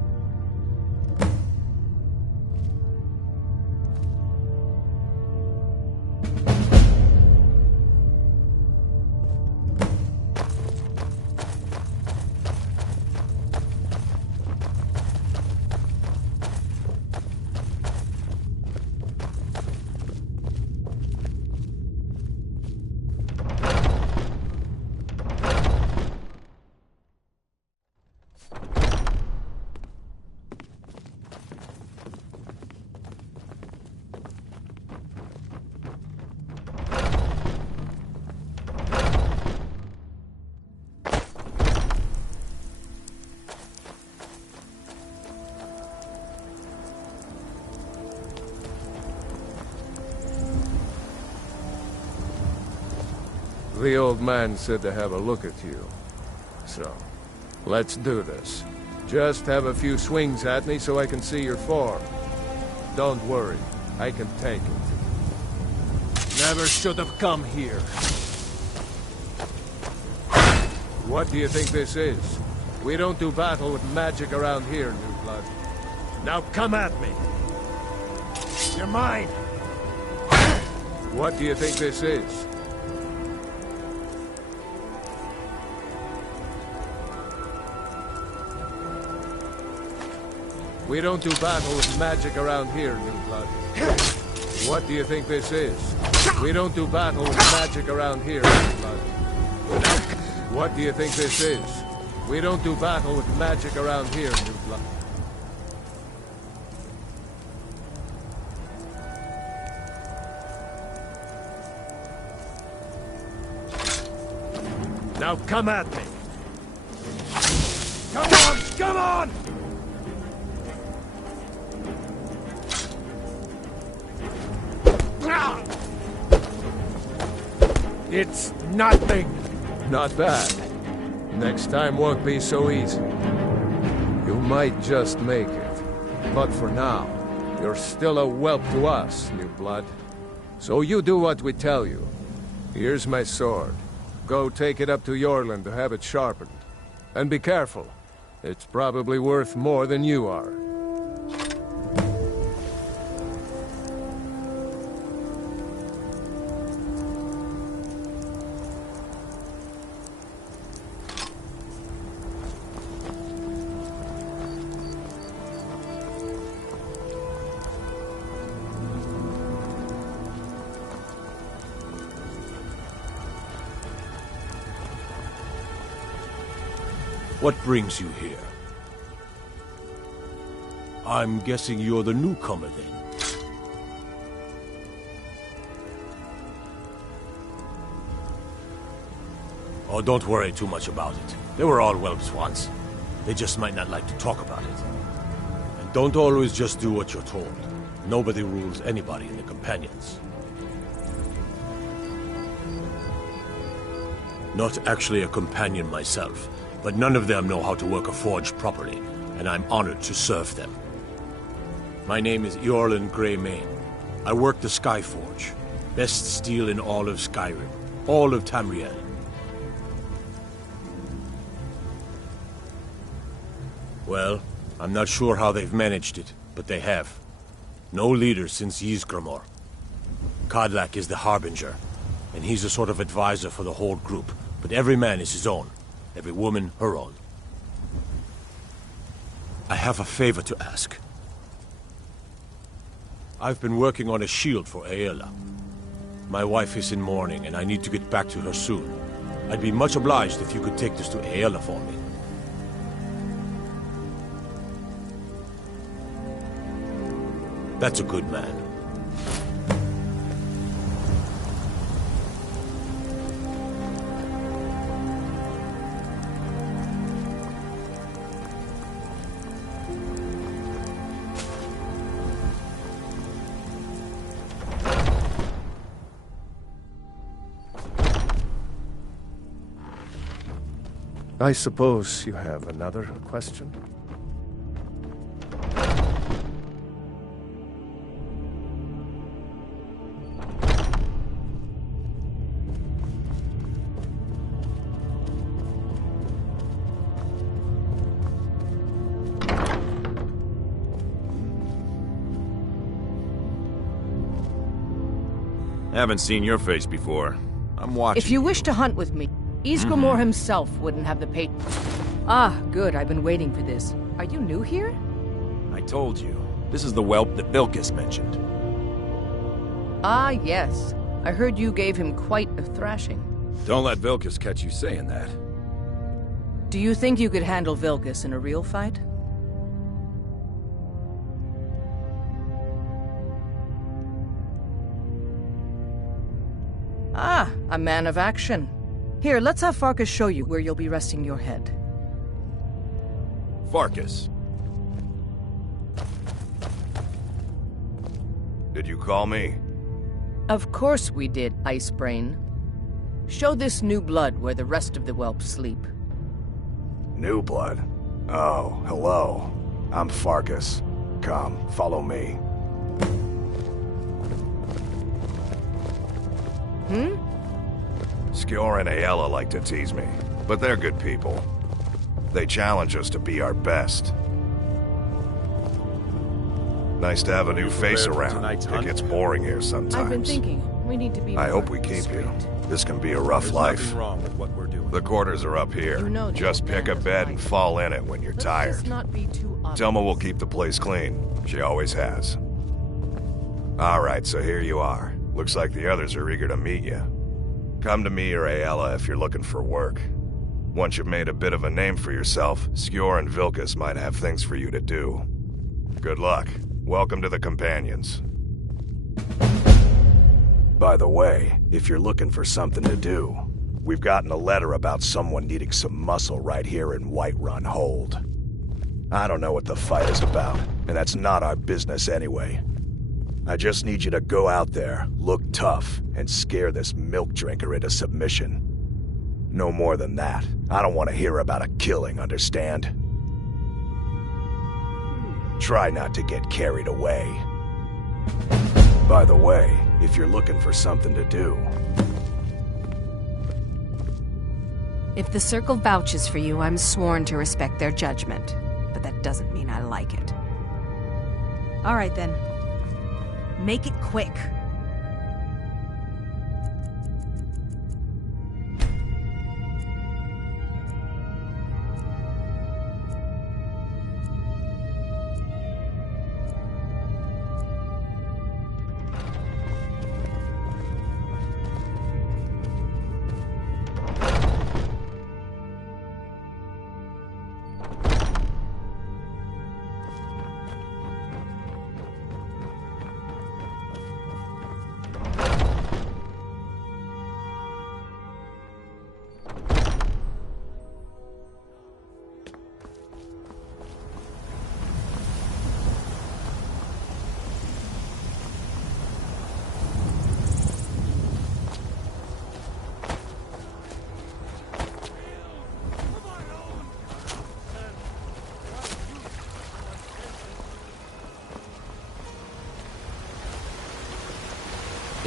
The old man said to have a look at you. So, let's do this. Just have a few swings at me so I can see your form. Don't worry, I can take it. Never should have come here. What do you think this is? We don't do battle with magic around here, New Blood. Now come at me! You're mine! What do you think this is? We don't do battle with magic around here, New Blood. What do you think this is? We don't do battle with magic around here, New Blood. What do you think this is? We don't do battle with magic around here, New Blood. Now come at me! Come on! Come on! It's nothing! Not bad. Next time won't be so easy. You might just make it. But for now, you're still a whelp to us, New Blood. So you do what we tell you. Here's my sword. Go take it up to Yorland to have it sharpened. And be careful. It's probably worth more than you are. What brings you here? I'm guessing you're the newcomer, then. Oh, don't worry too much about it. They were all whelps once. They just might not like to talk about it. And don't always just do what you're told. Nobody rules anybody in the Companions. Not actually a companion myself, but none of them know how to work a forge properly, and I'm honored to serve them. My name is Eorlund Greymane. I work the Skyforge. Best steel in all of Skyrim. All of Tamriel. Well, I'm not sure how they've managed it, but they have. No leader since Ysgramor. Kodlak is the Harbinger. and he's a sort of advisor for the whole group. But every man is his own. Every woman her own. I have a favor to ask. I've been working on a shield for Aela. My wife is in mourning, and I need to get back to her soon. I'd be much obliged if you could take this to Aela for me. That's a good man. I suppose you have another question? Haven't seen your face before. I'm watching. If you wish to hunt with me, Ysgramor himself wouldn't have the patience. Ah, good. I've been waiting for this. Are you new here? I told you. This is the whelp that Vilkas mentioned. Ah, yes. I heard you gave him quite a thrashing. Don't let Vilkas catch you saying that. Do you think you could handle Vilkas in a real fight? Ah, a man of action. Here, let's have Farkas show you where you'll be resting your head. Farkas. Did you call me? Of course we did, Icebrain. Show this new blood where the rest of the whelps sleep. New blood? Oh, hello. I'm Farkas. Come, follow me. Skjor and Aela like to tease me, but they're good people. They challenge us to be our best. Nice to have a new face around. It gets boring here sometimes. I've been thinking, we need to be I hope we more keep straight. you. This can be a rough life. Nothing wrong with what we're doing. The quarters are up here. You know Just pick a bed and fall in it when you're Let's tired. just not be too obvious. Telma will keep the place clean. She always has. Alright, so here you are. Looks like the others are eager to meet you. Come to me or Aela if you're looking for work. Once you've made a bit of a name for yourself, Skjor and Vilkas might have things for you to do. Good luck. Welcome to the Companions. By the way, if you're looking for something to do, we've gotten a letter about someone needing some muscle right here in Whiterun Hold. I don't know what the fight is about, and that's not our business anyway. I just need you to go out there, look tough, and scare this milk drinker into submission. No more than that. I don't want to hear about a killing, understand? Try not to get carried away. By the way, if you're looking for something to do... If the Circle vouches for you, I'm sworn to respect their judgment. But that doesn't mean I like it. All right, then. Make it quick.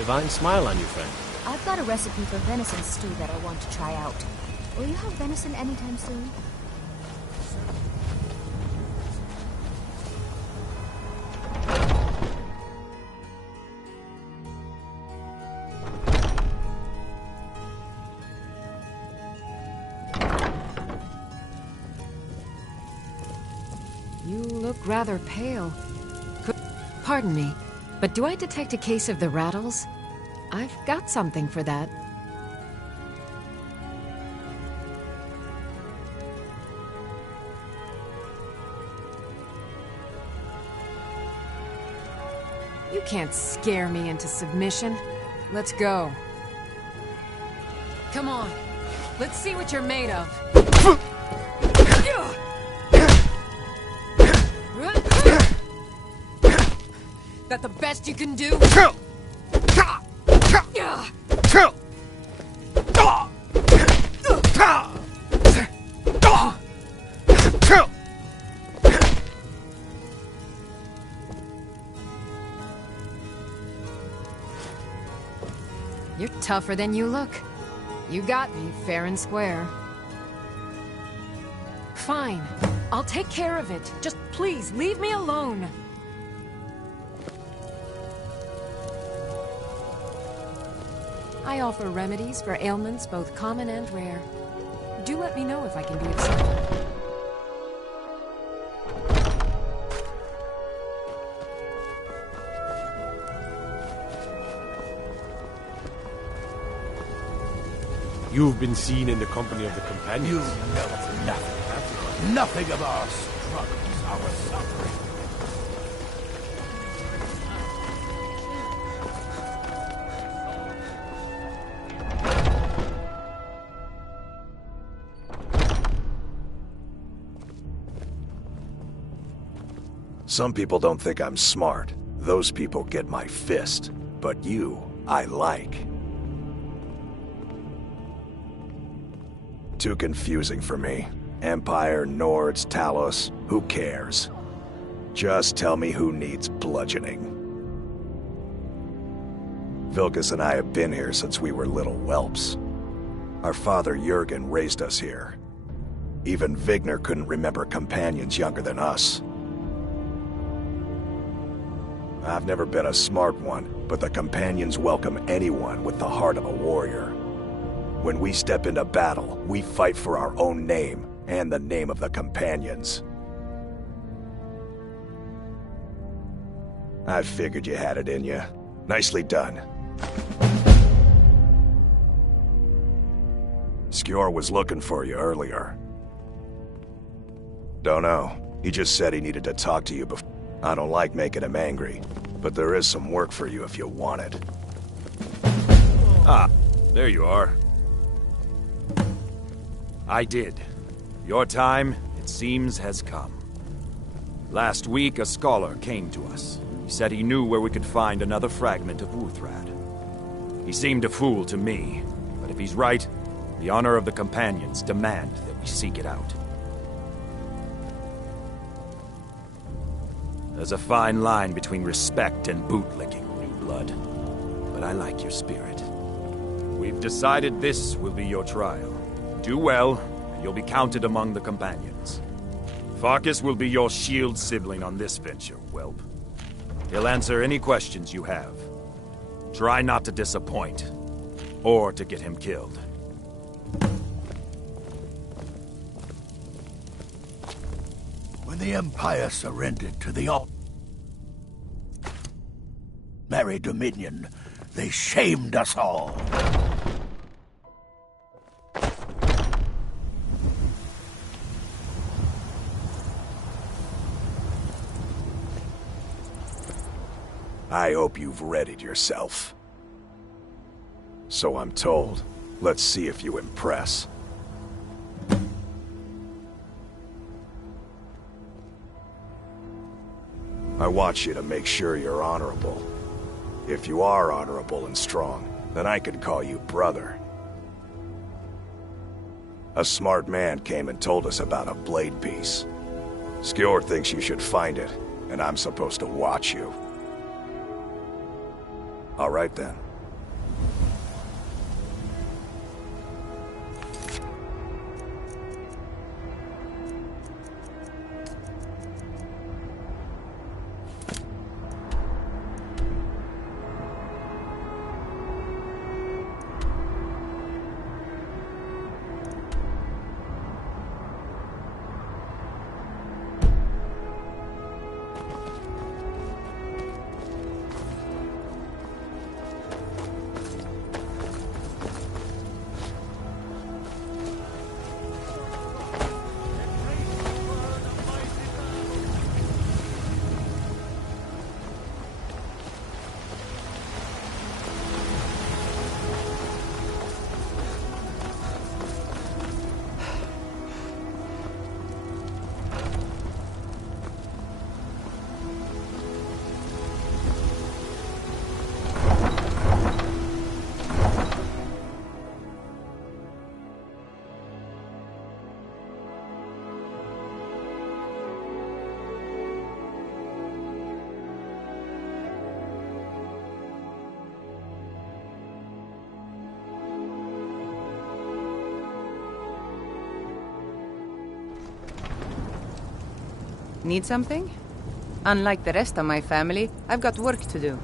Divine smile on you, friend. I've got a recipe for venison stew that I want to try out. Will you have venison anytime soon? rather pale. Pardon me, but do I detect a case of the rattles? I've got something for that. You can't scare me into submission. Let's go. Come on. Let's see what you're made of. That the best you can do? You're tougher than you look. You got me fair and square. Fine. I'll take care of it. Just please, leave me alone. I offer remedies for ailments both common and rare. Do let me know if I can be of service. You've been seen in the company of the companions. You know nothing, have you? Nothing of our struggles, our suffering. Some people don't think I'm smart. Those people get my fist. But you, I like. Too confusing for me. Empire, Nords, Talos, who cares? Just tell me who needs bludgeoning. Vilkas and I have been here since we were little whelps. Our father Jurgen raised us here. Even Vigner couldn't remember companions younger than us. I've never been a smart one, but the companions welcome anyone with the heart of a warrior. When we step into battle, we fight for our own name, and the name of the companions. I figured you had it in you. Nicely done. Skjor was looking for you earlier. Don't know. He just said he needed to talk to you before. I don't like making him angry, but there is some work for you if you want it. Ah, there you are. I did. Your time, it seems, has come. Last week, a scholar came to us. He said he knew where we could find another fragment of Uthrad. He seemed a fool to me, but if he's right, the honor of the companions demand that we seek it out. There's a fine line between respect and bootlicking, new blood. But I like your spirit. We've decided this will be your trial. Do well, and you'll be counted among the companions. Farkas will be your shield sibling on this venture, whelp. He'll answer any questions you have. Try not to disappoint, or to get him killed. When the Empire surrendered to the Mary Dominion, they shamed us all. I hope you've readied yourself. So I'm told. Let's see if you impress. I want you to make sure you're honorable. If you are honorable and strong, then I can call you brother. A smart man came and told us about a blade piece. Skjor thinks you should find it, and I'm supposed to watch you. All right then. Need something? Unlike the rest of my family, I've got work to do.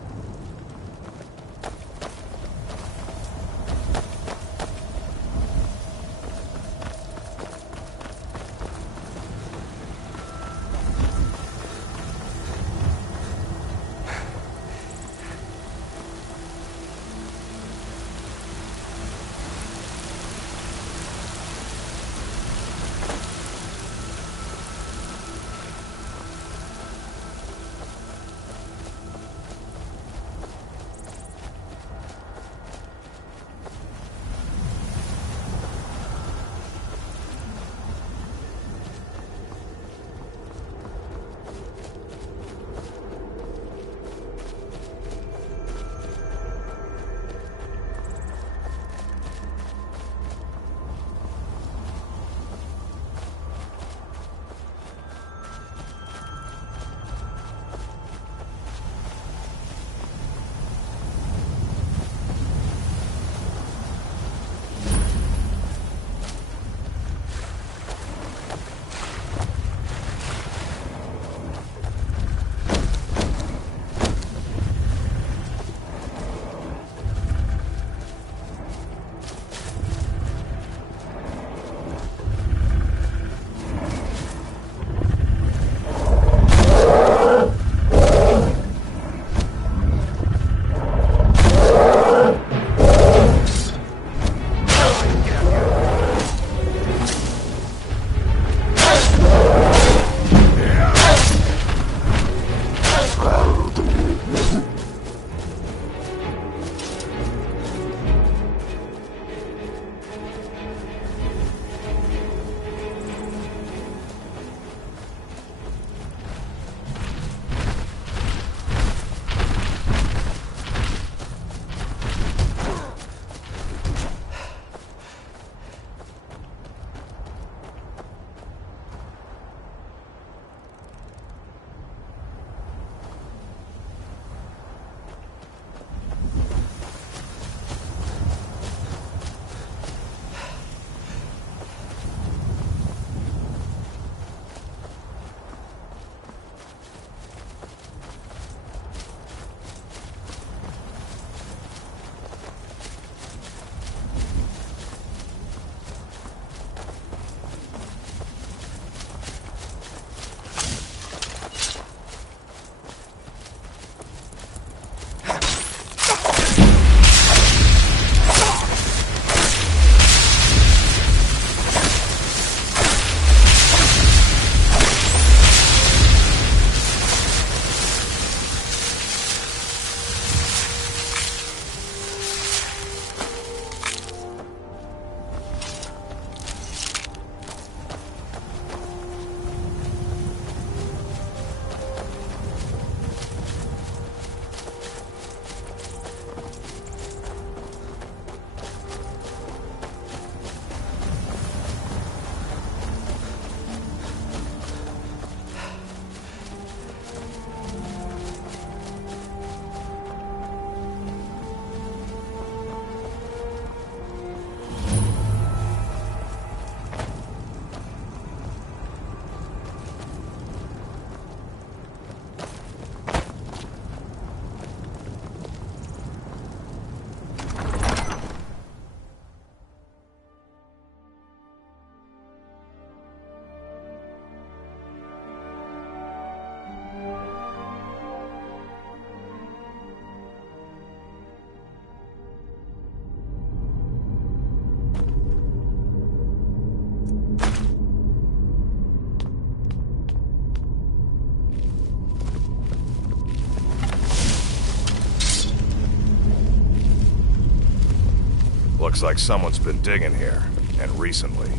Looks like someone's been digging here, and recently.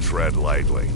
Tread lightly.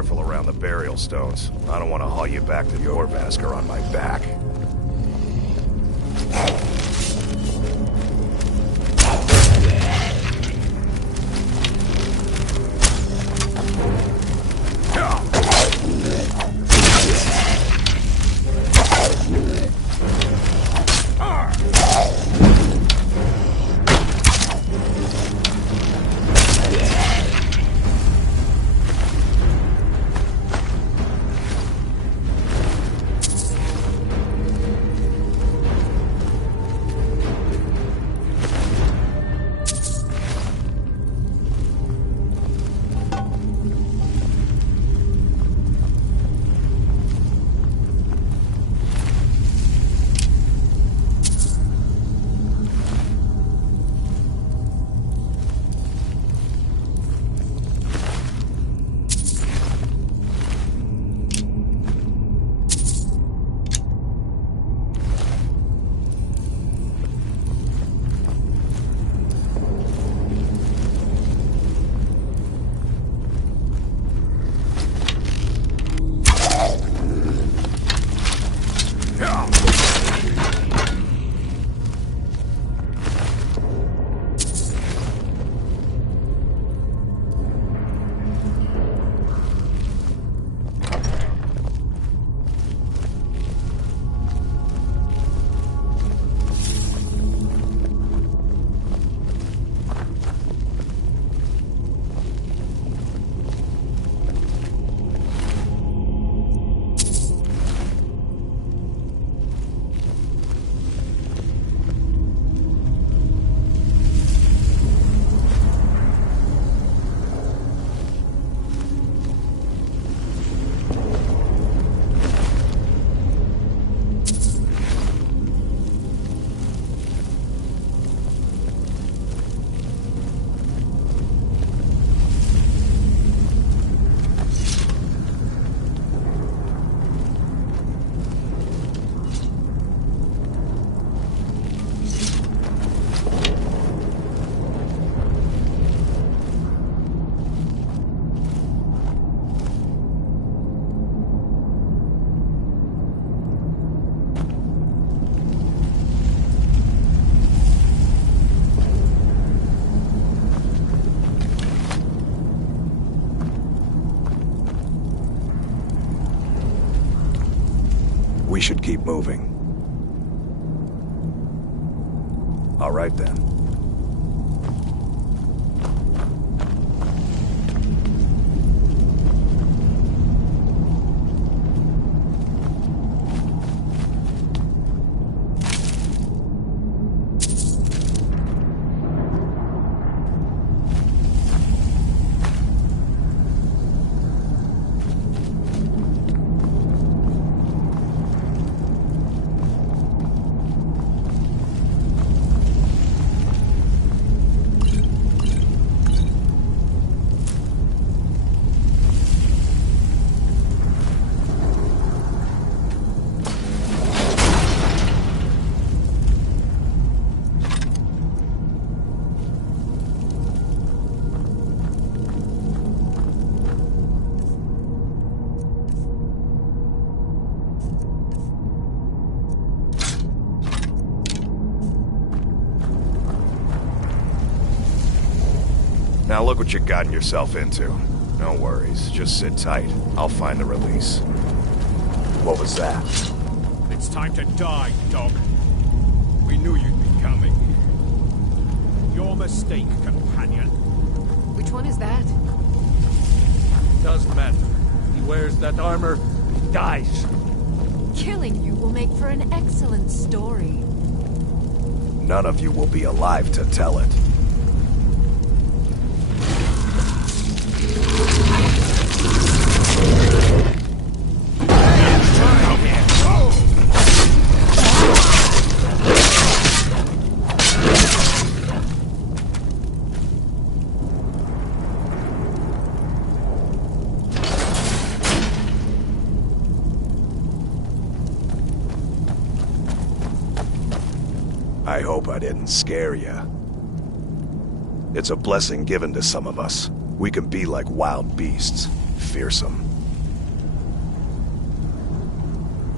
careful around the burial stones. I don't want to haul you back to Jorvaskr on my back. We should keep moving. All right then. Now look what you've gotten yourself into. No worries, just sit tight. I'll find the release. What was that? It's time to die, dog. We knew you'd be coming. Your mistake, companion. Which one is that? Doesn't matter. He wears that armor, he dies. Killing you will make for an excellent story. None of you will be alive to tell it. I hope I didn't scare you. It's a blessing given to some of us. We can be like wild beasts, fearsome.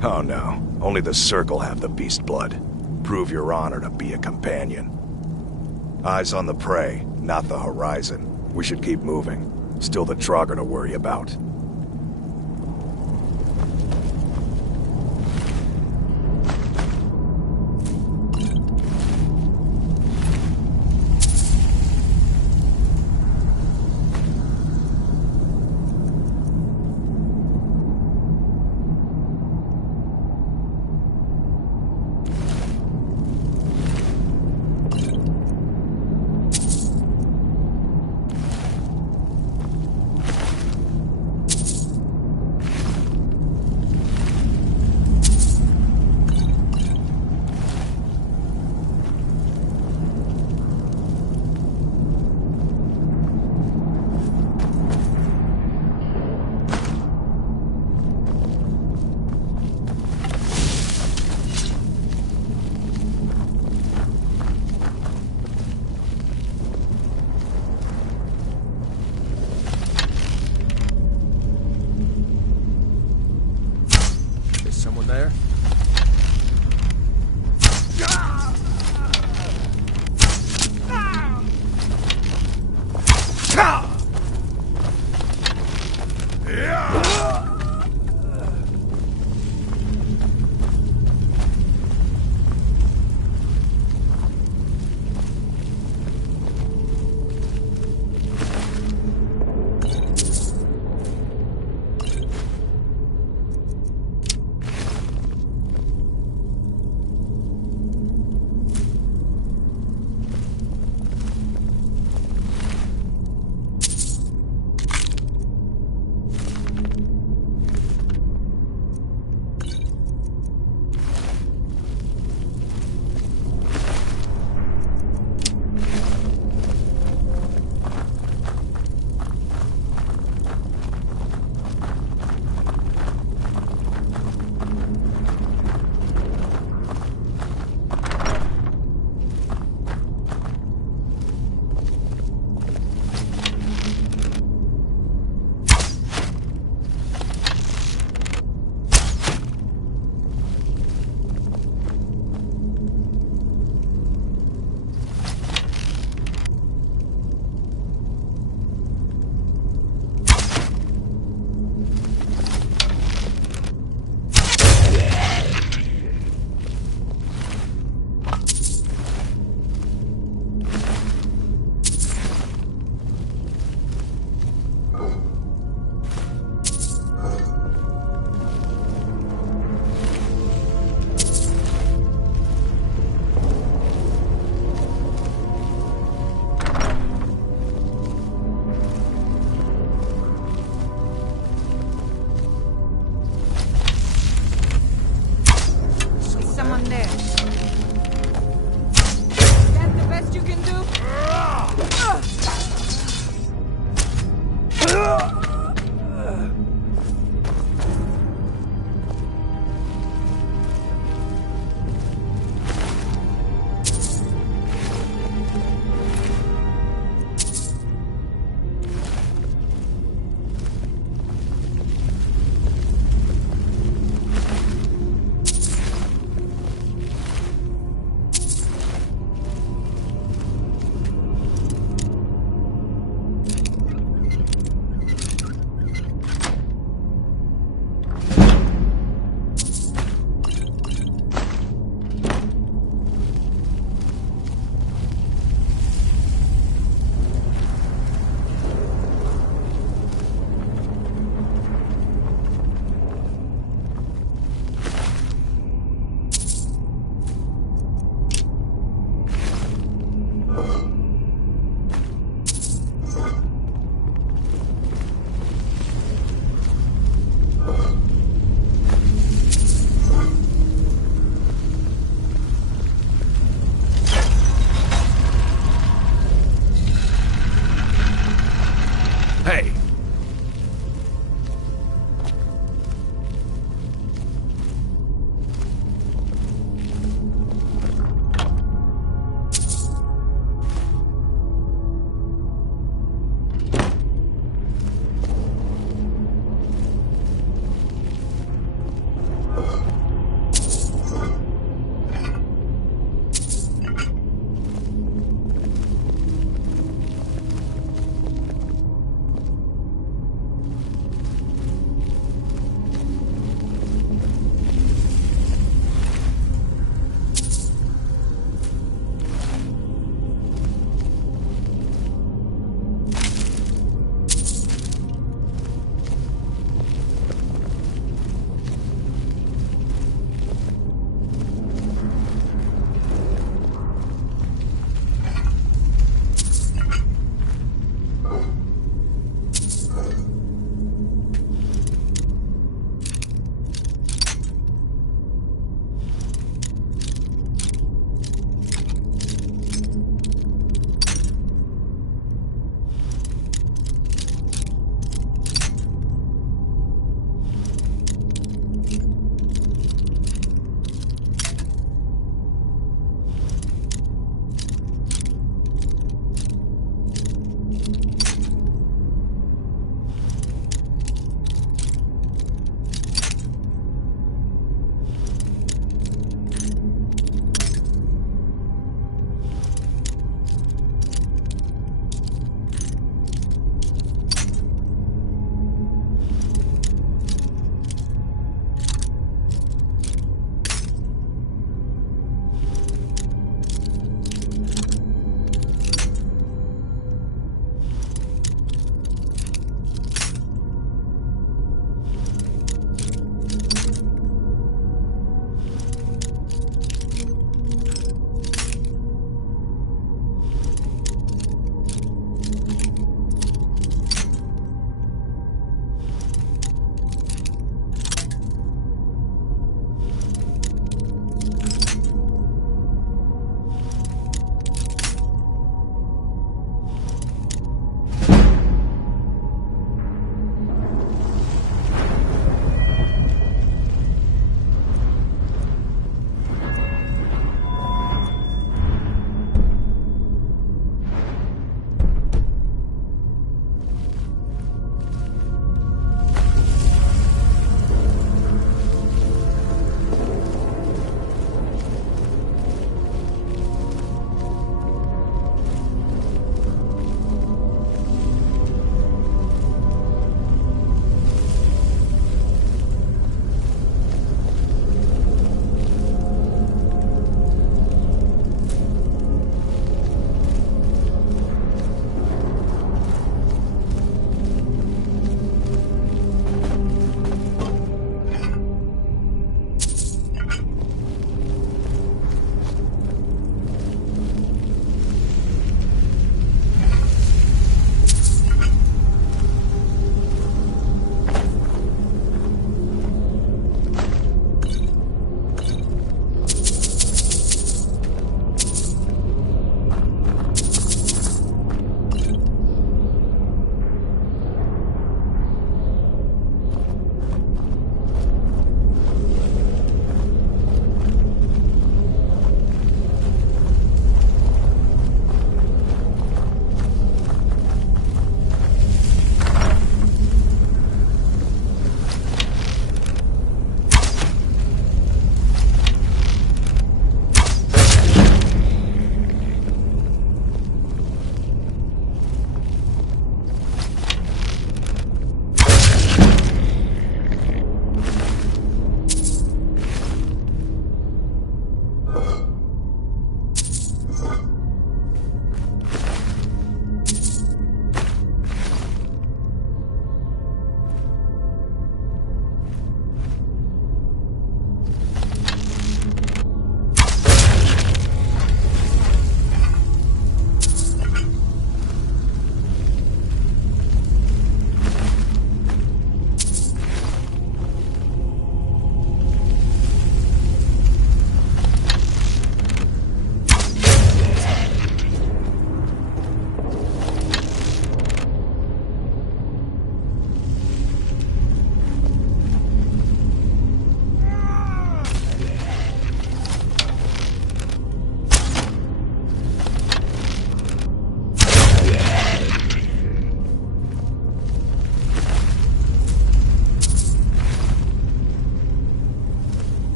Oh no, only the Circle have the beast blood. Prove your honor to be a companion. Eyes on the prey, not the horizon. We should keep moving. Still the Draugr to worry about.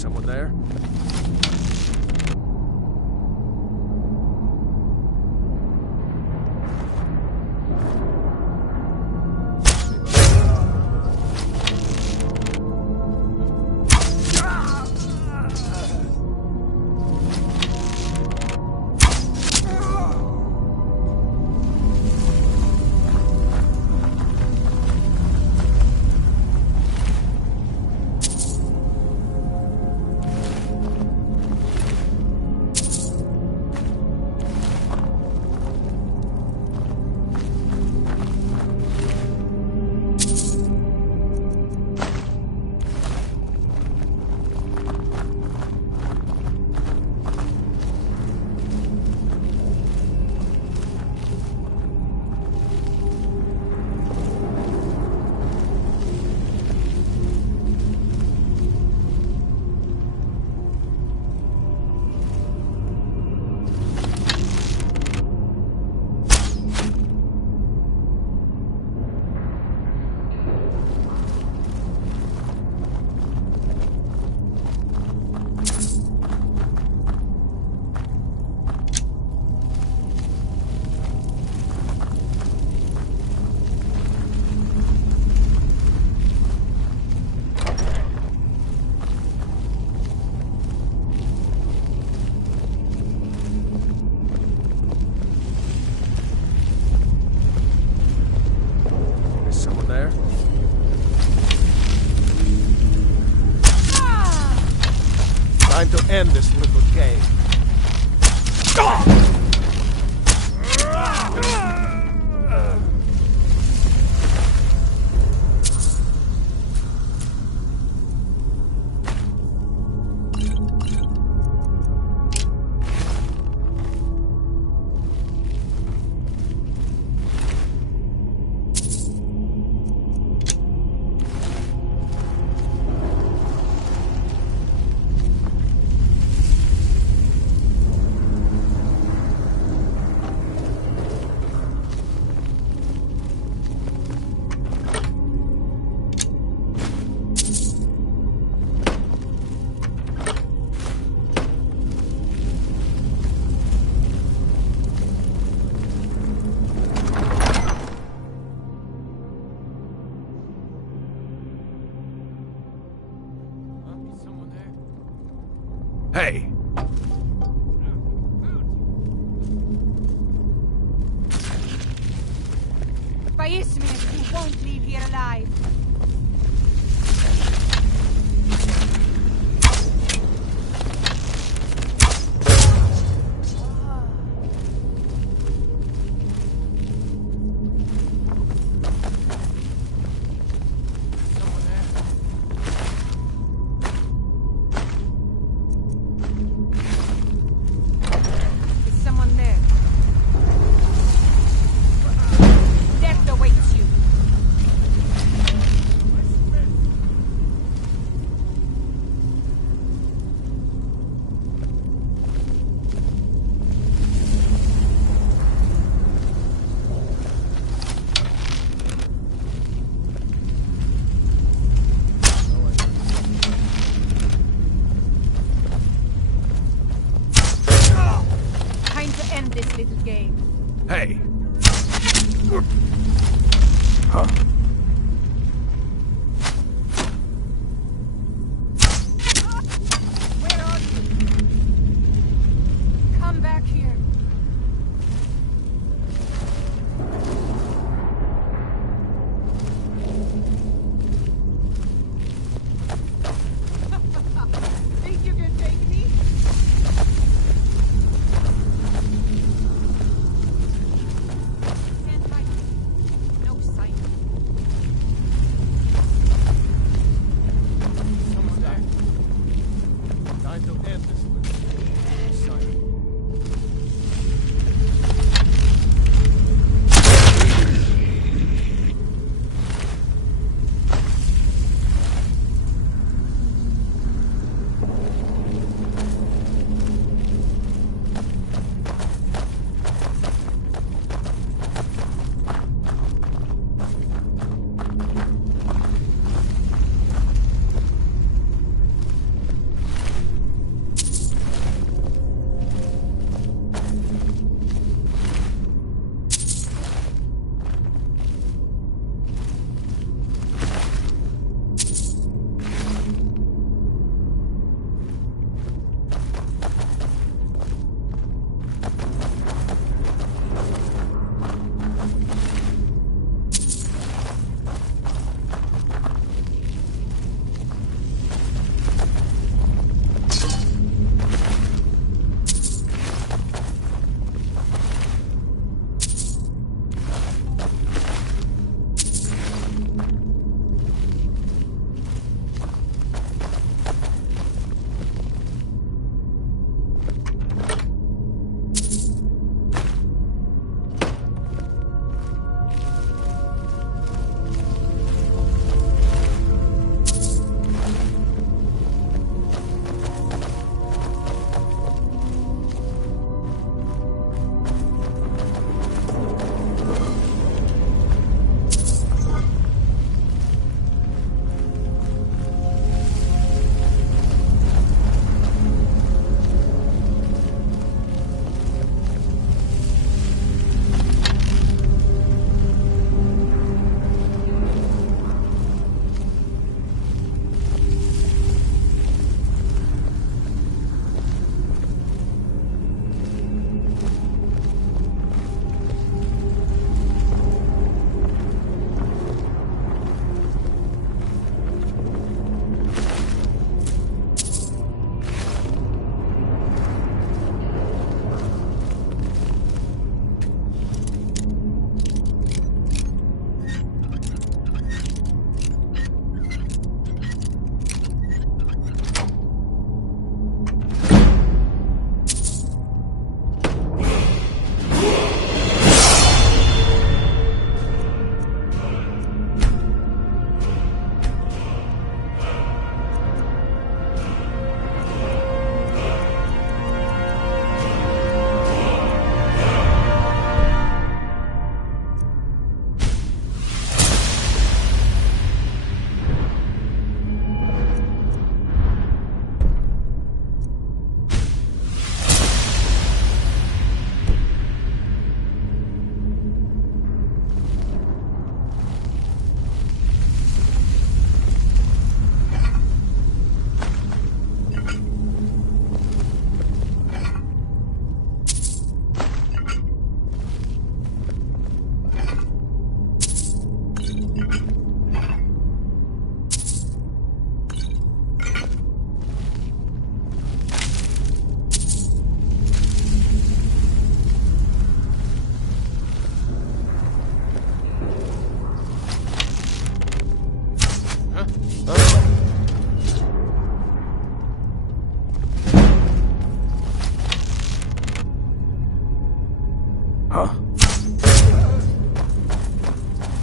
Someone there? Time to end this little game. Hey! By Isthmus, you won't leave here alive. This little game. Hey! Huh? Where are you? Come back here. Think you can take me?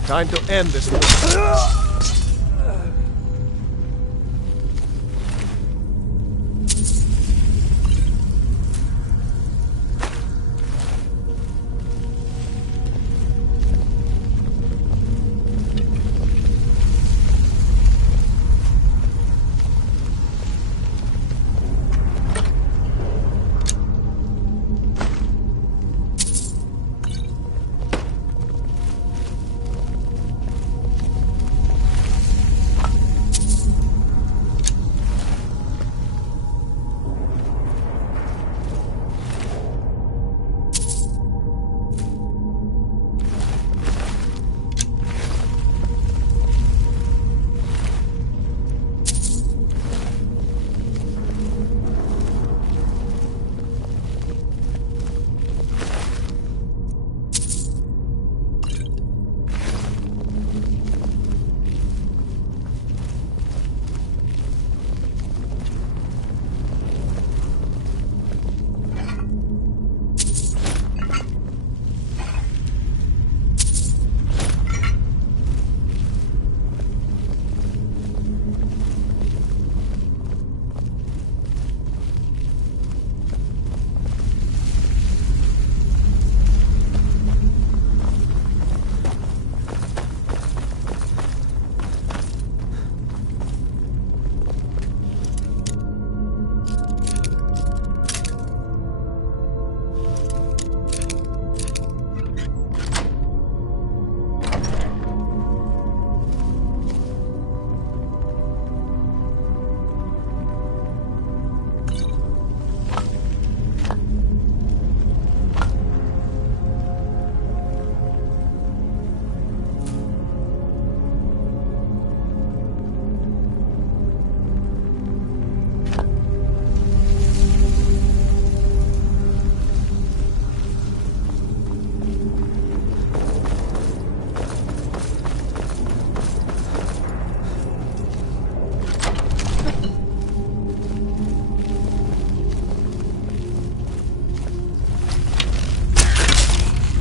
Time to end this.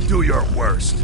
Do your worst.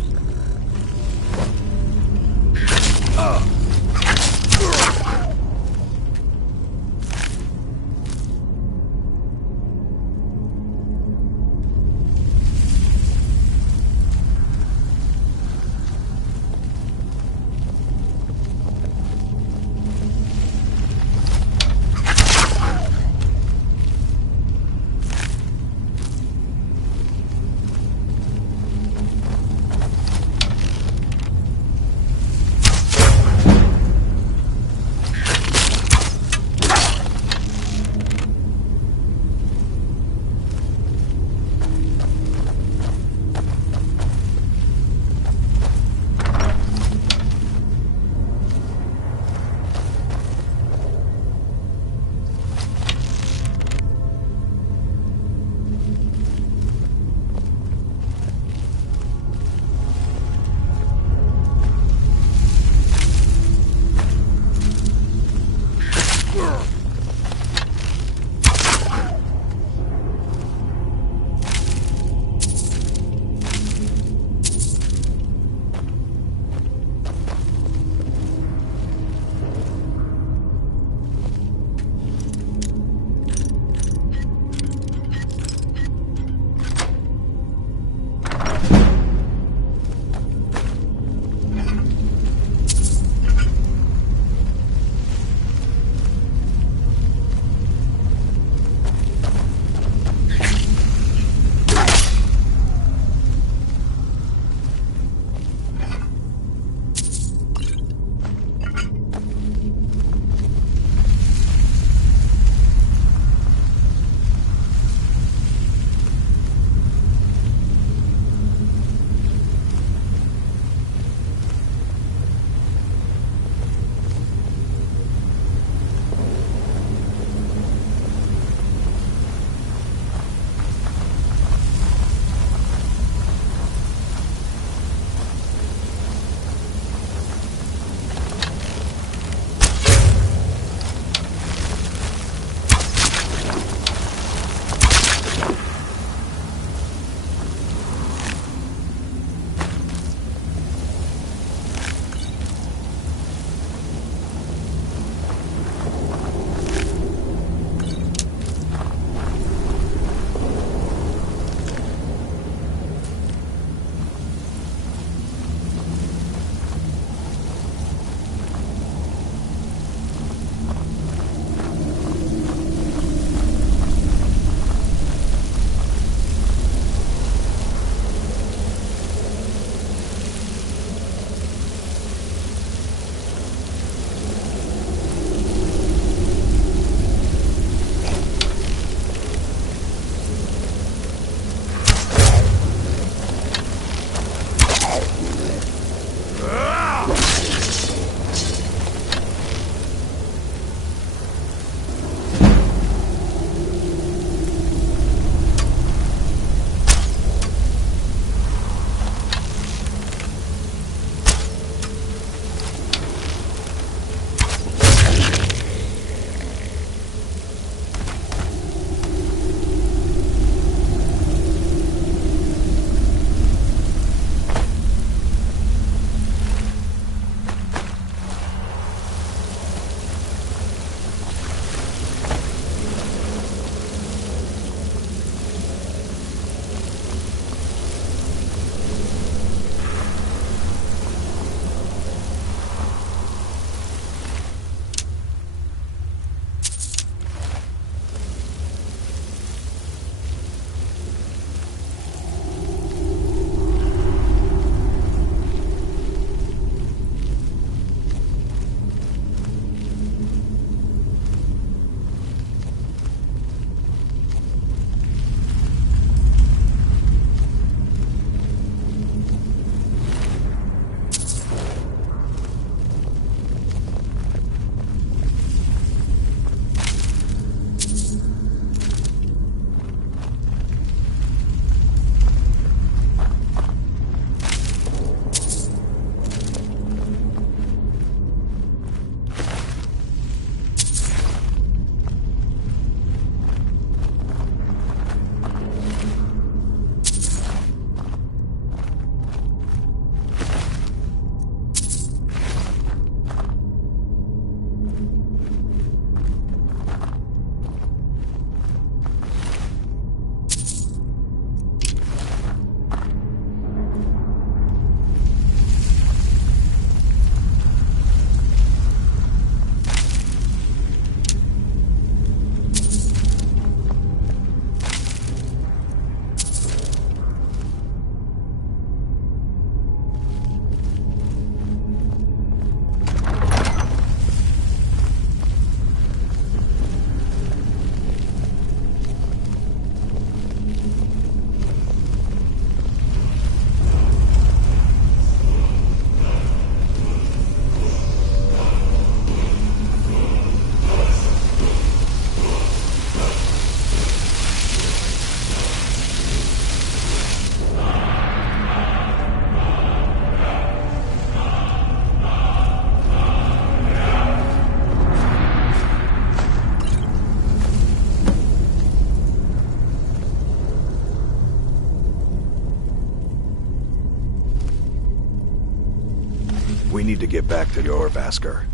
to get back to your Vasker.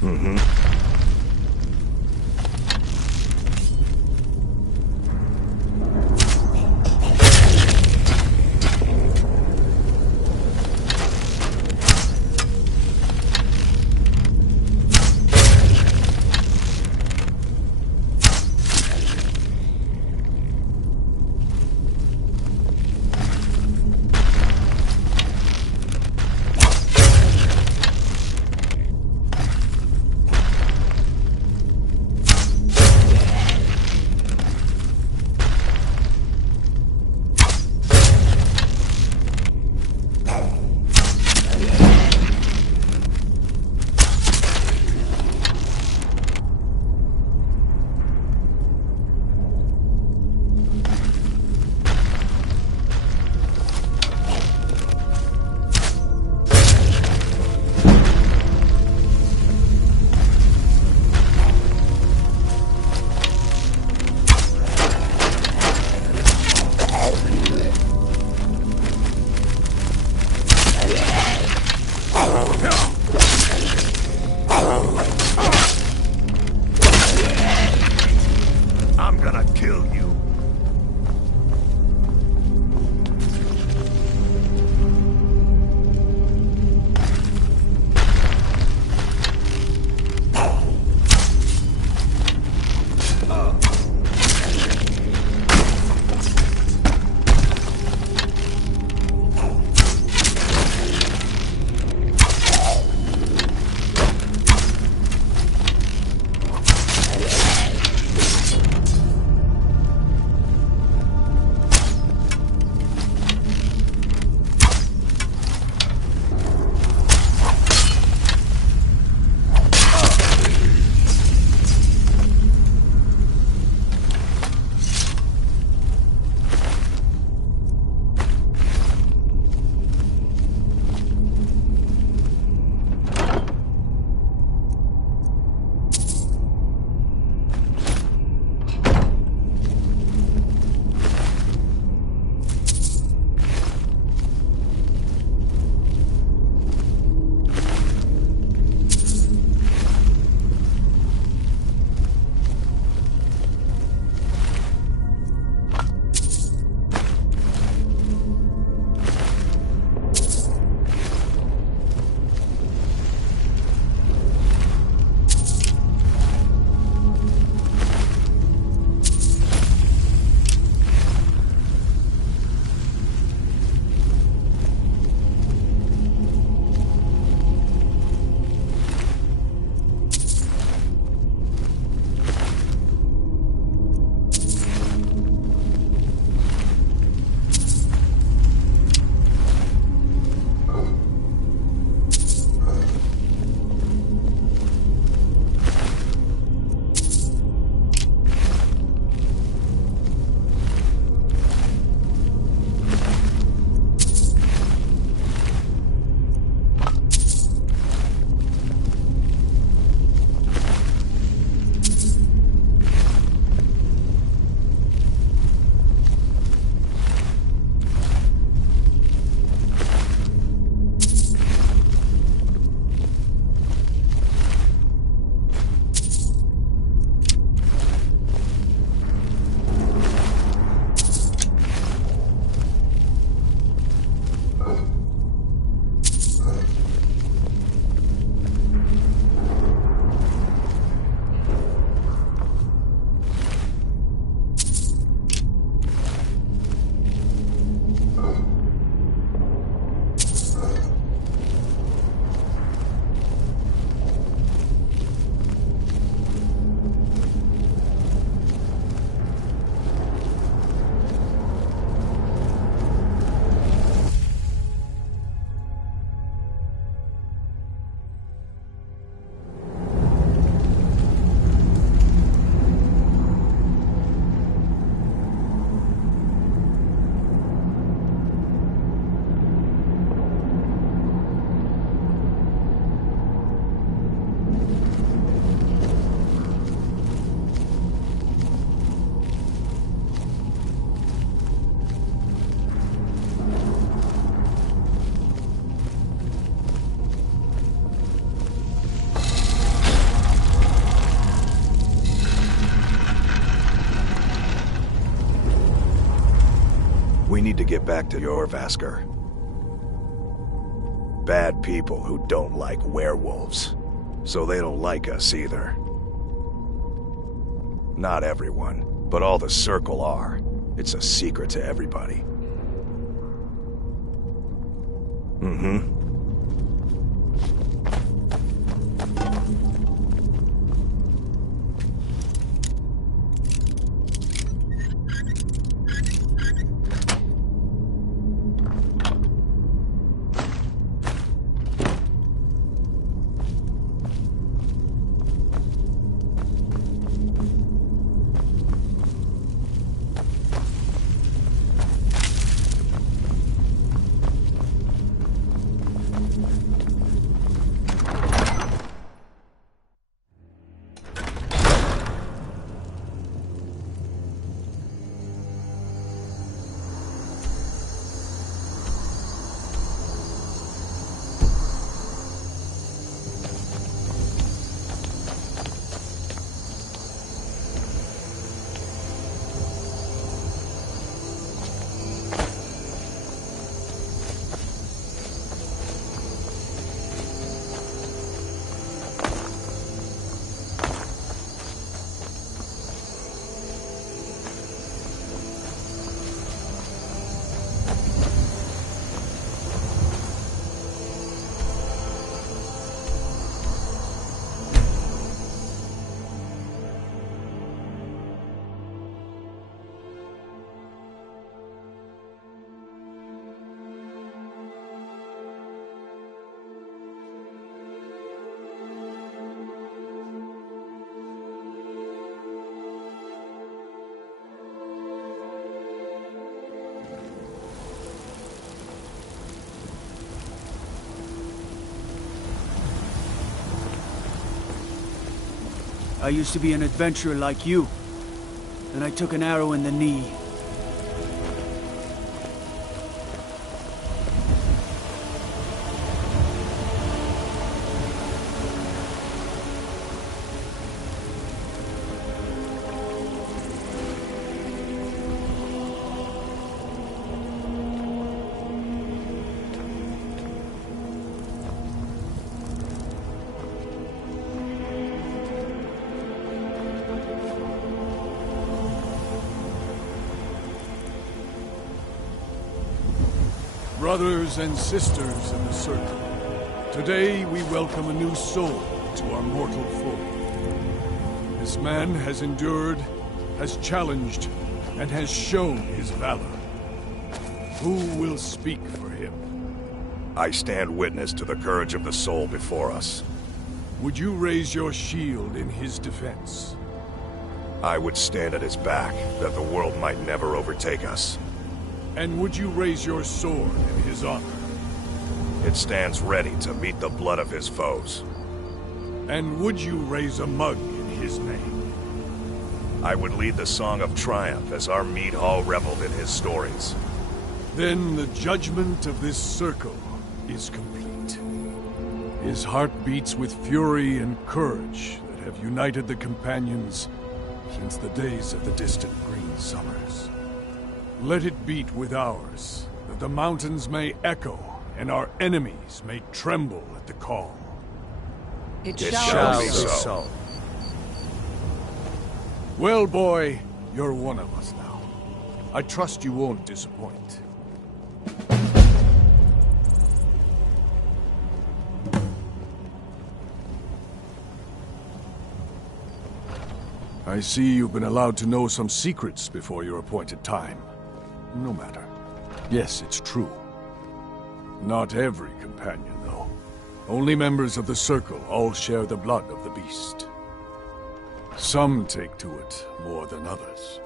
Mm-hmm. I'm gonna kill you. need to get back to Jorvaskr. Bad people who don't like werewolves. So they don't like us either. Not everyone, but all the Circle are. It's a secret to everybody. Mm-hmm. I used to be an adventurer like you. Then I took an arrow in the knee. Brothers and sisters in the Circle, today we welcome a new soul to our mortal fold. This man has endured, has challenged, and has shown his valor. Who will speak for him? I stand witness to the courage of the soul before us. Would you raise your shield in his defense? I would stand at his back, that the world might never overtake us. And would you raise your sword in his honor? It stands ready to meet the blood of his foes. And would you raise a mug in his name? I would lead the song of triumph as our mead hall reveled in his stories. Then the judgment of this Circle is complete. His heart beats with fury and courage that have united the companions since the days of the distant Green Summers. Let it beat with ours, that the mountains may echo and our enemies may tremble at the call. It shall be so. Well, boy, you're one of us now. I trust you won't disappoint. I see you've been allowed to know some secrets before your appointed time. No matter. Yes, it's true. Not every companion, though. Only members of the Circle all share the blood of the beast. Some take to it more than others.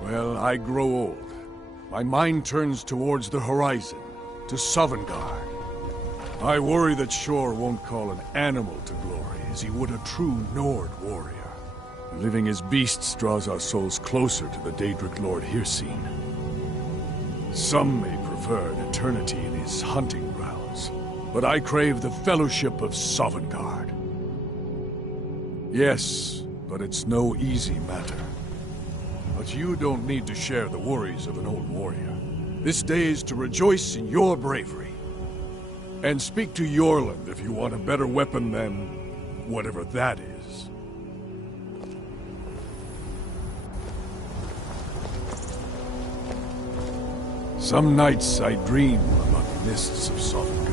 Well, I grow old. My mind turns towards the horizon, to Sovngarde. I worry that Shor won't call an animal to glory as he would a true Nord warrior. Living as beasts draws our souls closer to the Daedric Lord Hircine. Some may prefer an eternity in his hunting grounds, but I crave the fellowship of Sovngarde. Yes, but it's no easy matter. But you don't need to share the worries of an old warrior. This day is to rejoice in your bravery. And speak to Yorland if you want a better weapon than whatever that is. Some nights I dream about the mists of Sovngarde.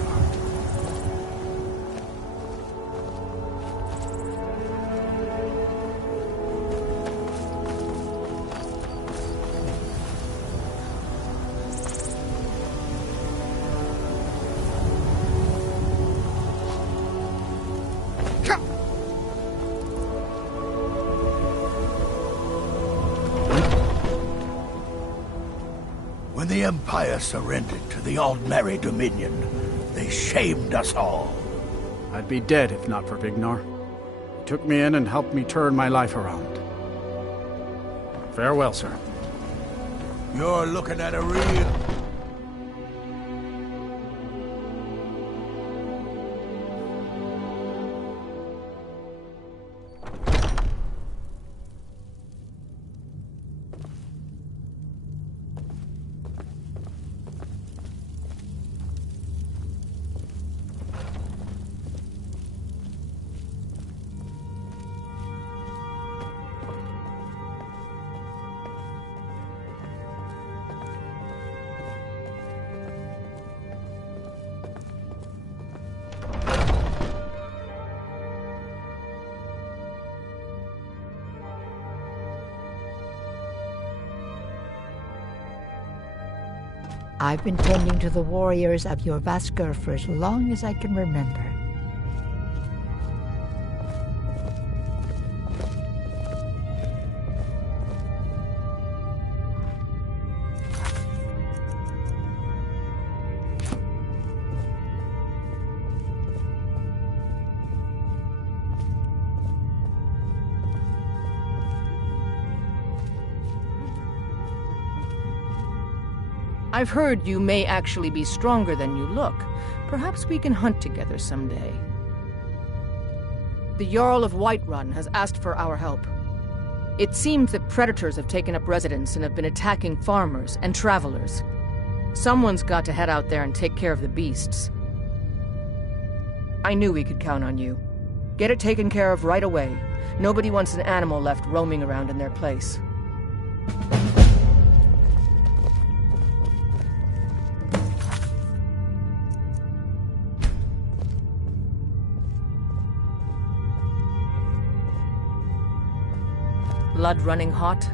When the Empire surrendered to the Aldmeri Dominion, they shamed us all. I'd be dead if not for Vignar. He took me in and helped me turn my life around. Farewell, sir. You're looking at a real... I've been tending to the warriors of your Vaskr for as long as I can remember. I've heard you may actually be stronger than you look. Perhaps we can hunt together someday. The Jarl of Whiterun has asked for our help. It seems that predators have taken up residence and have been attacking farmers and travelers. Someone's got to head out there and take care of the beasts. I knew we could count on you. Get it taken care of right away. Nobody wants an animal left roaming around in their place. Blood running hot?